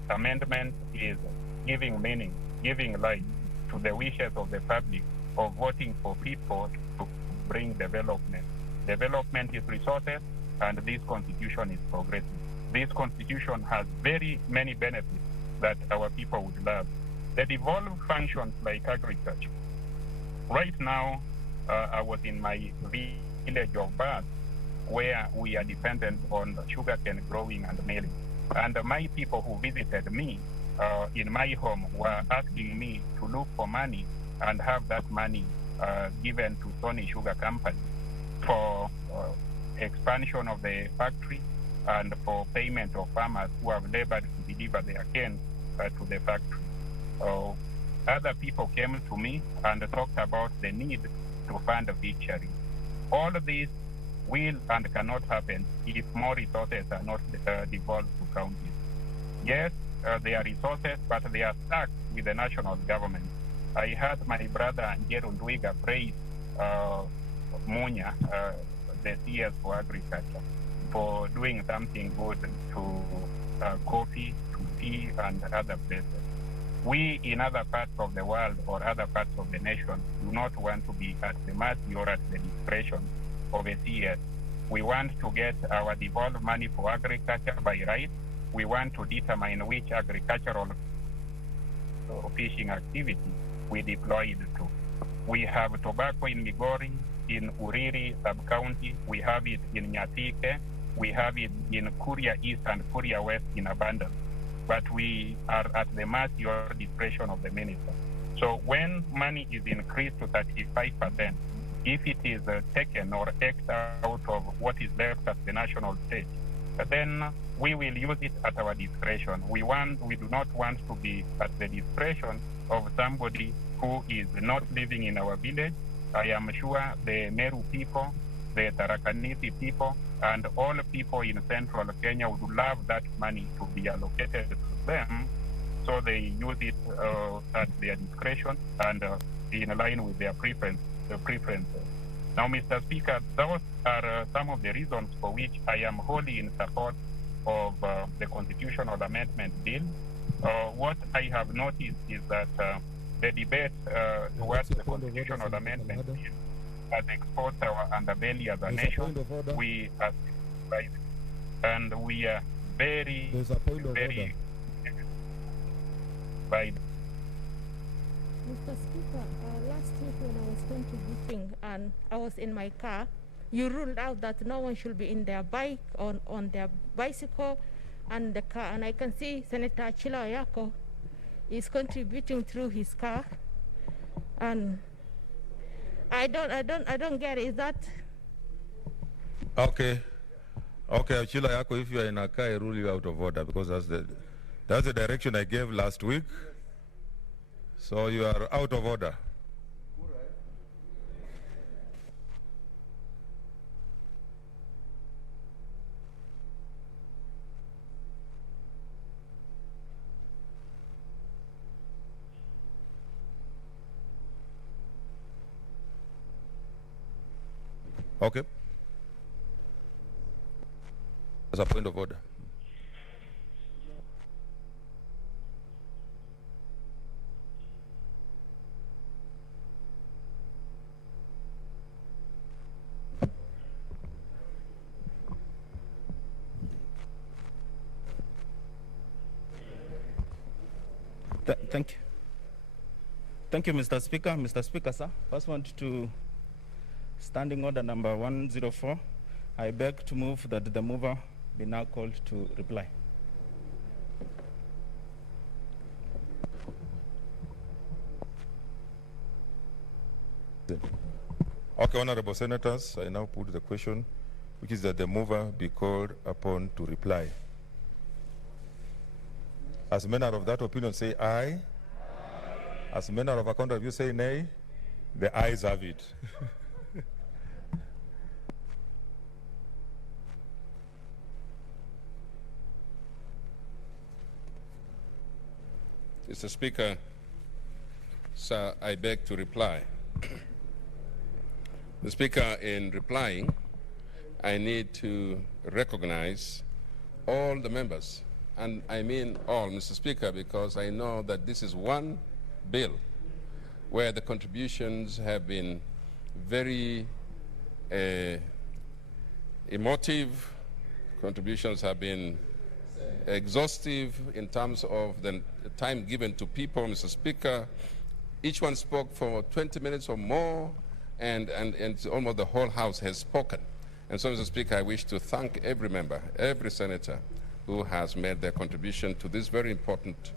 amendment is giving meaning, giving light to the wishes of the public of voting for people to bring development. Development is resources, and this constitution is progressive. This constitution has very many benefits that our people would love. The devolved functions like agriculture. Right now, I was in my village of birth, where we are dependent on sugarcane growing and milling. And my people who visited me in my home were asking me to look for money and have that money given to Sony Sugar Company for expansion of the factory and for payment of farmers who have labored to deliver their cane to the factory. Other people came to me and talked about the need to fund fisheries. All of this will and cannot happen if more resources are not devolved to counties. Yes, there are resources, but they are stuck with the national government. I heard my brother Njeru Ndwiga praise Munya, the CS for agriculture, for doing something good to coffee, to tea, and other places. We in other parts of the world or other parts of the nation do not want to be at the mercy or at the discretion of a CS. We want to get our devolved money for agriculture by right. We want to determine which agricultural or fishing activity we deploy it to. We have tobacco in Migori, in Uriri sub-county. We have it in Nyatike. We have it in Kuria East and Kuria West in abundance. But we are at the mercy or discretion of the minister. So when money is increased to 35%, if it is taken or X'd out of what is left at the national stage, then we will use it at our discretion. We do not want to be at the discretion of somebody who is not living in our village. I am sure the Meru people, the Tarakaniti people, and all people in central Kenya would love that money to be allocated to them, so they use it at their discretion and in line with their preferences. Now, Mr. Speaker, those are some of the reasons for which I am wholly in support of the constitutional amendment bill. What I have noticed is that the debate towards the constitutional amendment bill has exposed our underbelly as a nation. We are right, and we are very, very right. Mr. Speaker, last week when I was contributing and I was in my car, you ruled out that no one should be in their bike on their bicycle and the car, and I can see Senator Chila Oyako is contributing through his car, and I don't get it. Is that okay? Chila Yako, if you are in a car, I rule you out of order, because that's the direction I gave last week. So you are out of order. Okay. As a point of order. Thank you, Mr. Speaker. Mr. Speaker, sir, first want to standing order number 104. I beg to move that the mover be now called to reply. Okay, honorable senators, I now put the question, which is that the mover be called upon to reply. As manner of that opinion, say aye. As manner of account of you, say nay. The ayes have it. Mr. Speaker, sir, I beg to reply. The Speaker, in replying, I need to recognize all the members, and I mean all, Mr. Speaker, because I know that this is one bill where the contributions have been very emotive, contributions have been exhaustive in terms of the time given to people, Mr. Speaker. Each one spoke for 20 minutes or more, and almost the whole House has spoken. And so, Mr. Speaker, I wish to thank every member, every senator who has made their contribution to this very important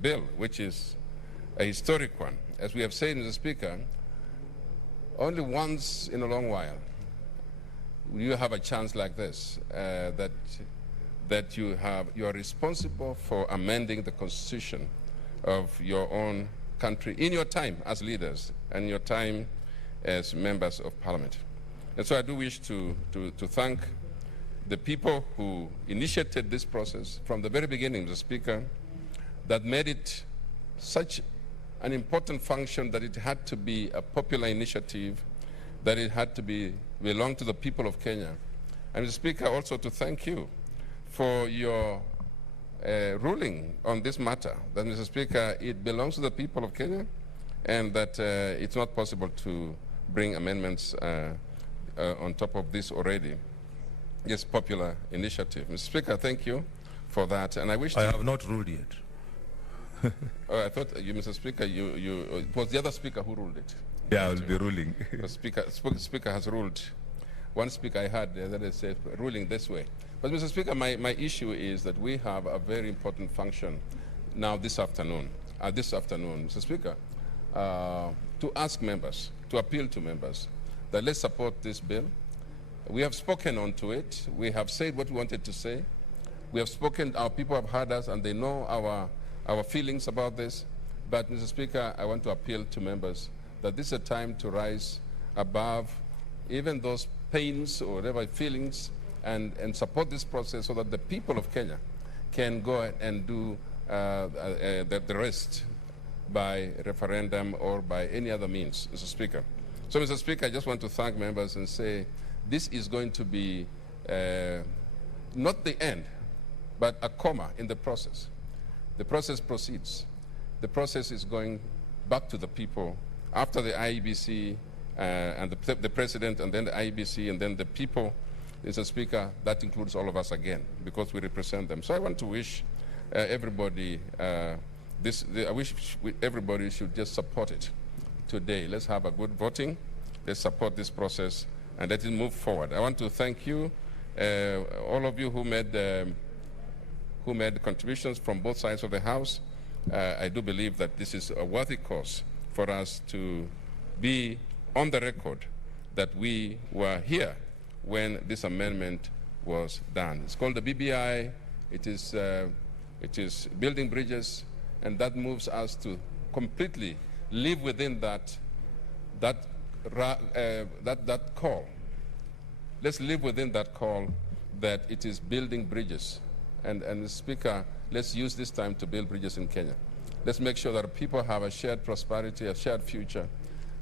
bill, which is a historic one. As we have said, Mr. Speaker, only once in a long while you have a chance like this, that you are responsible for amending the constitution of your own country in your time as leaders and your time as members of parliament. And so I do wish to thank the people who initiated this process from the very beginning, Mr. Speaker, that made it such an important function that it had to be a popular initiative, that it had to belong to the people of Kenya. And Mr. Speaker, also to thank you for your ruling on this matter, that, Mr. Speaker, it belongs to the people of Kenya, and that it's not possible to bring amendments on top of this already. Yes, popular initiative. Mr. Speaker, thank you for that, and I wish I have not ruled yet. I thought you, Mr. Speaker, it was the other speaker who ruled it. Yeah, I will be ruling. The speaker has ruled. One speaker I had that is ruling this way. But, Mr. Speaker, my issue is that we have a very important function now this afternoon, Mr. Speaker, to ask members, to appeal to members, that let's support this bill. We have spoken onto it. We have said what we wanted to say. We have spoken, our people have heard us, and they know our feelings about this. But, Mr. Speaker, I want to appeal to members that this is a time to rise above even those pains or whatever feelings and support this process so that the people of Kenya can go and do the rest by referendum or by any other means, Mr. Speaker. So, Mr. Speaker, I just want to thank members and say this is going to be not the end, but a comma in the process. The process proceeds. The process is going back to the people after the IEBC and the president, and then the IEBC, and then the people, Mr. Speaker. That includes all of us again, because we represent them. So I want to wish everybody I wish everybody should just support it today. Let's have a good voting. Let's support this process and let it move forward. I want to thank you, all of you who made contributions from both sides of the House. I do believe that this is a worthy cause for us to be on the record that we were here when this amendment was done. It's called the BBI. It is building bridges, and that moves us to completely live within that call. Let's live within that call that it is building bridges. And Speaker, let's use this time to build bridges in Kenya. Let's make sure that people have a shared prosperity, a shared future.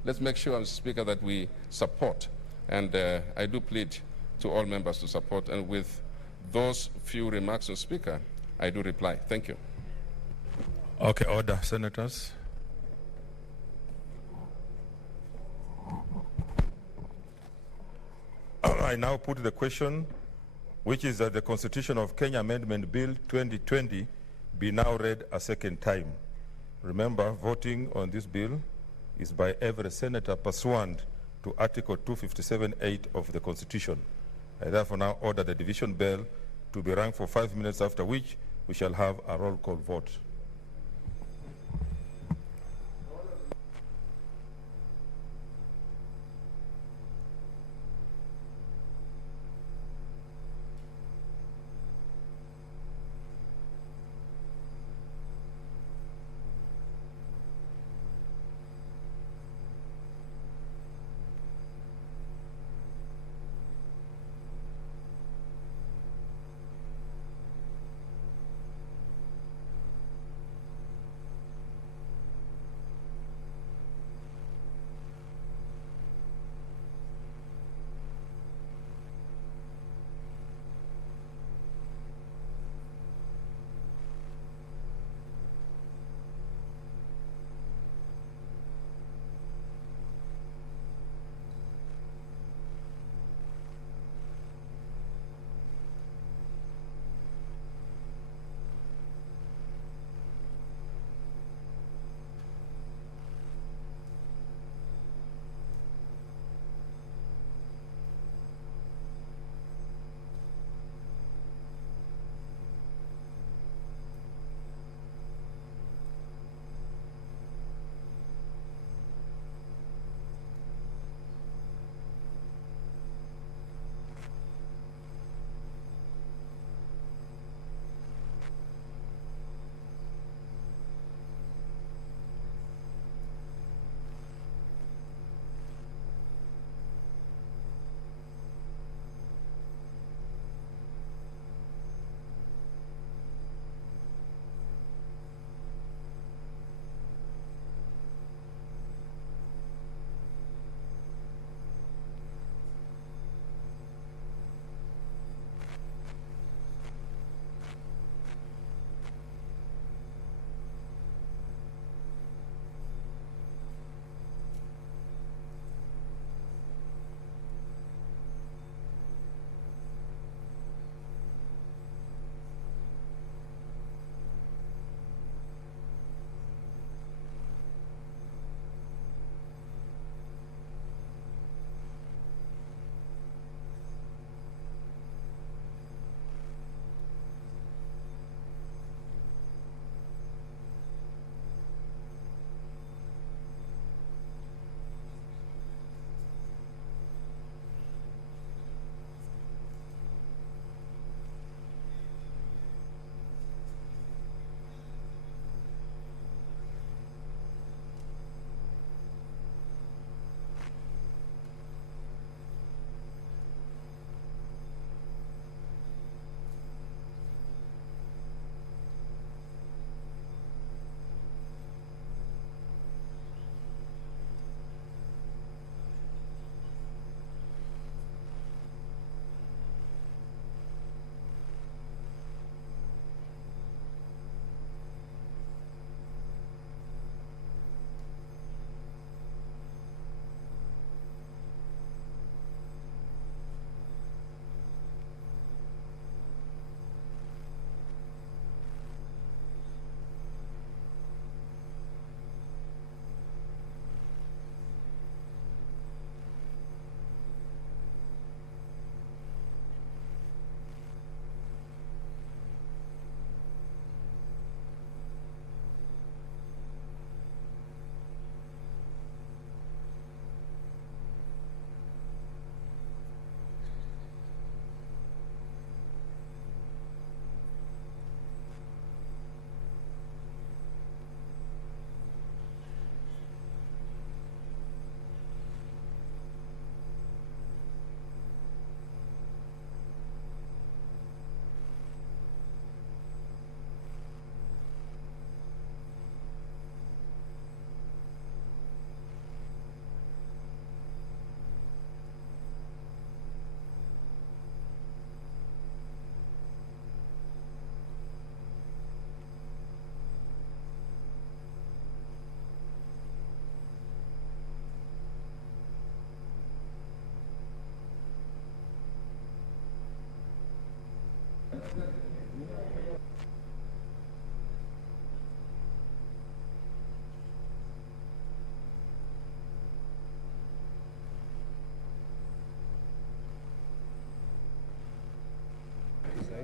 Let's make sure, Mr. Speaker, that we support. And I do plead to all members to support. And with those few remarks, Mr. Speaker, I do reply. Thank you. Okay, order, senators. I now put the question, which is that the Constitution of Kenya Amendment Bill 2020 be now read a second time. Remember, voting on this bill is by every senator pursuant to Article 257(8) of the Constitution. I therefore now order the division bell to be rung for 5 minutes, after which we shall have a roll call vote.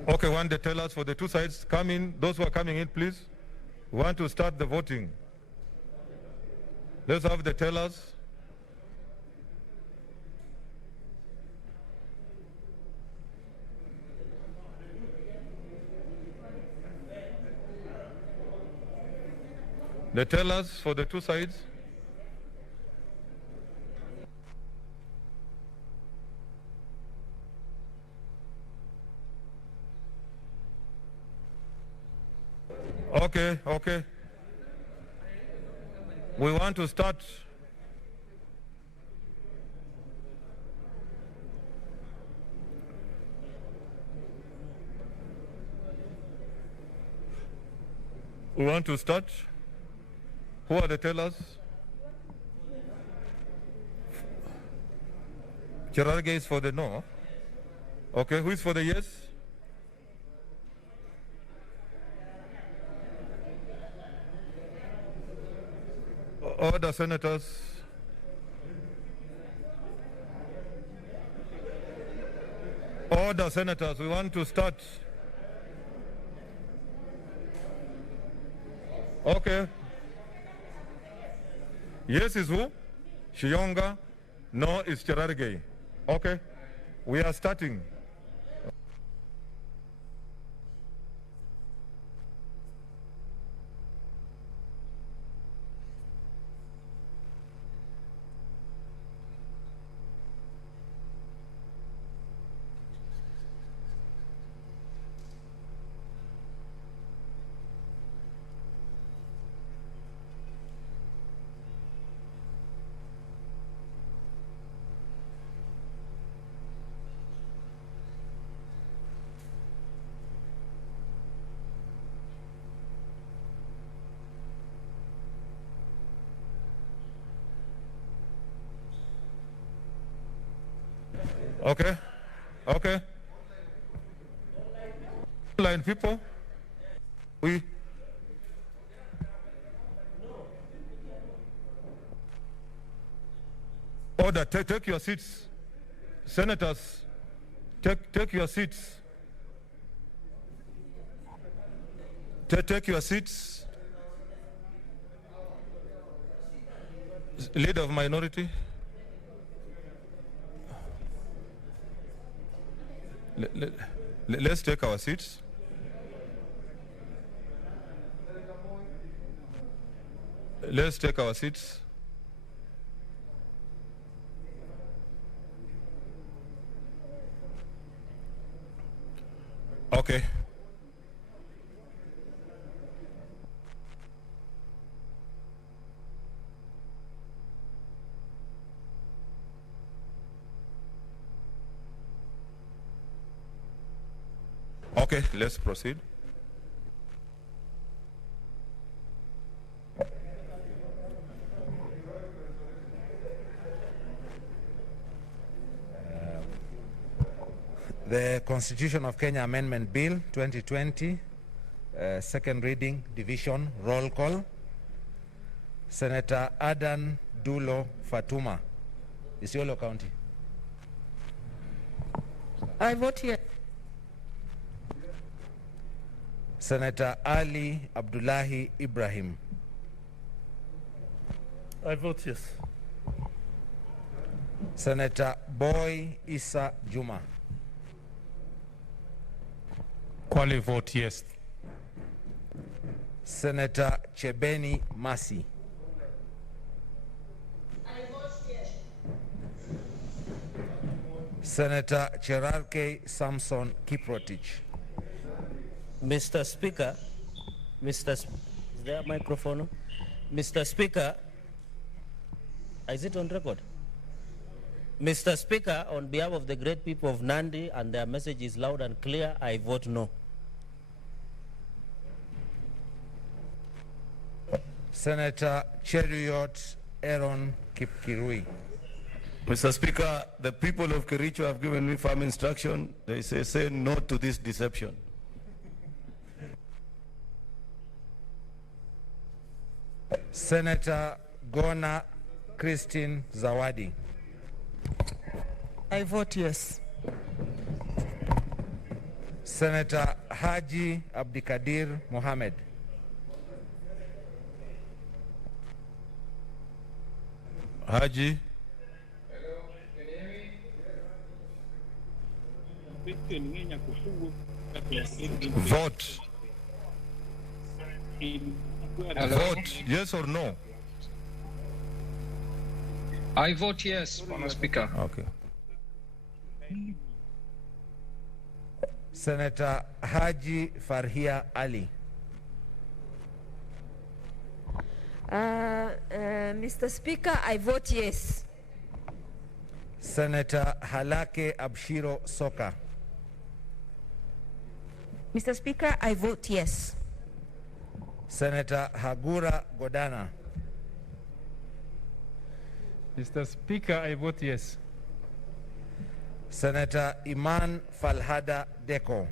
Okay, one, the tellers for the two sides come in. Those who are coming in, please. We want to start the voting. Let's have the tellers. The tellers for the two sides. Okay, okay. We want to start. We want to start. Who are the tellers? Cherarghe is for the no. Okay, who is for the yes? Order, senators. Order, senators. We want to start. Okay. Yes is who? Shiyonga. No is Cherarghe. Okay. We are starting. Okay, okay. Online people, we order. Take your seats, senators. Take your seats. Take your seats. Leader of minority. Let's take our seats. Let's take our seats. Okay. Okay, let's proceed. The Constitution of Kenya Amendment Bill 2020, second reading, division, roll call. Senator Adan Dulo Fatuma, Isiolo County. I vote yes. Senator Ali Abdullahi Ibrahim. I vote yes. Senator Boy Issa Juma. Quali vote yes. Senator Chebeni Masi. I vote yes. Senator Cherarghe Samson Kiprotich. Mr. Speaker, is there a microphone? Mr. Speaker, is it on record? Mr. Speaker, on behalf of the great people of Nandi, and their message is loud and clear, I vote no. Senator Cheruiyot Aaron Kipkirui. Mr. Speaker, the people of Kericho have given me firm instruction. They say no to this deception. Senator Gona Christine Zawadi. I vote yes. Senator Haji Abdikadir Mohammed. Haji. Vote. Vote, yes or no? I vote yes, Mr. Speaker. Okay. Senator Haji Farhia Ali. Mr. Speaker, I vote yes. Senator Halake Abshiro Soka. Mr. Speaker, I vote yes. Senator Hagura Godana. Mr. Speaker, I vote yes. Senator Iman Falhada Deko.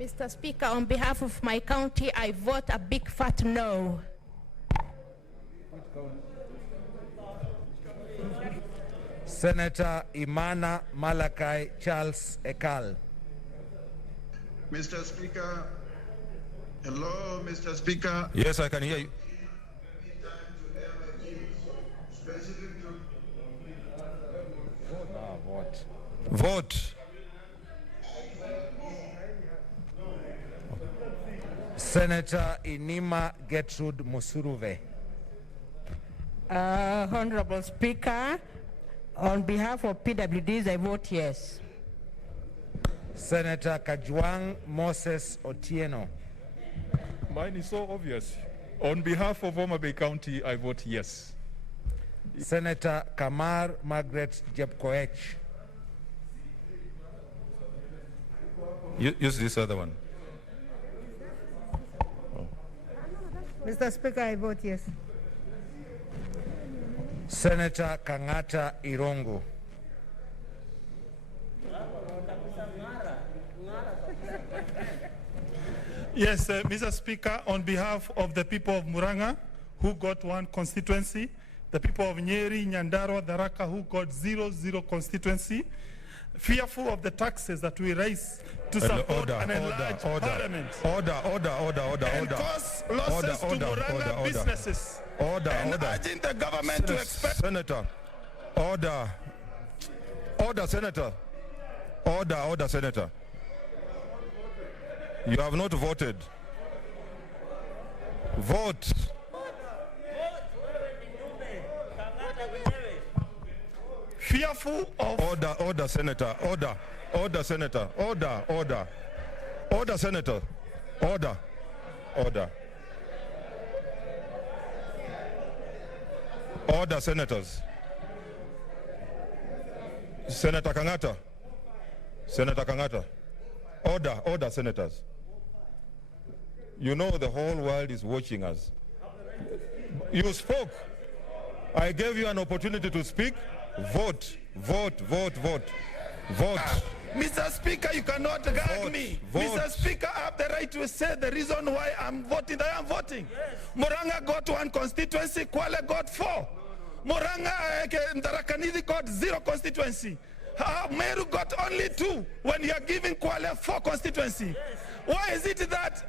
Mr. Speaker, on behalf of my county, I vote a big fat no. Senator Imana Malakai Charles Ekal. Mr. Speaker, hello, Mr. Speaker. Yes, I can hear you. Vote. Senator Inima Gertrude Musuruve. Honorable Speaker, on behalf of PWDs, I vote yes. Senator Kajwang Moses Otieno. Mine is so obvious. On behalf of Homa Bay County, I vote yes. Senator Kamar Margaret Jepkoech. Use this other one. Mr. Speaker, I vote yes. Senator Kangata Irongo. Yes, Mr. Speaker, on behalf of the people of Muranga, who got 1 constituency, the people of Nyeri, Nyandarua, Tharaka, who got 0 constituency, fearful of the taxes that we raise to support an enlarged parliament. Order. And cause losses to Muranga businesses. And urging the government to expect... Senator, order, Senator. Order, Senator. You have not voted. Vote. Fearful of... Order, Senator. Order, Senator. Order, Senator. Order, Senators. Senator Kangata. Order, Senators. You know the whole world is watching us. You spoke. I gave you an opportunity to speak. Vote. Mr. Speaker, you cannot gag me. Vote. Mr. Speaker, I have the right to say the reason why I'm voting. I am voting. Yes. Muranga got 1 constituency, Kwale got 4. Tharaka got 0 constituency. Meru got only 2 when you are giving Kwale 4 constituency. Yes. Why is it that...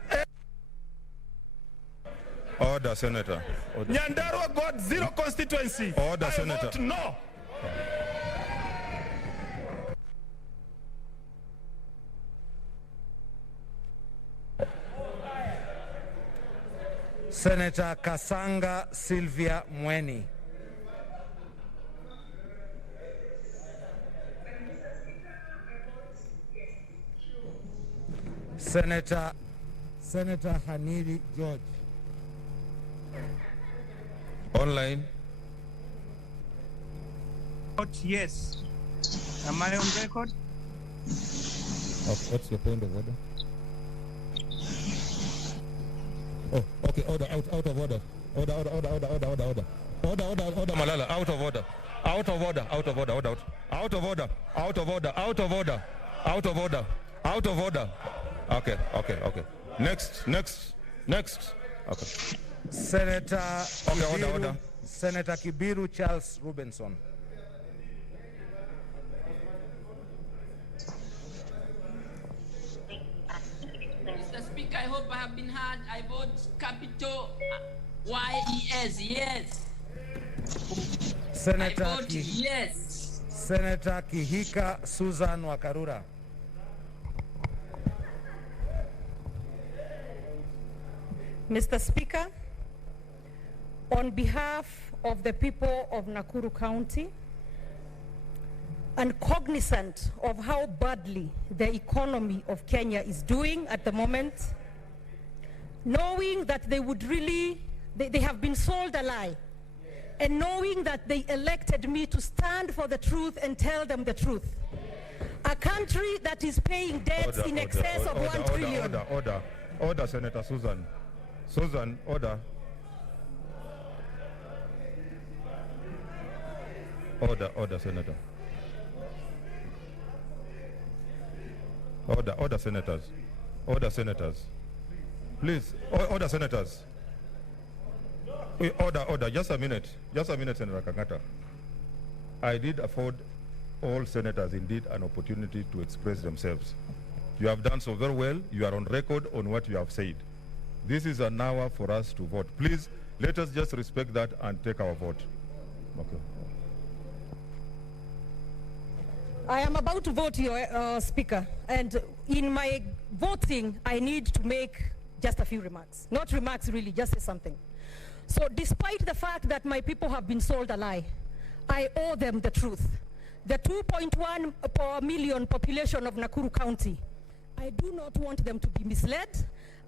Order, Senator. Nyandarua got 0 constituency. Order, Senator. Vote no. Senator Kasanga Sylvia Mweni. Senator Haniri George. Online. Vote yes. Am I on record? What's your point of order? Oh, okay, order, out of order. Order, Malala, out of order. Okay. Next. Okay. Senator Kibiru, order. Senator Kibiru Charles Rubenson. Mr. Speaker, I hope I have been heard. I vote capital YES, yes. Senator I vote yes. Senator Kihika Susan Wakarura. Mr. Speaker, on behalf of the people of Nakuru County, and cognizant of how badly the economy of Kenya is doing at the moment, knowing that they would really, they have been sold a lie, and knowing that they elected me to stand for the truth and tell them the truth. A country that is paying debts in excess of 1 trillion. Order, Senator Susan. Susan, order. Order, Senator. Order, senators. Order, senators. Please, order, senators. Order, just a minute, Senator Kangata. I did afford all senators indeed an opportunity to express themselves. You have done so very well. You are on record on what you have said. This is an hour for us to vote. Please, let us just respect that and take our vote. Okay. I am about to vote, Your Speaker, and in my voting, I need to make just a few remarks. Not remarks, really, just say something. So despite the fact that my people have been sold a lie, I owe them the truth. The 2.1 per million population of Nakuru County, I do not want them to be misled.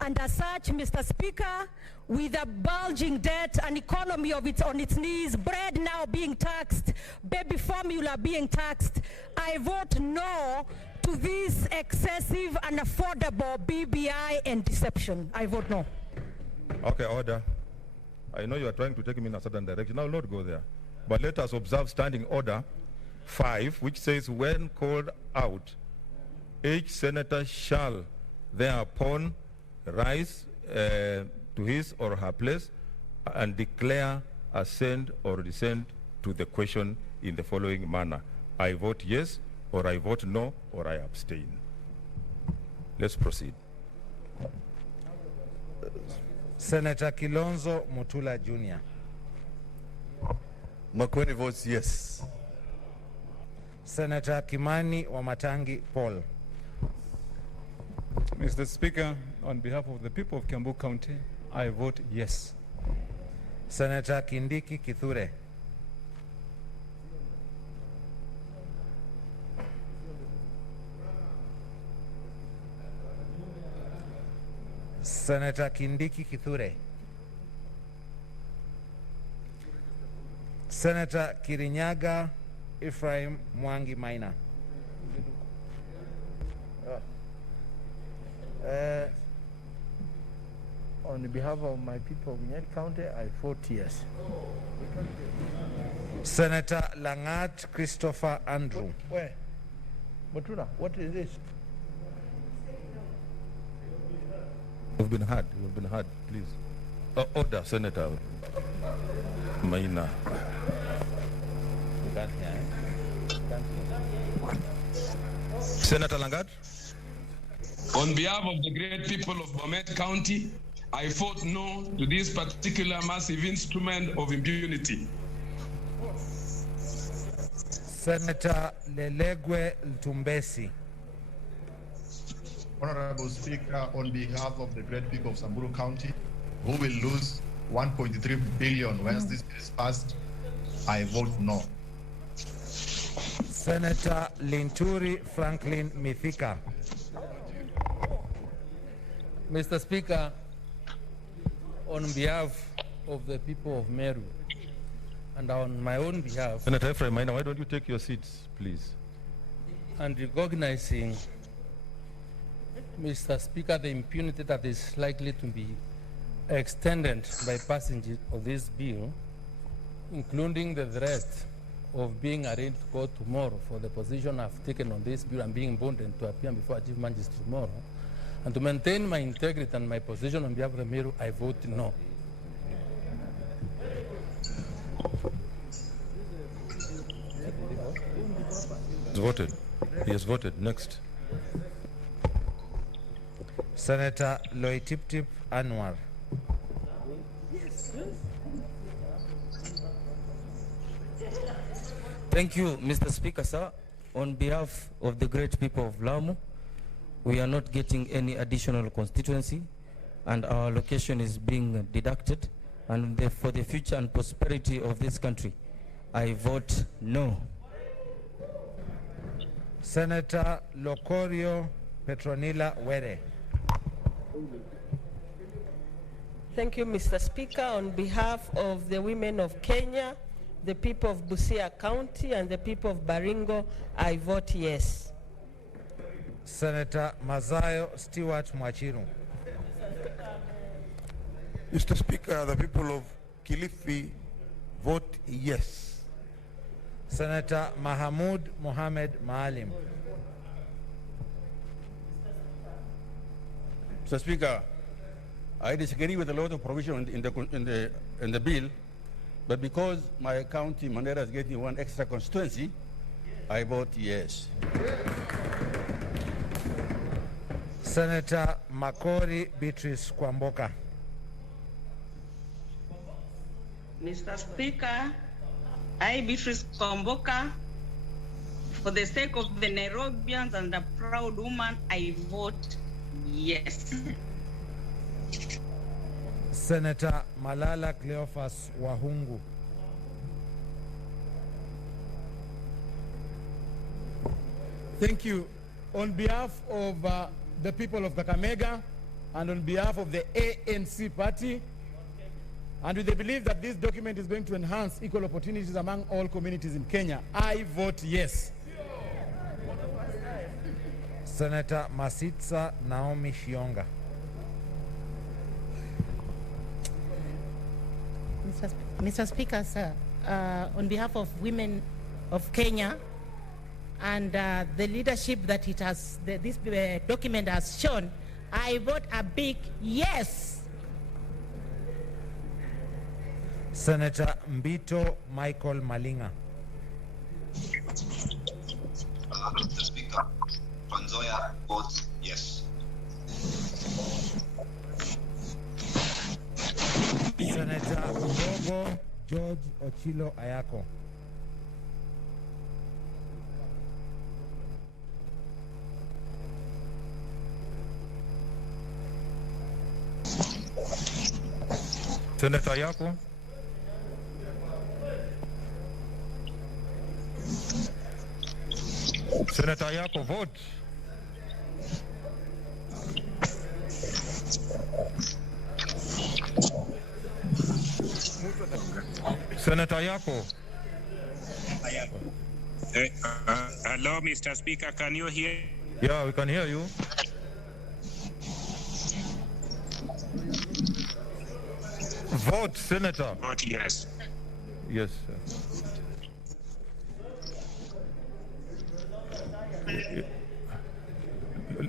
And as such, Mr. Speaker, with a bulging debt, an economy of on its knees, bread now being taxed, baby formula being taxed, I vote no to this excessive and affordable BBI and deception. I vote no. Okay, order. I know you are trying to take me in a certain direction. I will not go there. But let us observe standing order 5, which says, when called out, each senator shall thereupon rise to his or her place and declare assent or dissent to the question in the following manner. I vote yes, or I vote no, or I abstain. Let's proceed. Senator Kilonzo Mutula Jr. Makueni votes yes. Senator Kimani Wamatangi Paul. Mr. Speaker, on behalf of the people of Kiambu County, I vote yes. Senator Kindiki Kithure. Senator Kindiki Kithure. Senator Kirinyaga Ephraim Mwangi Maina. On behalf of my people of Nyeri County, I vote yes. Senator Langat Christopher Andrew. Where? Mutula, what is this? You've been heard. You've been heard, please. Order, Senator Maina. Senator Langat. On behalf of the great people of Bomet County, I vote no to this particular massive instrument of impunity. Senator Lelegwe Ltumbesi. Honorable Speaker, on behalf of the great people of Samburu County, who will lose 1.3 billion once this is passed, I vote no. Senator Linturi Franklin Mithika. Mr. Speaker, on behalf of the people of Meru and on my own behalf, Senator Ephraim Maina, why don't you take your seats, please? and recognizing, Mr. Speaker, the impunity that is likely to be extended by passage of this bill, including the threat of being arraigned to court tomorrow for the position I've taken on this bill and being bonded to appear before a chief magistrate tomorrow, And to maintain my integrity and my position on behalf of the Meru, I vote no. He's voted. He has voted. Next. Senator Loitiptip Anwar. Thank you, Mr. Speaker, sir. On behalf of the great people of Lamu, we are not getting any additional constituency, and our location is being deducted. And for the future and prosperity of this country, I vote no. Senator Lokorio Petronila Were. Thank you, Mr. Speaker. On behalf of the women of Kenya, the people of Busia County, and the people of Baringo, I vote yes. Senator Mazayo Stewart Mwachiru. Mr. Speaker, the people of Kilifi vote yes. Senator Mahamud Mohamed Maalim. Mr. Speaker, I disagree with a lot of provision in the bill, but because my county, Mandera, is getting one extra constituency, I vote yes. Senator Makori Beatrice Kwamboka. Mr. Speaker, I, Beatrice Kwamboka, for the sake of the Nairobians and the proud woman, I vote yes. Senator Malala Cleophas Wahungu. Thank you. On behalf of the people of Kakamega and on behalf of the ANC party, and with the belief that this document is going to enhance equal opportunities among all communities in Kenya, I vote yes. Senator Masitsa Naomi Shionga. Mr. Speaker, sir, on behalf of women of Kenya and the leadership that this document has shown, I vote a big yes. Senator Mbito Michael Malinga. Mr. Speaker, Franzoya votes yes. Senator Ugogo George Ochilo Ayako. Senator Ayako. Senator Ayako, vote. Senator Ayako. Hello, Mr. Speaker, can you hear? Yeah, we can hear you. Vote, Senator. Vote yes. Yes, sir.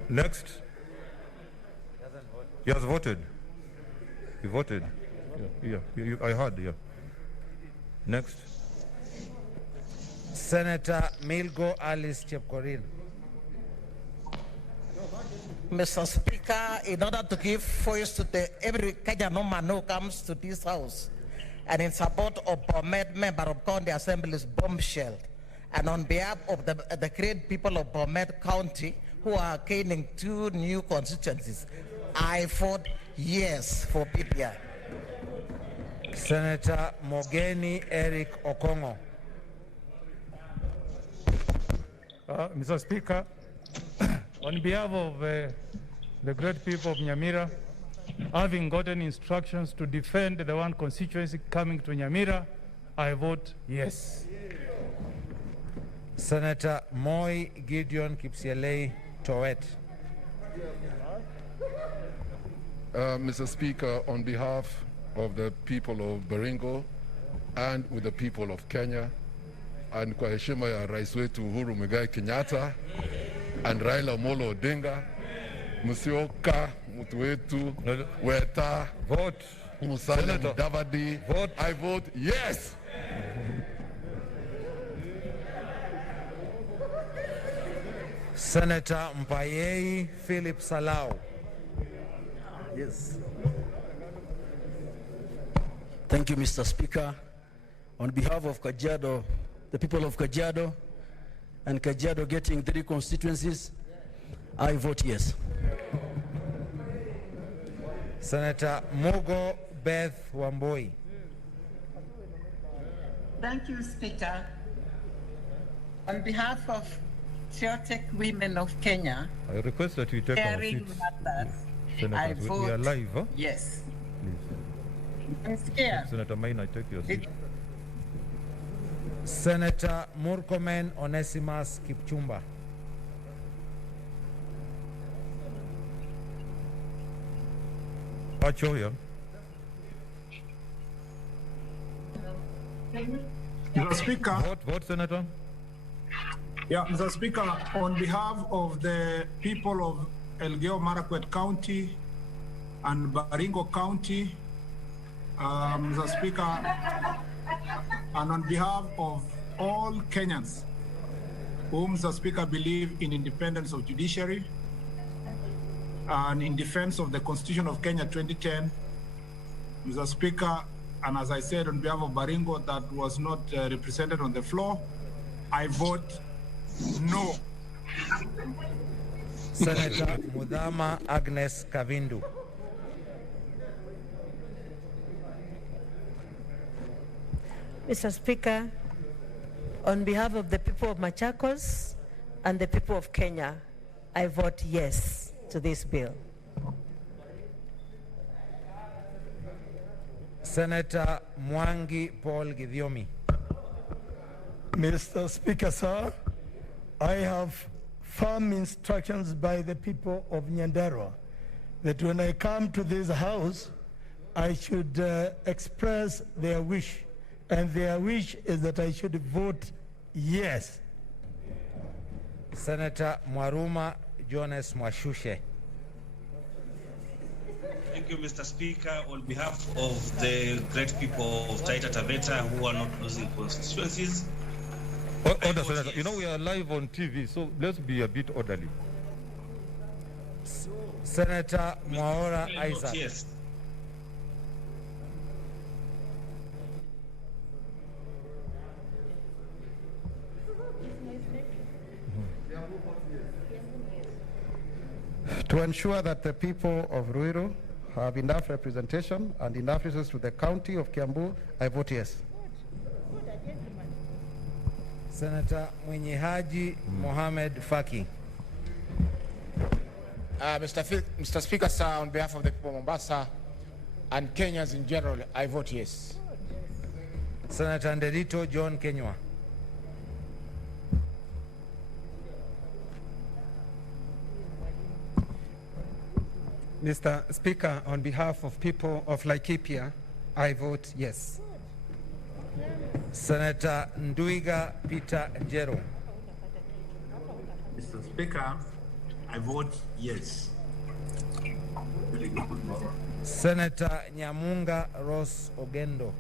Next. He has voted. He voted. Yeah, I heard, yeah. Next. Senator Milgo Alice Chepkorir. Mr. Speaker, in order to give voice to every Kenyan man who comes to this house, and in support of Bomet, member of County Assembly's bombshell, and on behalf of the great people of Bomet County who are gaining 2 new constituencies, I vote yes for PPI. Senator Mogeni Eric Okongo. Mr. Speaker, on behalf of the great people of Nyamira, having gotten instructions to defend the one constituency coming to Nyamira, I vote yes. Senator Moi Gideon Kipsielei Towet. Mr. Speaker, on behalf of the people of Baringo and with the people of Kenya, and kwa heshima ya Rais wetu Uhuru Muigai Kenyatta and Raila Amolo Odinga, Musyoka, Mutwetu, Weta, vote. Musalia Mudavadi, vote. I vote yes. Senator Mpayei Philip Salau. Yes. Thank you, Mr. Speaker. On behalf of Kajiado, the people of Kajiado, and Kajiado getting 3 constituencies, I vote yes. Senator Mugo Beth Wamboi. Thank you, Speaker. On behalf of Theotech Women of Kenya, I request that you take our caring seats. mothers, I Senators, we are vote live, huh? yes. Please. I'm scared. Senator Maina, take your seat. Senator Murkomen Onesimus Kipchumba. Pachoya. Mr. Speaker. Vote, Senator. Yeah, Mr. Speaker, on behalf of the people of Elgeyo Marakwet County and Baringo County, Mr. Speaker, and on behalf of all Kenyans who, Mr. Speaker, believe in independence of judiciary and in defense of the Constitution of Kenya 2010, Mr. Speaker, and as I said on behalf of Baringo that was not represented on the floor, I vote no. Senator Mudhama Agnes Kavindu. Mr. Speaker, on behalf of the people of Machakos and the people of Kenya, I vote yes to this bill. Senator Mwangi Paul Githiomi. Mr. Speaker, sir, I have firm instructions by the people of Nyandarua that when I come to this house, I should express their wish, and their wish is that I should vote yes. Senator Mwaruma Jones Mwashushe. Thank you, Mr. Speaker. On behalf of the great people of Taita Taveta who are not losing constituencies. Order, Senator. You know we are live on TV, so let's be a bit orderly. Senator Mwaora Isaac. Yes. To ensure that the people of Ruiru have enough representation and enough resources to the county of Kiambu, I vote yes. Senator Mwenyehaji Mohamed Faki. Mr. Speaker, sir, on behalf of the people of Mombasa and Kenyans in general, I vote yes. Senator Nderito John Kenywa. Mr. Speaker, on behalf of people of Laikipia, I vote yes. Senator Nduiga Peter Njero. Mr. Speaker, I vote yes. Senator Nyamunga Ross Ogendo.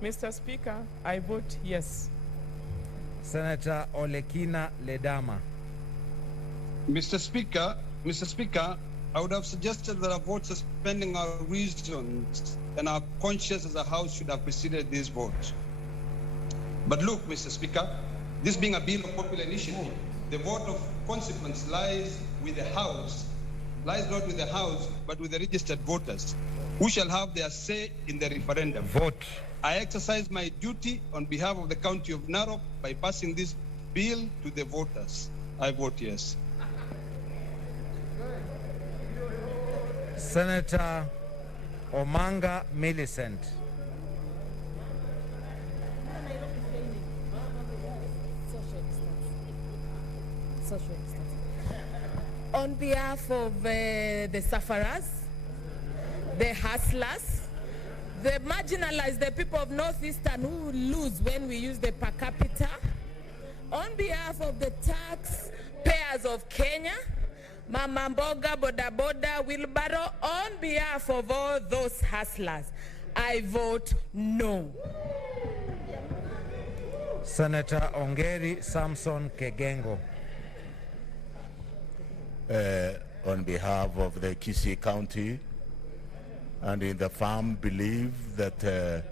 Mr. Speaker, I vote yes. Senator Olekina Ledama. Mr. Speaker, I would have suggested that a vote suspending our reasons and our conscience as a House should have preceded this vote. But look, Mr. Speaker, this being a bill of popular initiative, the vote of consequence lies with the House, lies not with the House, but with the registered voters, who shall have their say in the referendum. Vote. I exercise my duty on behalf of the County of Narok by passing this bill to the voters. I vote yes. Senator Omanga Millicent. On behalf of the sufferers, the hustlers, the marginalized, the people of Northeastern who lose when we use the per capita, on behalf of the tax pairs of Kenya, Mama Mboga, Boda Boda, Wheelbarrow, on behalf of all those hustlers, I vote no. Senator Ongeri Samson Kegengo. On behalf of the KBC County and in the farm, believe that the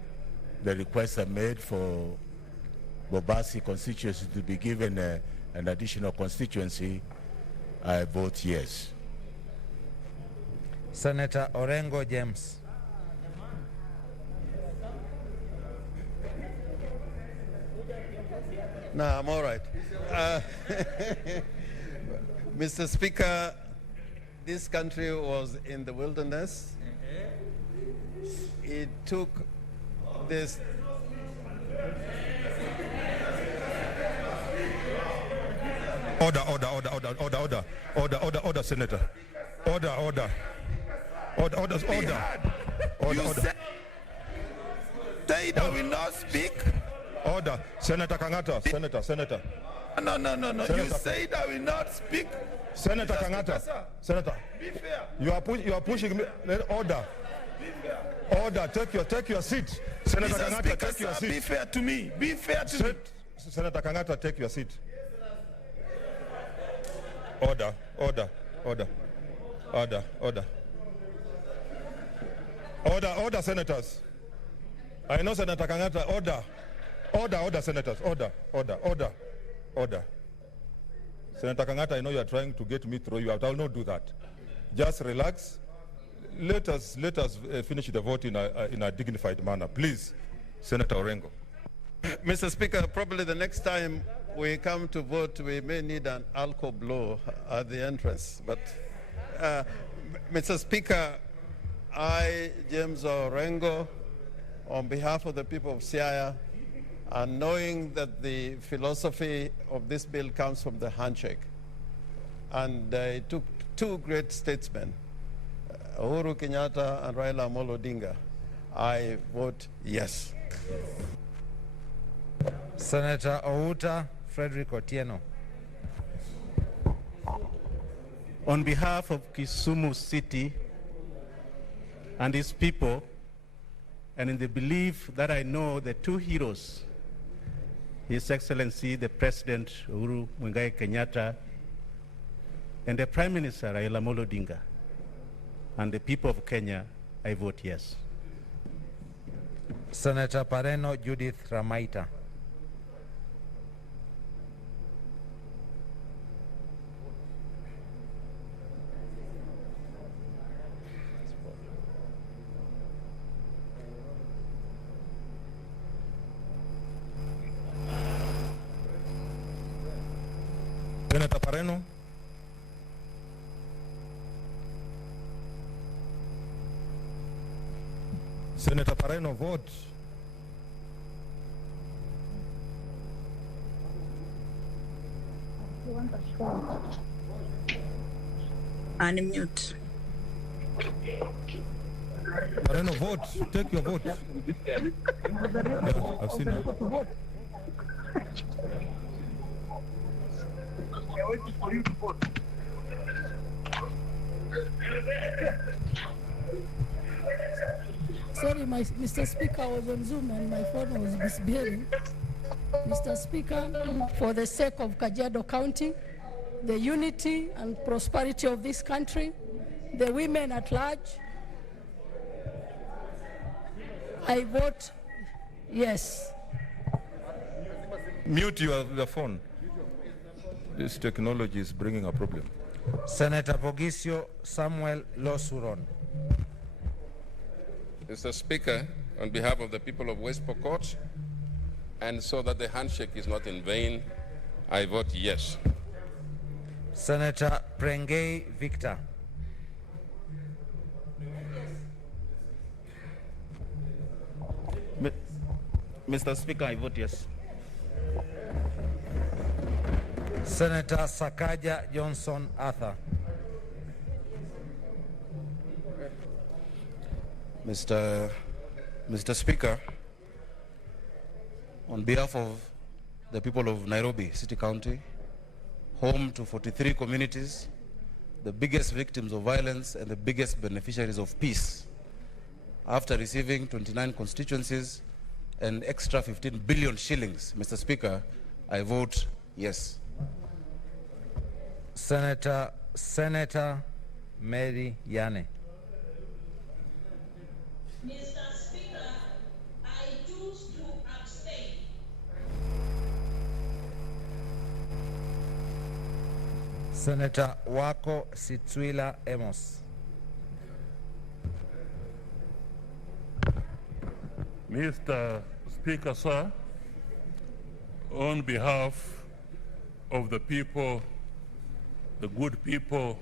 requests are made for Bobasi constituency to be given an additional constituency, I vote yes. Senator Orengo James. No, I'm all right. Mr. Speaker, this country was in the wilderness. It took this. Order, Senator. Order. Say I will not speak. Order. Senator Kangata. Senator. No. Senator. You said I will not speak. Senator Kangata. Senator. Be fair. You are pushing me. Order. Order. Take your seat. Senator Mr. Kangata, Speaker, take your sir, seat. Be fair to me. Be fair to me. Senator Kangata, take your seat. Order, senators. I know Senator Kangata, order, senators, order. Senator Kangata, I know you are trying to get me through. I will not do that. Just relax. Let us finish the vote in a dignified manner. Please, Senator Orengo. Mr. Speaker, probably the next time we come to vote, we may need an alcohol blow at the entrance. But, Mr. Speaker, I, James Orengo, on behalf of the people of Siaya, and knowing that the philosophy of this bill comes from the handshake, and it took two great statesmen, Uhuru Kenyatta and Raila Amolo Odinga, I vote yes. Senator Outa Frederick Otieno. On behalf of Kisumu City and its people, and in the belief that I know the two heroes, His Excellency the President Uhuru Muigai Kenyatta and the Prime Minister Raila Amolo Odinga, and the people of Kenya, I vote yes. Senator Pareno Judith Ramaita. Senator Pareno. Senator Pareno, vote. Unmute. Pareno, vote. Take your vote. Yeah, I've seen it. Sorry, Mr. Speaker, I was on Zoom and my phone was misbehaving. Mr. Speaker, for the sake of Kajiado County, the unity and prosperity of this country, the women at large, I vote yes. Mute your phone. This technology is bringing a problem. Senator Pogisio Samuel Losuron. Mr. Speaker, on behalf of the people of West Pokot, and so that the handshake is not in vain, I vote yes. Senator Prengei Victor. Mr. Speaker, I vote yes. Senator Sakaja Johnson Arthur. Mr. Speaker, on behalf of the people of Nairobi City County, home to 43 communities, the biggest victims of violence and the biggest beneficiaries of peace. After receiving 29 constituencies and extra 15 billion shillings, Mr. Speaker, I vote yes. Senator Mary Yane. Mr. Speaker, I choose to abstain. Senator Wako Sitwila Emos. Mr. Speaker, sir, on behalf of the people, the good people,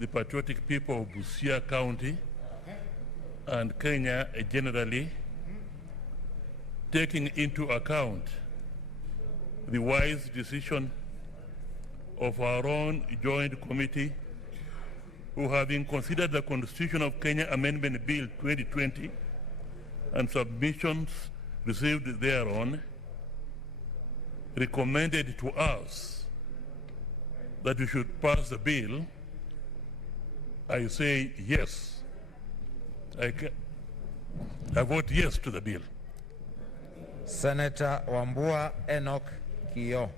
the patriotic people of Busia County and Kenya generally, taking into account the wise decision of our own joint committee, who, having considered the Constitution of Kenya Amendment Bill 2020 and submissions received thereon, recommended to us that we should pass the bill, I say yes. I vote yes to the bill. Senator Wambua Enoch Kiyo.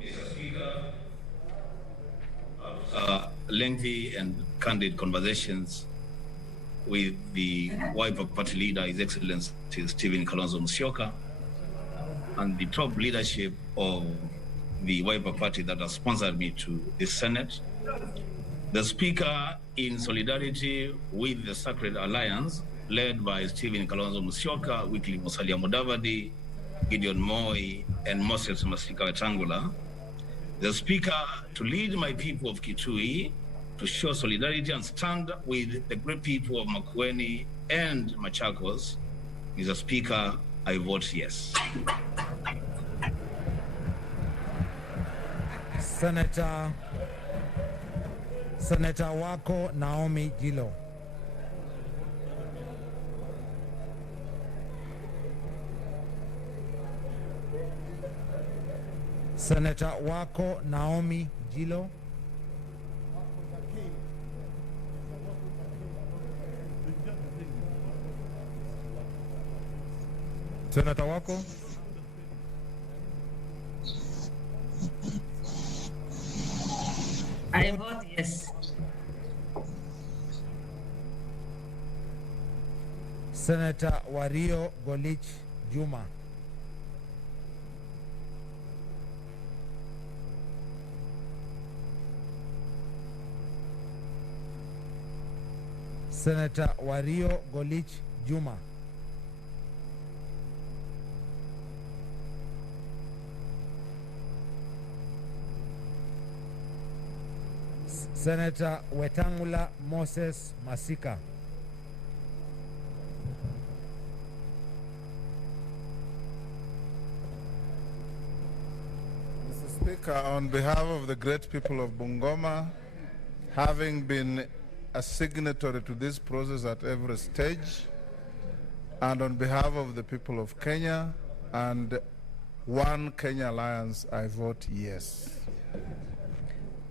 Mr. Speaker, lengthy and candid conversations with the Wiper Party leader, His Excellency Stephen Kalonzo Musyoka, and the top leadership of the Wiper Party that has sponsored me to this Senate. The Speaker, in solidarity with the Sacred Alliance, led by Stephen Kalonzo Musyoka, Wycliffe Musalia Mudavadi, Gideon Moi, and Moses Masika Wetangula, the Speaker, to lead my people of Kitui to show solidarity and stand with the great people of Makueni and Machakos. Mr. Speaker, I vote yes. Senator Wako Naomi Gilo. Senator Wako Naomi Gilo. Senator Wako. I vote yes. Senator Wario Golich Juma. Senator Wario Golich Juma. Senator Wetangula Moses Masika. Mr. Speaker, on behalf of the great people of Bungoma, having been a signatory to this process at every stage, and on behalf of the people of Kenya and One Kenya Alliance, I vote yes.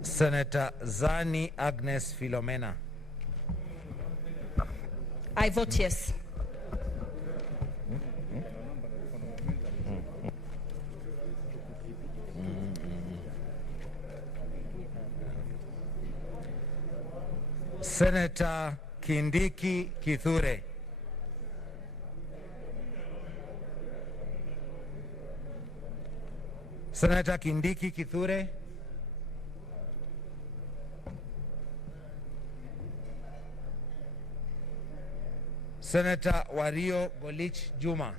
Senator Zani Agnes Philomena. I vote yes. Senator Kindiki Kithure. Senator Kindiki Kithure. Senator Wario Golich Juma.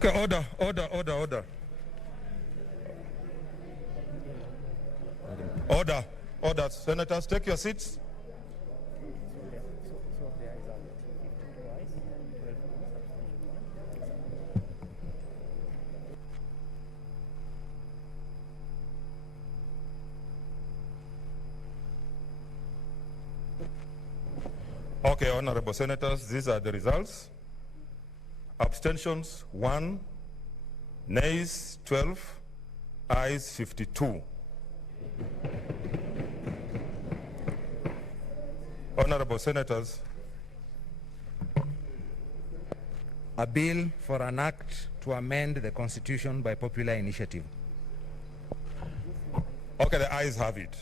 Okay, order. Order. Senators, take your seats. Okay, honorable senators, these are the results. Abstentions 1, nays 12, ayes 52. Honorable senators, a bill for an act to amend the Constitution by popular initiative. okay, the ayes have it.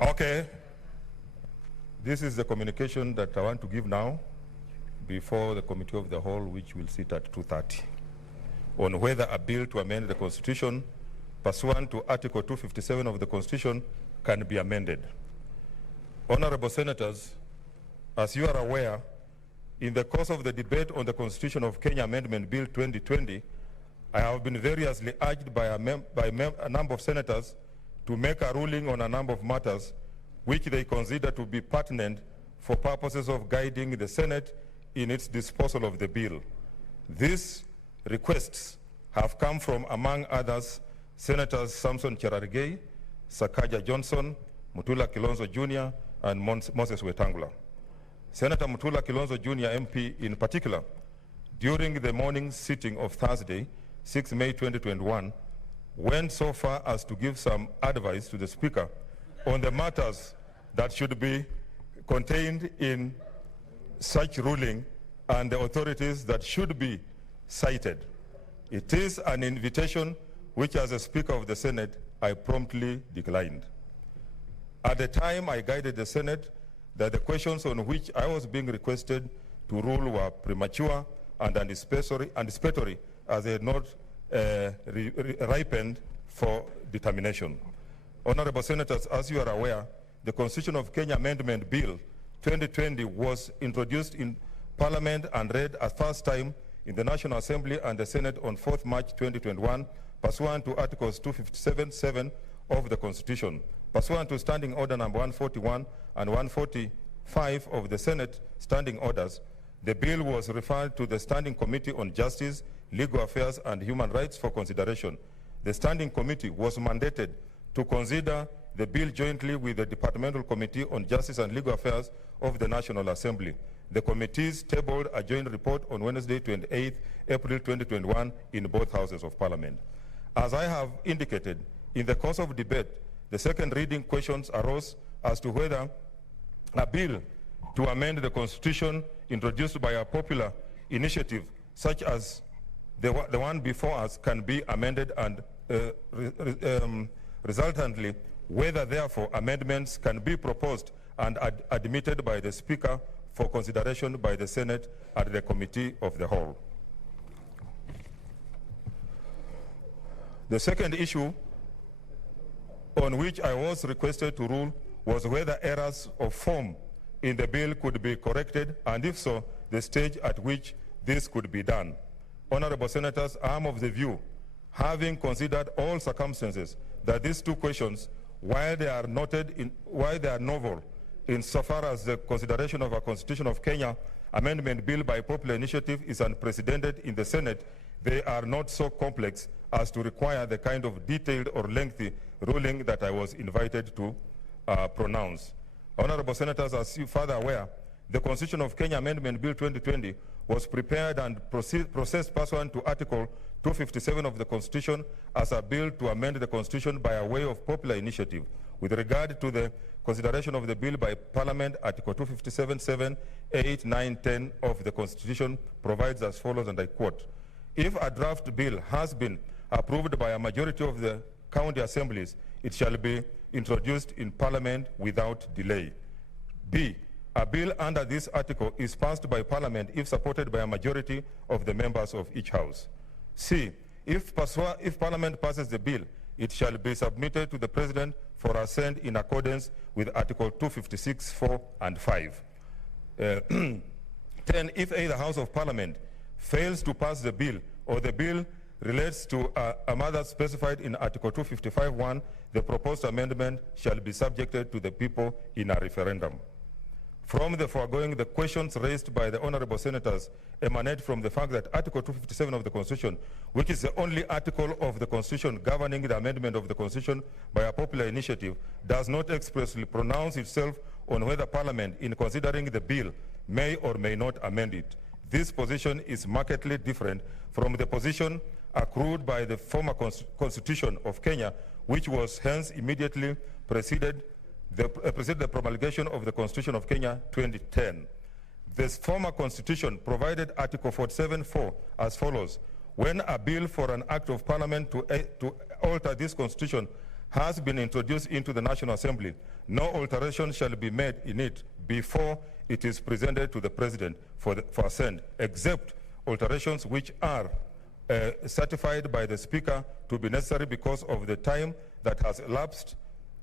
Okay, this is the communication that I want to give now before the Committee of the Whole, which will sit at 2:30, on whether a bill to amend the Constitution pursuant to Article 257 of the Constitution can be amended. Honorable senators, as you are aware, in the course of the debate on the Constitution of Kenya Amendment Bill 2020, I have been variously urged by a number of senators to make a ruling on a number of matters which they consider to be pertinent for purposes of guiding the Senate in its disposal of the bill. These requests have come from, among others, Senators Samson Cherargei, Sakaja Johnson, Mutula Kilonzo Jr., and Moses Wetangula. Senator Mutula Kilonzo Jr. MP in particular, during the morning sitting of Thursday, 6 May 2021, went so far as to give some advice to the Speaker on the matters that should be contained in such ruling and the authorities that should be cited. It is an invitation which, as a Speaker of the Senate, I promptly declined. At the time, I guided the Senate that the questions on which I was being requested to rule were premature and anticipatory, as they had not ripened for determination. Honorable senators, as you are aware, the Constitution of Kenya Amendment Bill 2020 was introduced in Parliament and read a first time in the National Assembly and the Senate on 4th March 2021, pursuant to Articles 257(7) of the Constitution. Pursuant to Standing Order number 141 and 145 of the Senate Standing Orders, the bill was referred to the Standing Committee on Justice, Legal Affairs and Human Rights for consideration. The Standing Committee was mandated to consider the bill jointly with the Departmental Committee on Justice and Legal Affairs of the National Assembly. The committees tabled a joint report on Wednesday, 28 April 2021 in both houses of Parliament. As I have indicated, in the course of debate, the second reading questions arose as to whether a bill to amend the Constitution introduced by a popular initiative, such as the one before us, can be amended, and resultantly, whether therefore amendments can be proposed and admitted by the Speaker for consideration by the Senate at the Committee of the Whole. The second issue on which I was requested to rule was whether errors of form in the bill could be corrected, and if so, the stage at which this could be done. Honorable senators, I am of the view, having considered all circumstances, that these two questions, while they are novel insofar as the consideration of a Constitution of Kenya Amendment Bill by popular initiative is unprecedented in the Senate, they are not so complex as to require the kind of detailed or lengthy ruling that I was invited to pronounce. Honorable senators, as you further aware, the Constitution of Kenya Amendment Bill 2020 was prepared and processed pursuant to Article 257 of the Constitution as a bill to amend the Constitution by a way of popular initiative. With regard to the consideration of the bill by Parliament, Article 257(7), 8, 9, 10 of the Constitution provides as follows, and I quote, "If a draft bill has been approved by a majority of the county assemblies, it shall be introduced in Parliament without delay." B, a bill under this article is passed by Parliament if supported by a majority of the members of each house. C, if Parliament passes the bill, it shall be submitted to the President for assent in accordance with Article 256, 4 and 5. 10, if either House of Parliament fails to pass the bill or the bill relates to a matter specified in Article 255(1), the proposed amendment shall be subjected to the people in a referendum. From the foregoing, the questions raised by the honorable senators emanate from the fact that Article 257 of the Constitution, which is the only article of the Constitution governing the amendment of the Constitution by a popular initiative, does not expressly pronounce itself on whether Parliament, in considering the bill, may or may not amend it. This position is markedly different from the position accrued by the former Constitution of Kenya, which was hence immediately preceded the promulgation of the Constitution of Kenya 2010. This former Constitution provided Article 47(4) as follows: when a bill for an act of Parliament to alter this Constitution has been introduced into the National Assembly, no alteration shall be made in it before it is presented to the President for assent, except alterations which are certified by the Speaker to be necessary because of the time that has elapsed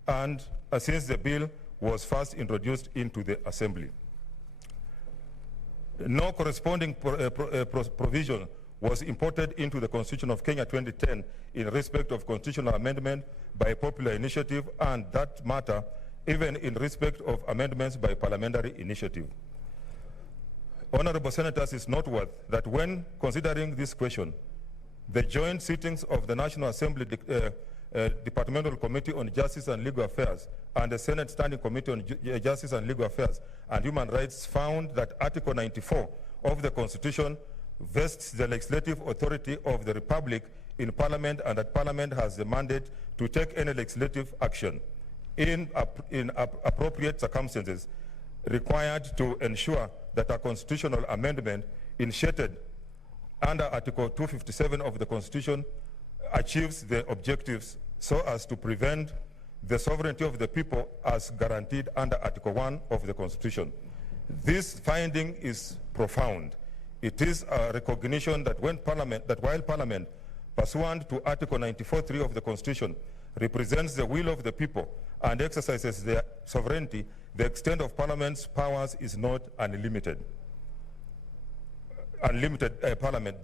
and since the bill was first introduced into the Assembly. No corresponding provision was imported into the Constitution of Kenya 2010 in respect of constitutional amendment by popular initiative, and that matter even in respect of amendments by parliamentary initiative. Honorable Senators, it's noteworthy that when considering this question, the joint sittings of the National Assembly Departmental Committee on Justice and Legal Affairs and the Senate Standing Committee on Justice and Legal Affairs and Human Rights found that Article 94 of the Constitution vests the legislative authority of the Republic in Parliament, and that Parliament has the mandate to take any legislative action in appropriate circumstances required to ensure that a constitutional amendment initiated under Article 257 of the Constitution achieves the objectives so as to prevent the sovereignty of the people as guaranteed under Article 1 of the Constitution. This finding is profound. It is a recognition that while Parliament, pursuant to Article 94(3) of the Constitution, represents the will of the people and exercises their sovereignty, the extent of Parliament's powers is not unlimited. Parliament,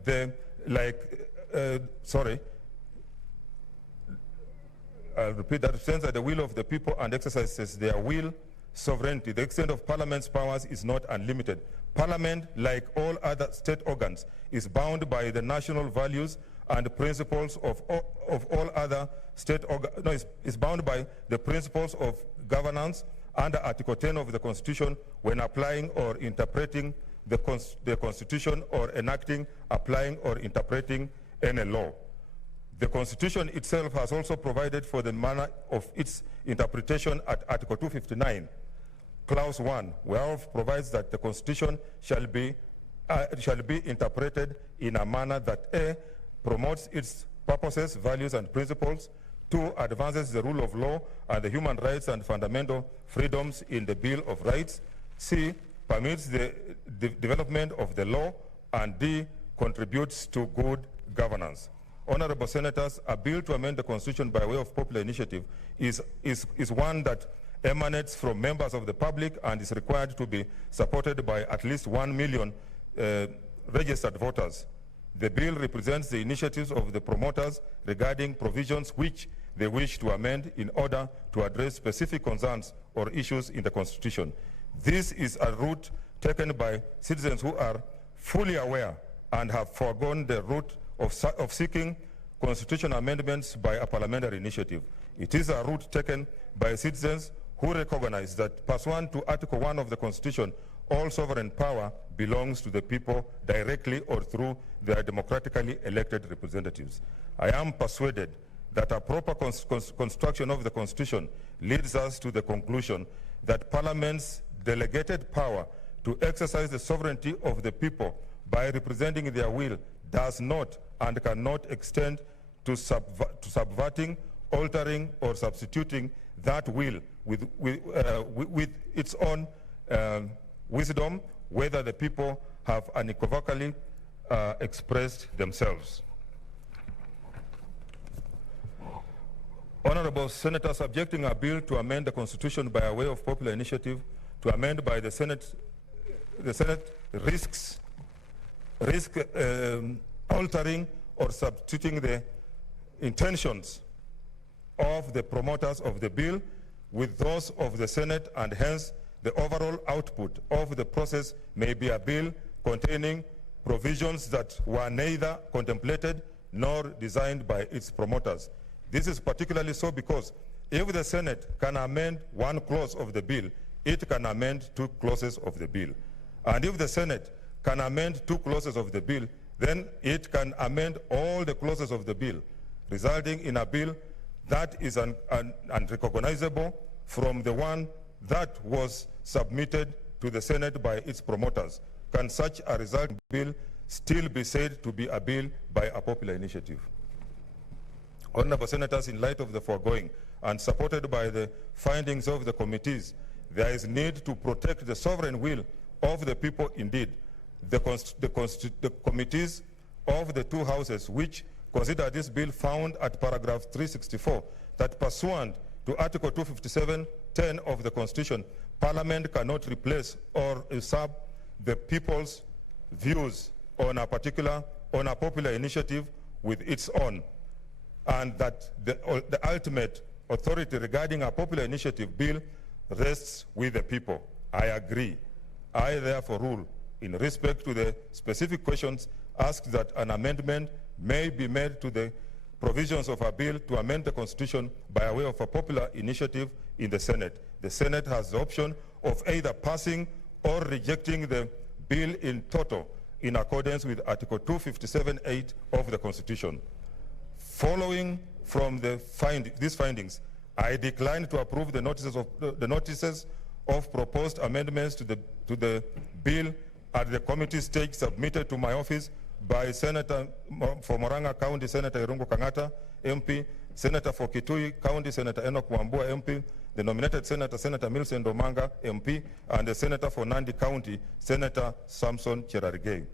I'll repeat that, represents the will of the people and exercises their will, sovereignty. The extent of Parliament's powers is not unlimited. Parliament, like all other state organs, is bound by the national values and principles of all other state organs. Is bound by the principles of governance under Article 10 of the Constitution when applying or interpreting the Constitution or enacting, applying or interpreting any law. The Constitution itself has also provided for the manner of its interpretation at Article 259, Clause 1, whereof provides that the Constitution shall be interpreted in a manner that A, promotes its purposes, values, and principles, 2, advances the rule of law and the human rights and fundamental freedoms in the Bill of Rights, C, permits the development of the law, and D, contributes to good governance. Honorable Senators, a bill to amend the Constitution by way of popular initiative is one that emanates from members of the public and is required to be supported by at least 1 million registered voters. The bill represents the initiatives of the promoters regarding provisions which they wish to amend in order to address specific concerns or issues in the Constitution. This is a route taken by citizens who are fully aware and have foregone the route of seeking constitutional amendments by a parliamentary initiative. It is a route taken by citizens who recognize that pursuant to Article 1 of the Constitution, all sovereign power belongs to the people directly or through their democratically elected representatives. I am persuaded that a proper construction of the Constitution leads us to the conclusion that Parliament's delegated power to exercise the sovereignty of the people by representing their will does not and cannot extend to subverting, altering, or substituting that will with its own wisdom, whether the people have unequivocally expressed themselves. Honorable Senators, subjecting a bill to amend the Constitution by way of popular initiative to amend by the Senate risks altering or substituting the intentions of the promoters of the bill with those of the Senate, and hence the overall output of the process may be a bill containing provisions that were neither contemplated nor designed by its promoters. This is particularly so because if the Senate can amend one clause of the bill, it can amend two clauses of the bill. And if the Senate can amend two clauses of the bill, then it can amend all the clauses of the bill, resulting in a bill that is unrecognizable from the one that was submitted to the Senate by its promoters. Can such a resulting bill still be said to be a bill by a popular initiative? Honorable Senators, in light of the foregoing and supported by the findings of the committees, there is need to protect the sovereign will of the people. Indeed, the committees of the two houses which consider this bill found at paragraph 364 that pursuant to Article 257(10) of the Constitution, Parliament cannot replace or usurp the people's views on a popular initiative with its own, and that the ultimate authority regarding a popular initiative bill rests with the people. I agree. I therefore rule, in respect to the specific questions asked, that an amendment may be made to the provisions of a bill to amend the Constitution by way of a popular initiative in the Senate. The Senate has the option of either passing or rejecting the bill in toto in accordance with Article 257(8) of the Constitution. Following from these findings, I decline to approve the notices of proposed amendments to the bill at the committee stage submitted to my office by Senator for Moranga County, Senator Irungu Kangata, MP, Senator for Kitui County, Senator Enoch Wambua, MP, the nominated Senator, Senator Milson Domanga, MP, and the Senator for Nandi County, Senator Samson Cherargei.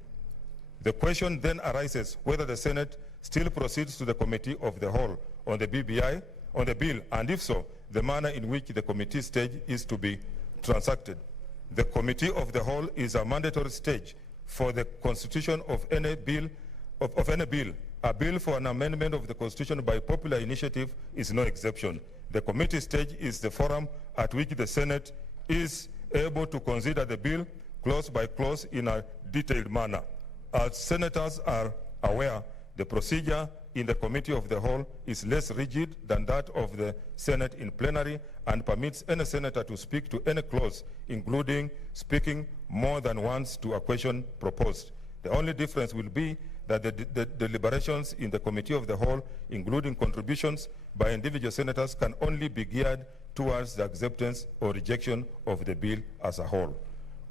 The question then arises whether the Senate still proceeds to the Committee of the Whole on the bill, and if so, the manner in which the committee stage is to be transacted. The Committee of the Whole is a mandatory stage for the constitution of any bill. A bill for an amendment of the Constitution by popular initiative is no exception. The committee stage is the forum at which the Senate is able to consider the bill clause by clause in a detailed manner. As senators are aware, the procedure in the Committee of the Whole is less rigid than that of the Senate in plenary and permits any senator to speak to any clause, including speaking more than once to a question proposed. The only difference will be that the deliberations in the Committee of the Whole, including contributions by individual senators, can only be geared towards the acceptance or rejection of the bill as a whole.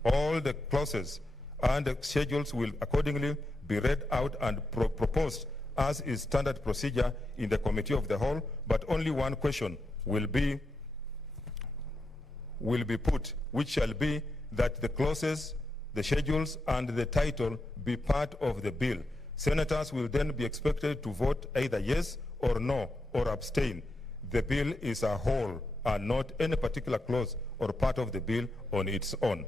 All the clauses and the schedules will accordingly be read out and proposed as is standard procedure in the Committee of the Whole, but only one question will be put, which shall be that the clauses, the schedules, and the title be part of the bill. Senators will then be expected to vote either yes or no or abstain. The bill is a whole and not any particular clause or part of the bill on its own.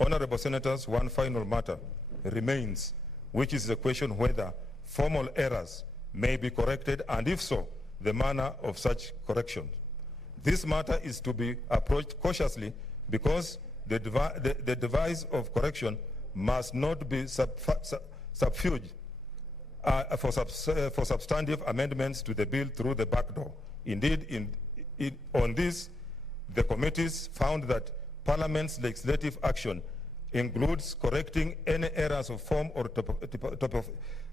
Honorable Senators, one final matter remains, which is the question whether formal errors may be corrected, and if so, the manner of such correction. This matter is to be approached cautiously because the device of correction must not be subterfuge for substantive amendments to the bill through the back door. Indeed, on this, the committees found that Parliament's legislative action includes correcting any errors of form or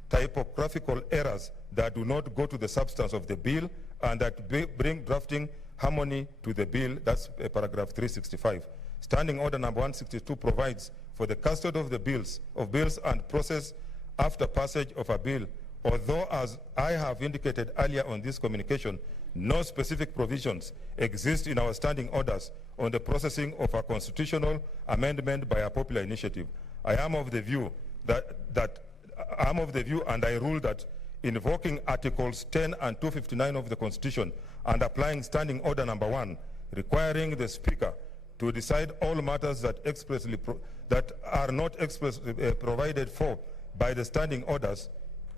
typographical errors that do not go to the substance of the bill and that bring drafting harmony to the bill. That's paragraph 365. Standing Order number 162 provides for the custody of the bills and process after passage of a bill. Although, as I have indicated earlier on this communication, no specific provisions exist in our standing orders on the processing of a constitutional amendment by a popular initiative. I am of the view and I rule that invoking Articles 10 and 259 of the Constitution and applying Standing Order number 1, requiring the Speaker to decide all matters that are not expressly provided for by the standing orders,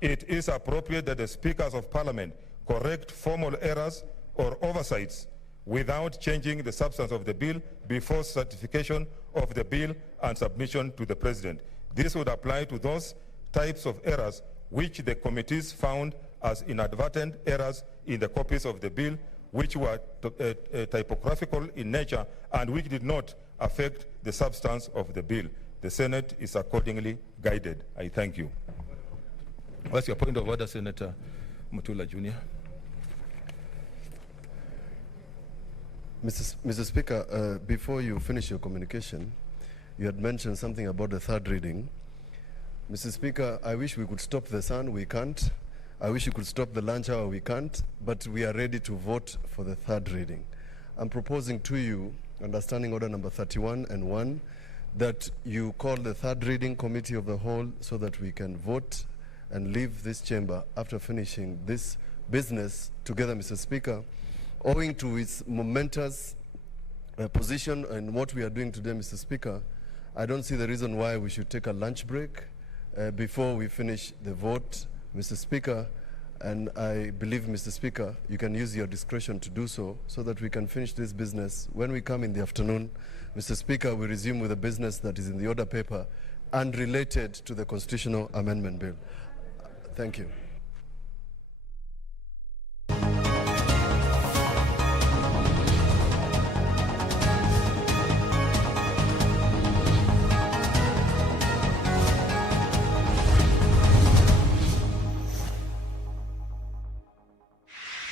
it is appropriate that the Speakers of Parliament correct formal errors or oversights without changing the substance of the bill before certification of the bill and submission to the President. This would apply to those types of errors which the committees found as inadvertent errors in the copies of the bill, which were typographical in nature and which did not affect the substance of the bill. The Senate is accordingly guided. I thank you. What's your point of order, Senator Mutula Jr.? Mr. Speaker, before you finish your communication, you had mentioned something about the third reading. Mr. Speaker, I wish we could stop the sun. We can't. I wish you could stop the lunch hour. We can't. But we are ready to vote for the third reading. I'm proposing to you, under Standing Order number 31 and 1, that you call the third reading committee of the whole so that we can vote and leave this chamber after finishing this business together, Mr. Speaker. Owing to its momentous position in what we are doing today, Mr. Speaker, I don't see the reason why we should take a lunch break before we finish the vote, Mr. Speaker. And I believe, Mr. Speaker, you can use your discretion to do so that we can finish this business. When we come in the afternoon, Mr. Speaker, we resume with the business that is in the order paper and related to the constitutional amendment bill. Thank you.